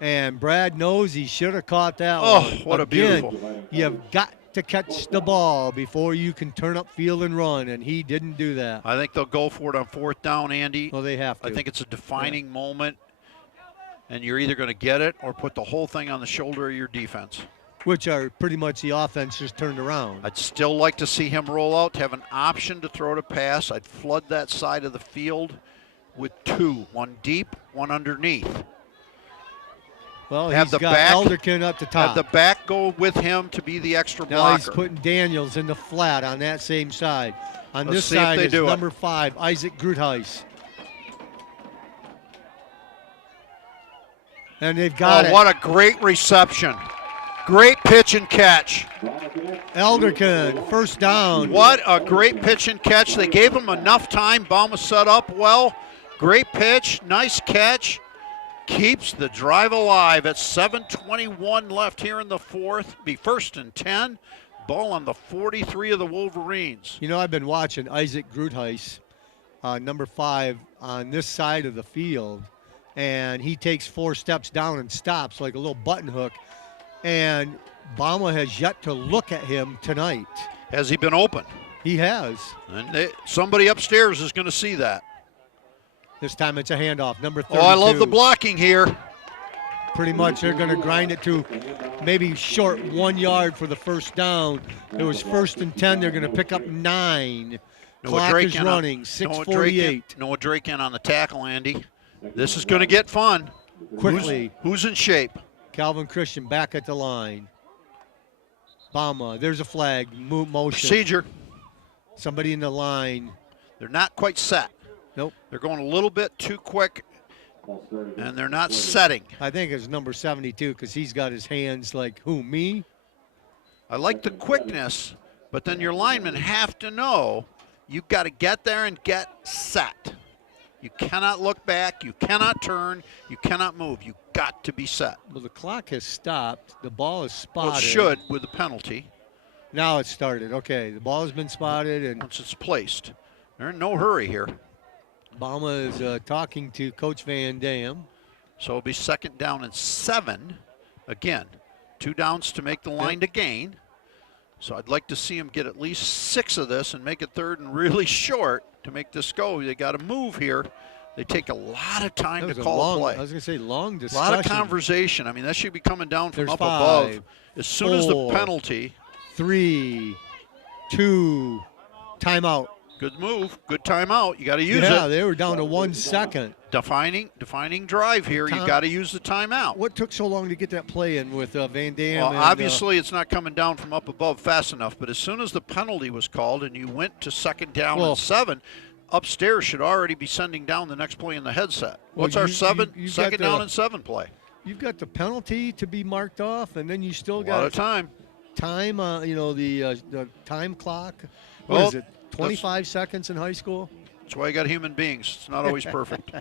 and Brad knows he should have caught that one. Oh, what a beautiful. You've got to catch the ball before you can turn up field and run, and he didn't do that. I think they'll go for it on 4th down, Andy. Well, they have to. I think it's a defining moment, and you're either going to get it or put the whole thing on the shoulder of your defense. Which are pretty much the offense just turned around. I'd still like to see him roll out, to have an option to throw to pass. I'd flood that side of the field with 2, one deep, one underneath. Well, have he's got Elderkin up the top. Have the back go with him to be the extra blocker. Now he's putting Daniels in the flat on that same side. On Let's this see if side they is do it. number 5, Isaac Gruthuis. And they've got it. What a great reception. Great pitch and catch. Elderkin, first down. What a great pitch and catch. They gave him enough time. Bauma set up well. Great pitch, nice catch. Keeps the drive alive at 7:21 left here in the 4th. Be 1st and 10. Ball on the 43 of the Wolverines. You know, I've been watching Isaac Gruthuis, number 5, on this side of the field, and he takes 4 steps down and stops like a little button hook. And Bauma has yet to look at him tonight. Has he been open? He has. And somebody upstairs is going to see that. This time it's a handoff, number 32. Oh, I love the blocking here. Pretty much they're going to grind it to maybe short 1 yard for the first down. It was 1st and 10. They're going to pick up 9. Clock is running, 6:48. Noah Drake in on the tackle, Andy. This is going to get fun. Quickly. Who's in shape? Calvin Christian back at the line. Bauma, there's a flag, motion. Procedure. Somebody in the line. They're not quite set. Nope. They're going a little bit too quick, and they're not setting. I think it's number 72 because he's got his hands like, who, me? I like the quickness, but then your linemen have to know you've got to get there and get set. You cannot look back. You cannot turn. You cannot move. You've got to be set. Well, the clock has stopped. The ball is spotted. Well, it should with the penalty. Now it's started. Okay, the ball has been spotted. And once it's placed. They're in no hurry here. Bauma is talking to Coach Van Dam. So it'll be 2nd down and 7. Again, 2 downs to make the line to gain. So I'd like to see him get at least 6 of this and make it 3rd and really short to make this go. They got to move here. They take a lot of time to call a play. I was going to say long discussion. A lot of conversation. I mean, that should be coming down from up 5, above. As soon as the penalty. 3, 2, timeout. Good move. Good timeout. You got to use it. Yeah, they were down to 1 second. Defining drive here. You got to use the timeout. What took so long to get that play in with Van Dam? Well, obviously it's not coming down from up above fast enough, but as soon as the penalty was called and you went to 2nd down and 7, upstairs should already be sending down the next play in the headset. What's our 2nd down and 7 play? You've got the penalty to be marked off, and then you still got a lot of time. The time clock. What is it? 25 seconds in high school? That's why you got human beings. It's not always perfect.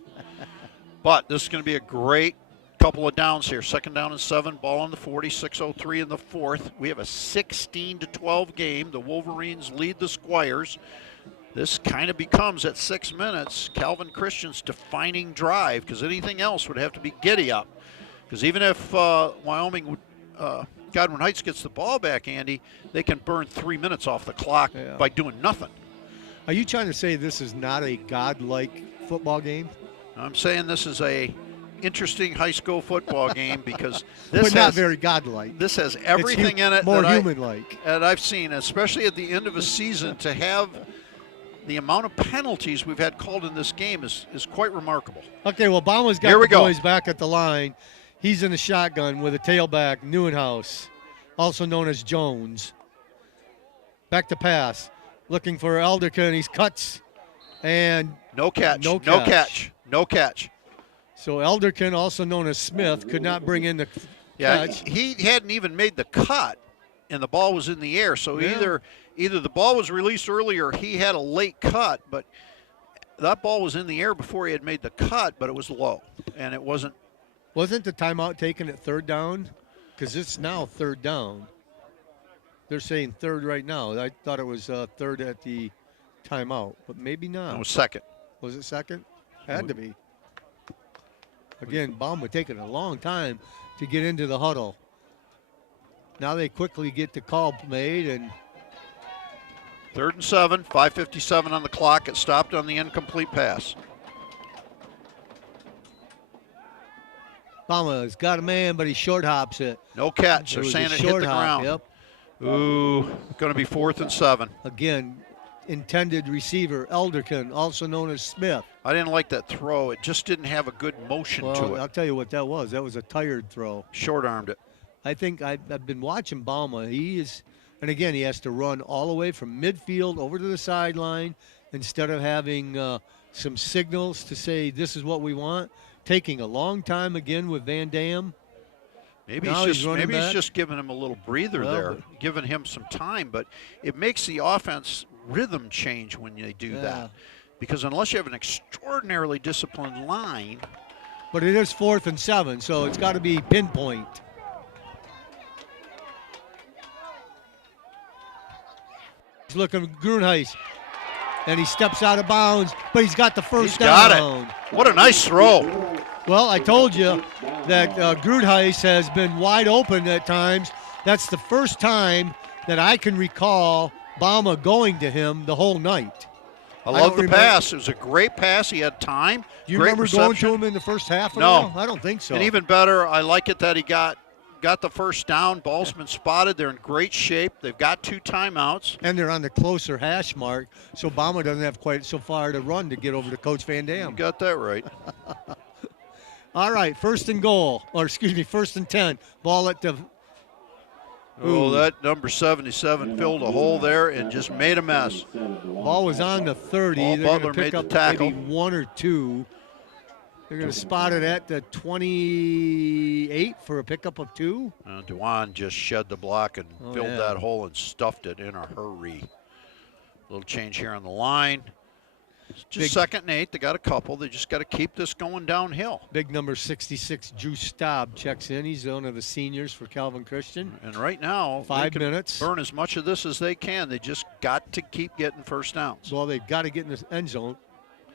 But this is going to be a great couple of downs here. 2nd down and 7, ball on the 40, 6:03 in the 4th. We have a 16-12 game. The Wolverines lead the Squires. This kind of becomes, at 6 minutes, Calvin Christian's defining drive, because anything else would have to be giddy up. Because even if Wyoming, Godwin Heights gets the ball back, Andy, they can burn 3 minutes off the clock by doing nothing. Are you trying to say this is not a godlike football game? I'm saying this is a interesting high school football game because this but not very godlike. This has everything in it more human-like. And I've seen, especially at the end of a season, to have the amount of penalties we've had called in this game is quite remarkable. Okay, well, Bauma's got the boys back at the line. He's in the shotgun with a tailback, Neuenhaus, also known as Jones. Back to pass, looking for Elderkin. He cuts, and no catch. So Elderkin, also known as Smith, could not bring in the catch. He hadn't even made the cut, and the ball was in the air. So either the ball was released early or he had a late cut, but that ball was in the air before he had made the cut, but it was low, and it wasn't. Wasn't the timeout taken at third down? Because it's now third down. They're saying third right now. I thought it was third at the timeout, but maybe not. It was second. Was it second? Had to be. Again, Bauma taking a long time to get into the huddle. Now they quickly get the call made, and 3rd and 7, 5:57 on the clock. It stopped on the incomplete pass. Bauma's got a man, but he short hops it. No catch. They're saying it hit the ground. Yep. Ooh, going to be 4th and 7. Again, intended receiver, Elderkin, also known as Smith. I didn't like that throw. It just didn't have a good motion to it. I'll tell you what that was. That was a tired throw. Short-armed it. I think I've been watching Bauma. He is, and again, he has to run all the way from midfield over to the sideline instead of having some signals to say this is what we want. Taking a long time again with Van Dam. Maybe he's just giving him a little breather there, giving him some time. But it makes the offense rhythm change when they do that. Because unless you have an extraordinarily disciplined line. But it is 4th and 7, so it's got to be pinpoint. He's looking at Grunheis, and he steps out of bounds, but he's got the first down. Got it. What a nice throw. Well, I told you that Grunheis has been wide open at times. That's the first time that I can recall Bauma going to him the whole night. I love the pass. It was a great pass. He had time. Do you remember going to him in the first half? No. I don't think so. And even better, I like it that he got the first down. Ball's been spotted. They're in great shape. They've got 2 timeouts. And they're on the closer hash mark, so Bauma doesn't have quite so far to run to get over to Coach Van Dam. You got that right. All right, 1st and 10. Ball at the. Oh, that number 77 filled a hole there and just made a mess. Ball was on the 30. They're going to pick up maybe 1 or 2. They're going to spot it at the 28 for a pickup of 2. Dewan just shed the block and filled that hole and stuffed it in a hurry. Little change here on the line. Just 2nd and 8. They got a couple. They just got to keep this going downhill. Big number 66, Drew Staub, checks in. He's one of the seniors for Calvin Christian. And right now, 5 minutes. Burn as much of this as they can. They just got to keep getting first downs. Well, they've got to get in the end zone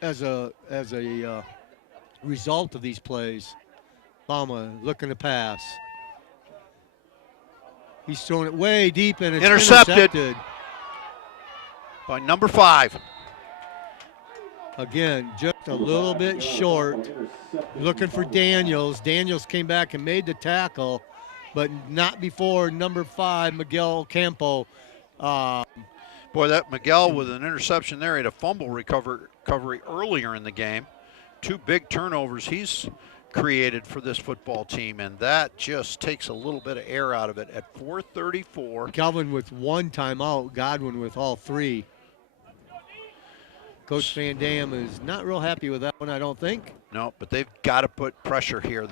as a result of these plays. Bauma looking to pass. He's throwing it way deep, and it's intercepted by number 5. Again, just a little bit short. Looking for Daniels. Daniels came back and made the tackle, but not before number 5, Miguel Campo. Boy, that Miguel with an interception there. He had a fumble recovery earlier in the game. 2 big turnovers he's created for this football team, and that just takes a little bit of air out of it at 4:34. Calvin with 1 timeout, Godwin with all 3. Coach Van Dam is not real happy with that one, I don't think. No, but they've got to put pressure here.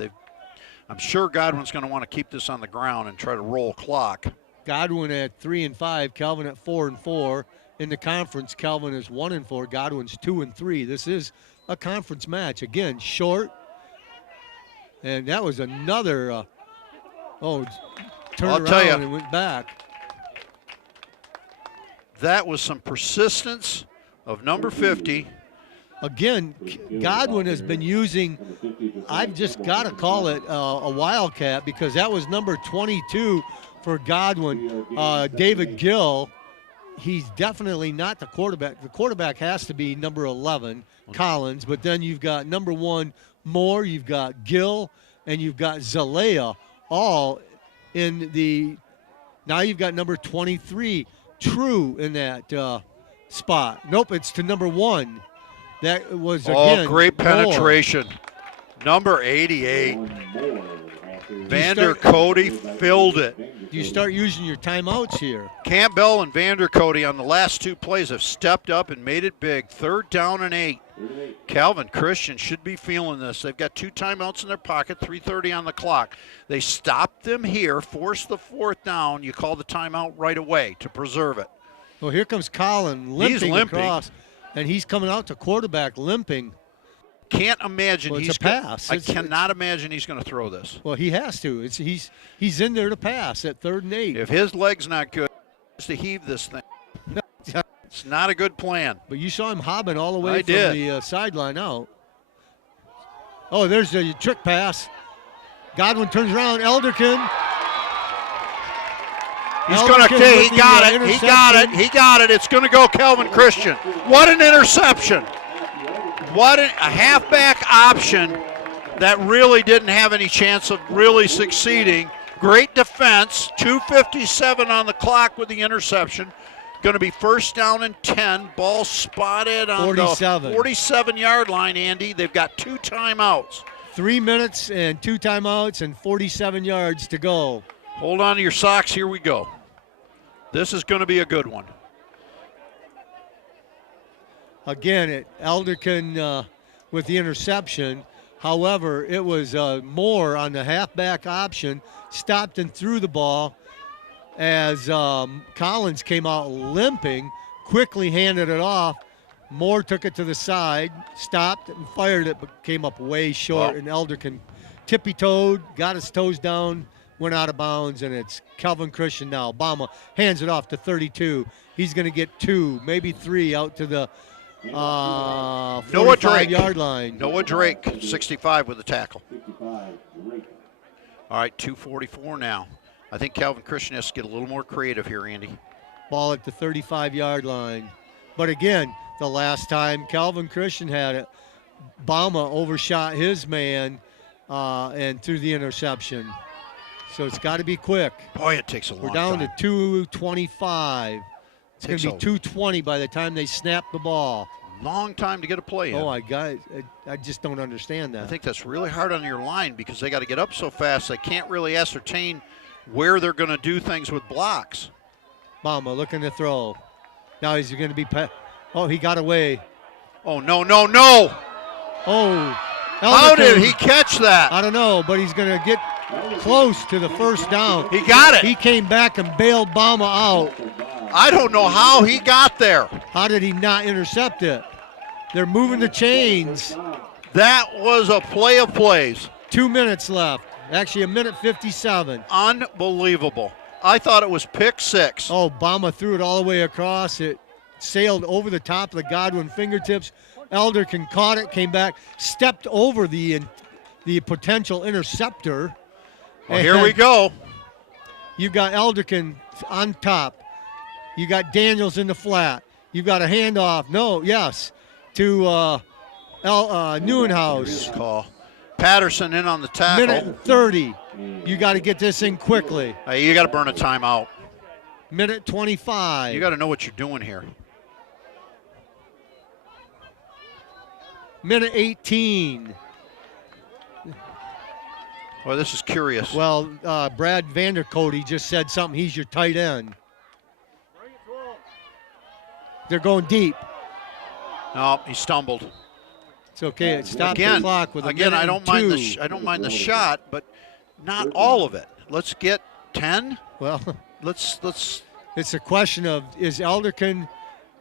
I'm sure Godwin's going to want to keep this on the ground and try to roll clock. Godwin at 3 and 5, Calvin at 4 and 4. In the conference, Calvin is 1 and 4, Godwin's 2 and 3. This is a conference match. Again, short. And that was another, turned around and went back. That was some persistence of number 50 Again, Godwin has been using, I've just got to call it a wildcat, because that was number 22 for Godwin. David Gill, he's definitely not the quarterback. The quarterback has to be number 11, Collins, but then you've got number 1, Moore, you've got Gill, and you've got Zalea, all in the, now you've got number 23, True, in that spot. Nope, it's to number 1. That was, again, great Moore. penetration. Number 88. Vander Cody filled it. You start using your timeouts here. Campbell and Vander Cody on the last 2 plays have stepped up and made it big. 3rd down and 8. Calvin Christian should be feeling this. They've got 2 timeouts in their pocket, 3:30 on the clock. They stopped them here, forced the 4th down. You call the timeout right away to preserve it. Well, here comes Colin limping across, and he's coming out to quarterback limping. Can't imagine it's a pass. I cannot imagine he's going to throw this. Well, he has to. He's in there to pass at 3rd and 8. If his leg's not good, he has to heave this thing. It's not a good plan. But you saw him hobbing all the way from the sideline out. Oh, there's a trick pass. Godwin turns around. Elderkin. He's going to he got it. He got it. He got it. It's going to go Calvin Christian. What an interception. What a halfback option that really didn't have any chance of really succeeding. Great defense. 2:57 on the clock with the interception. Going to be 1st down and 10. Ball spotted on 47. the 47-yard line, Andy. They've got 2 timeouts. 3 minutes and 2 timeouts and 47 yards to go. Hold on to your socks. Here we go. This is going to be a good one. Again, Elderkin with the interception. However, it was Moore on the halfback option, stopped and threw the ball as Collins came out limping, quickly handed it off. Moore took it to the side, stopped and fired it, but came up way short. And Elderkin tippy-toed, got his toes down, went out of bounds, and it's Calvin Christian now. Obama hands it off to 32. He's going to get 2, maybe 3 out to the 45-yard line. Noah Drake, 65 with the tackle. All right, 2:44 now. I think Calvin Christian has to get a little more creative here, Andy. Ball at the 35-yard line. But again, the last time Calvin Christian had it, Bama overshot his man and threw the interception. So it's got to be quick. Boy, it takes a long We're down time. to 2:25. It's going to be 2:20 by the time they snap the ball. Long time to get a play in. Oh, I just don't understand that. I think that's really hard on your line because they got to get up so fast they can't really ascertain where they're going to do things with blocks. Bama looking to throw. Now he's going to be oh, he got away. Oh, no. Oh. How Elderkin, did he catch that? I don't know, but he's going to get close to the 1st down. He got it. He came back and bailed Bama out. I don't know how he got there. How did he not intercept it? They're moving the chains. That was a play of plays. 2 minutes left. Actually, 1:57. Unbelievable. I thought it was pick 6. Oh, Bama threw it all the way across. It sailed over the top of the Godwin fingertips. Elderkin caught it, came back, stepped over the potential interceptor. Well, here we go. You've got Elderkin on top. You got Daniels in the flat. You've got a handoff. To Neuenhaus. Call. Patterson in on the tackle. 1:30. You got to get this in quickly. Hey, you got to burn a timeout. 1:25. You got to know what you're doing here. 1:18. Well, this is curious. Well, Brad Vandercote just said something. He's your tight end. They're going deep. No, he stumbled. It's okay. Stop the clock with a again. minute I don't mind the shot, but not all of it. Let's get 10. Well, let's. It's a question of, is Elderkin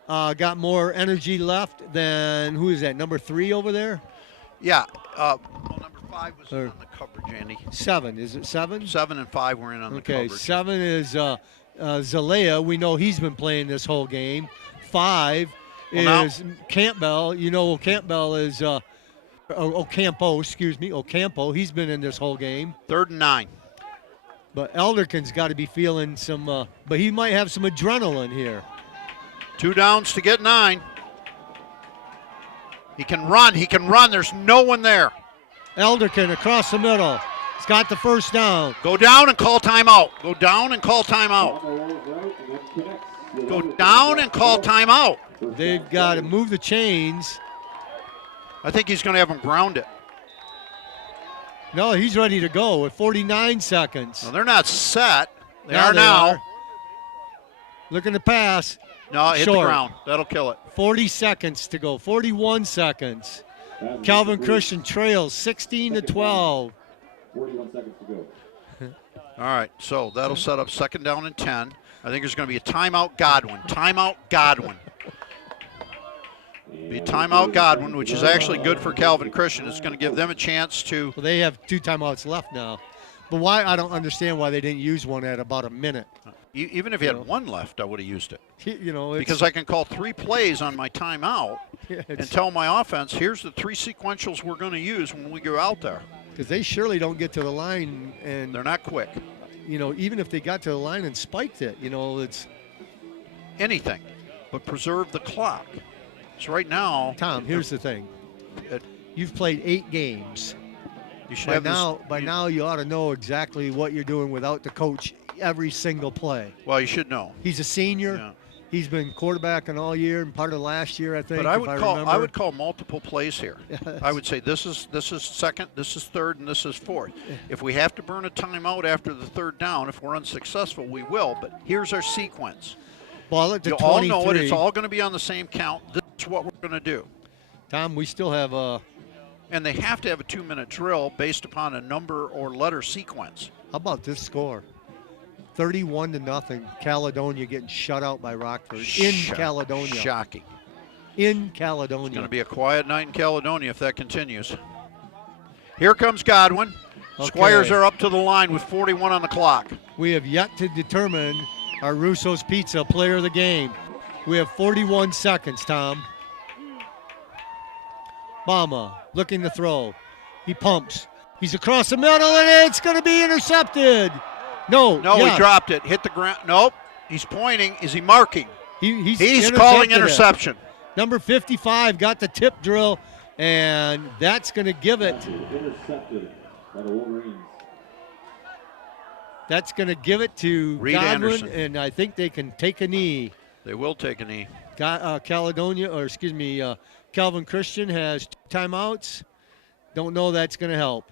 got more energy left than, who is that, number 3 over there? Yeah. Well, number 5 was in on the coverage, Andy. 7. Is it 7? 7 and 5 were in on the coverage. Okay, 7 is Zalea. We know he's been playing this whole game. 5 is Campbell. You know, Campbell is Ocampo, excuse me, Ocampo. He's been in this whole game. 3rd and 9. But Elderkin's got to be feeling some, but he might have some adrenaline here. 2 downs to get 9. He can run. He can run. There's no one there. Elderkin across the middle. He's got the first down. Go down and call timeout. Go down and call timeout. Go down and call timeout. They've got to move the chains. I think he's going to have him ground it. No, he's ready to go with 49 seconds. No, they're not set. They are now. Looking to pass. No, hit Short. the ground. That'll kill it. 40 seconds to go. 41 seconds. Calvin Christian trails 16-12. 41 seconds to go. All right, so that'll set up 2nd down and 10. I think there's going to be a timeout Godwin. Timeout Godwin. Be timeout Godwin, which is actually good for Calvin Christian. It's going to give them a chance to. Well, they have 2 timeouts left now. But why? I don't understand why they didn't use one at about a minute. Even if he had 1 left, I would have used it. You know, because I can call 3 plays on my timeout and tell my offense, here's the 3 sequentials we're going to use when we go out there. Because they surely don't get to the line, and they're not quick. You know, even if they got to the line and spiked it, you know, it's anything but preserve the clock. So right now, Tom, here's the thing. You've played 8 games. You should by now you ought to know exactly what you're doing without the coach every single play. Well, you should know. He's a senior. Yeah. He's been quarterbacking all year and part of last year, I think. But I would call multiple plays here. I would say this is 2nd, this is 3rd, and this is 4th. If we have to burn a timeout after the 3rd down, if we're unsuccessful, we will. But here's our sequence. Ball it to you 23. all know it. It's all going to be on the same count. This is what we're going to do. Tom, we still have a. And they have to have a 2-minute drill based upon a number or letter sequence. How about this score? 31-0. Caledonia getting shut out by Rockford in Caledonia. Shocking. In Caledonia. It's going to be a quiet night in Caledonia if that continues. Here comes Godwin. Okay. Squires are up to the line with 41 on the clock. We have yet to determine our Russo's Pizza player of the game. We have 41 seconds, Tom. Bama looking to throw. He pumps. He's across the middle, and it's going to be intercepted. No, he dropped it. Hit the ground. Nope. He's pointing. Is he marking? He's calling interception. Number 55 got the tip drill, and that's going to give it. Intercepted by the Wolverines. That's going to give it to Reed Godwin, Anderson. And I think they can take a knee. They will take a knee. Calvin Christian has 2 timeouts. Don't know that's going to help.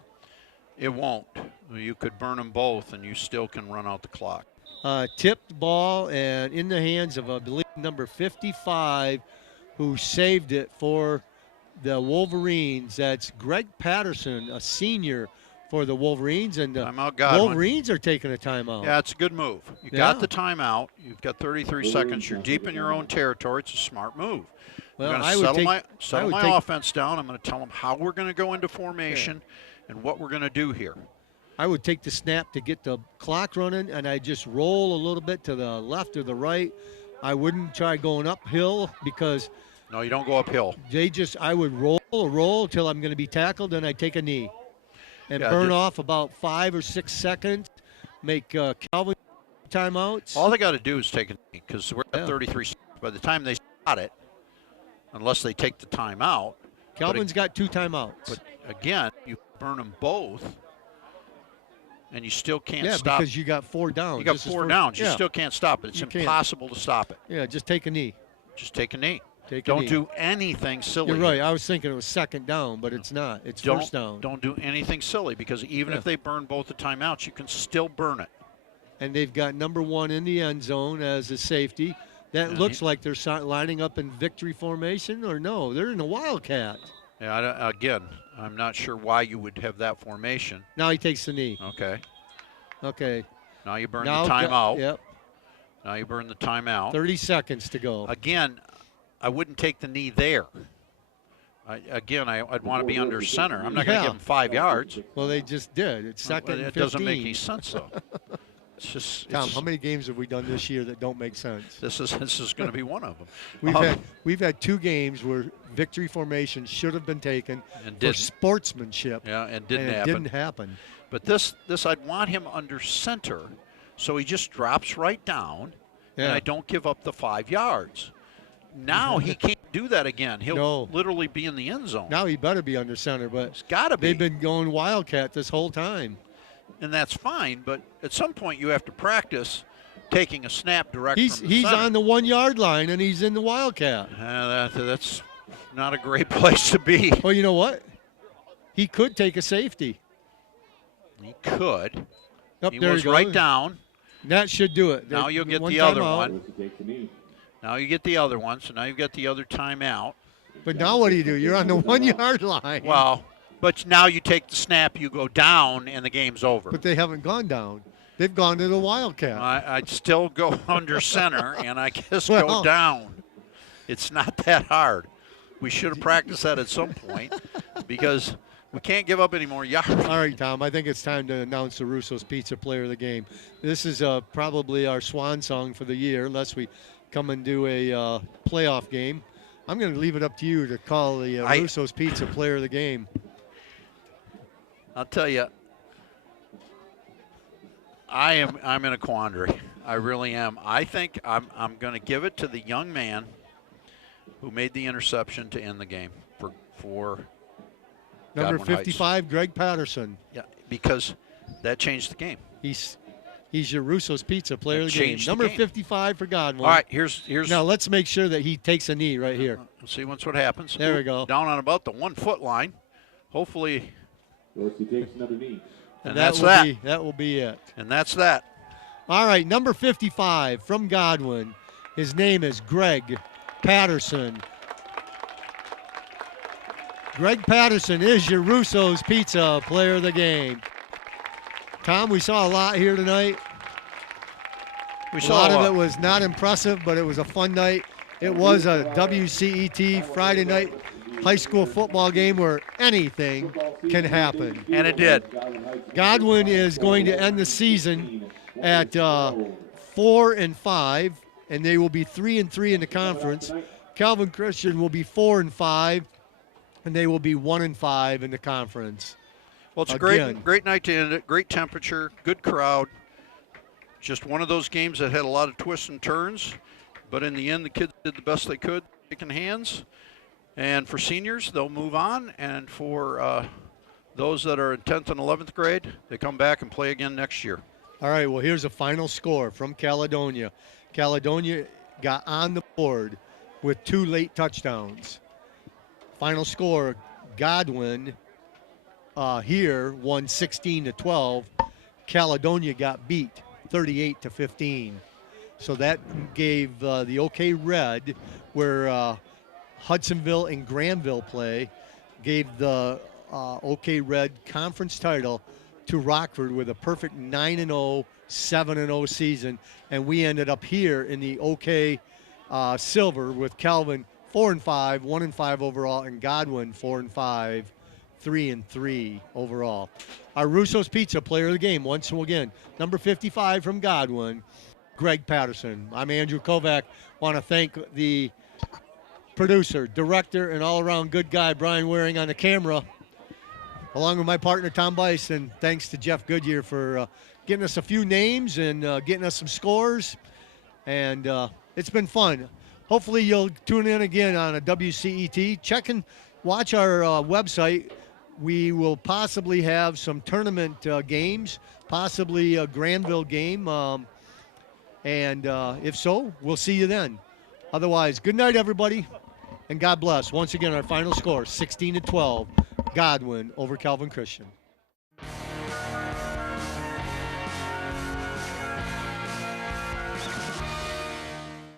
It won't. You could burn them both, and you still can run out the clock. Tipped ball and in the hands of, I believe, number 55, who saved it for the Wolverines. That's Greg Patterson, a senior for the Wolverines, and the Wolverines are taking a timeout. Yeah, it's a good move. You got the timeout. You've got 33 seconds. You're deep in your own territory. It's a smart move. Well, I'm going to settle my offense down. I'm going to tell them how we're going to go into formation and what we're going to do here. I would take the snap to get the clock running, and I just roll a little bit to the left or the right. I wouldn't try going uphill because no, you don't go uphill. I would roll till I'm going to be tackled, then I take a knee and burn off about 5 or 6 seconds. Make Calvin timeouts. All they got to do is take a knee because we're at 33 seconds. By the time they shot it, unless they take the timeout. Calvin's got 2 timeouts. But again, you burn them both, and you still can't stop. Yeah, because you got 4 downs. You got 4 downs. You still can't stop it. It's impossible to stop it. Yeah, just take a knee. Just take a knee. Don't do anything silly. You're right. I was thinking it was 2nd down, but it's not. It's 1st down. Don't do anything silly because even if they burn both the timeouts, you can still burn it. And they've got number 1 in the end zone as a safety. That looks like they're lining up in victory formation, or no, they're in a wildcat. Yeah, again, I'm not sure why you would have that formation. Now he takes the knee. Okay. Now you burn the timeout. Yep. Now you burn the timeout. 30 seconds to go. Again, I wouldn't take the knee there. I'd want to be under center. I'm not going to give them 5 yards. Well, they just did. It's 2nd and 15. It doesn't make any sense, though. It's just Tom, how many games have we done this year that don't make sense? This is going to be one of them. We've had 2 games where victory formation should have been taken And for didn't. sportsmanship. Yeah, and and didn't it happen. didn't happen. But this I'd want him under center, so he just drops right down, and Yeah. I don't give up the 5 yards. Now he can't do that again. He'll literally be in the end zone. Now he better be under center, but It's got to be. they've been going Wildcat this whole time. And that's fine, but at some point you have to practice taking a snap direct from the He's center. on the 1 yard line and he's in the Wildcat. That's not a great place to be. Well, you know what? He could take a safety. He could. Up He there was you go. right down. That should do it. Now you'll get the time other out. one. Now you get the other one, so now you've got the other timeout. But now what do? You're on the 1 yard line. Well, but now you take the snap, you go down, and the game's over. But they haven't gone down. They've gone to the Wildcat. I'd still go under center, and I guess Well. go down. It's not that hard. We should have practiced that at some point because we can't give up any more yards. All right, Tom, I think it's time to announce the Russo's Pizza Player of the Game. This is probably our swan song for the year, unless we come and do a playoff game. I'm going to leave it up to you to call the Russo's Pizza Player of the Game. I'll tell you, I'm in a quandary. I really am. I think I'm going to give it to the young man who made the interception to end the game for Number Godwin Heights. 55, Greg Patterson. Yeah, because that changed the game. He's your Russo's Pizza Player of the Game. changed the Number game. 55 for Godwin. All right, here's Now let's make sure that he takes a knee right here. Let's see what happens. There we go. Down on about the 1 foot line. Hopefully, Dorsey takes another knee. and that's that. That will be it. And that's that. All right, number 55 from Godwin. His name is Greg Patterson. Greg Patterson is your Russo's Pizza Player of the Game. Tom, we saw a lot here tonight. We A saw lot of it was not impressive, but it was a fun night. It was a WCET Friday night high school football game where anything can happen. And it did. Godwin is going to end the season at 4-5, and they will be 3-3 in the conference. Calvin Christian will be 4-5, and they will be 1-5 in the conference. Well, it's a Again. great night to end it. Great temperature, good crowd. Just one of those games that had a lot of twists and turns, but in the end, the kids did the best they could, taking hands. And for seniors, they'll move on, and for those that are in 10th and 11th grade, they come back and play again next year. All right, well, here's a final score from Caledonia. Caledonia got on the board with 2 late touchdowns. Final score, Godwin here won 16-12. Caledonia got beat 38-15. So that gave the OK Red, where Hudsonville and Granville play, gave the OK Red conference title to Rockford with a perfect 9-0, 7-0 season. And we ended up here in the OK Silver with Calvin 4-5, 1-5 overall, and Godwin 4-5, 3-3 overall. Our Russo's Pizza Player of the Game, once again, number 55 from Godwin, Greg Patterson. I'm Andrew Kovac. Want to thank the producer, director, and all-around good guy, Brian Waring, on the camera, along with my partner, Tom Bice, and thanks to Jeff Goodyear for getting us a few names and getting us some scores. And it's been fun. Hopefully you'll tune in again on a WCET. Check and watch our website. We will possibly have some tournament games, possibly a Granville game. And if so, we'll see you then. Otherwise, good night, everybody, and God bless. Once again, our final score, 16-12, Godwin over Calvin Christian.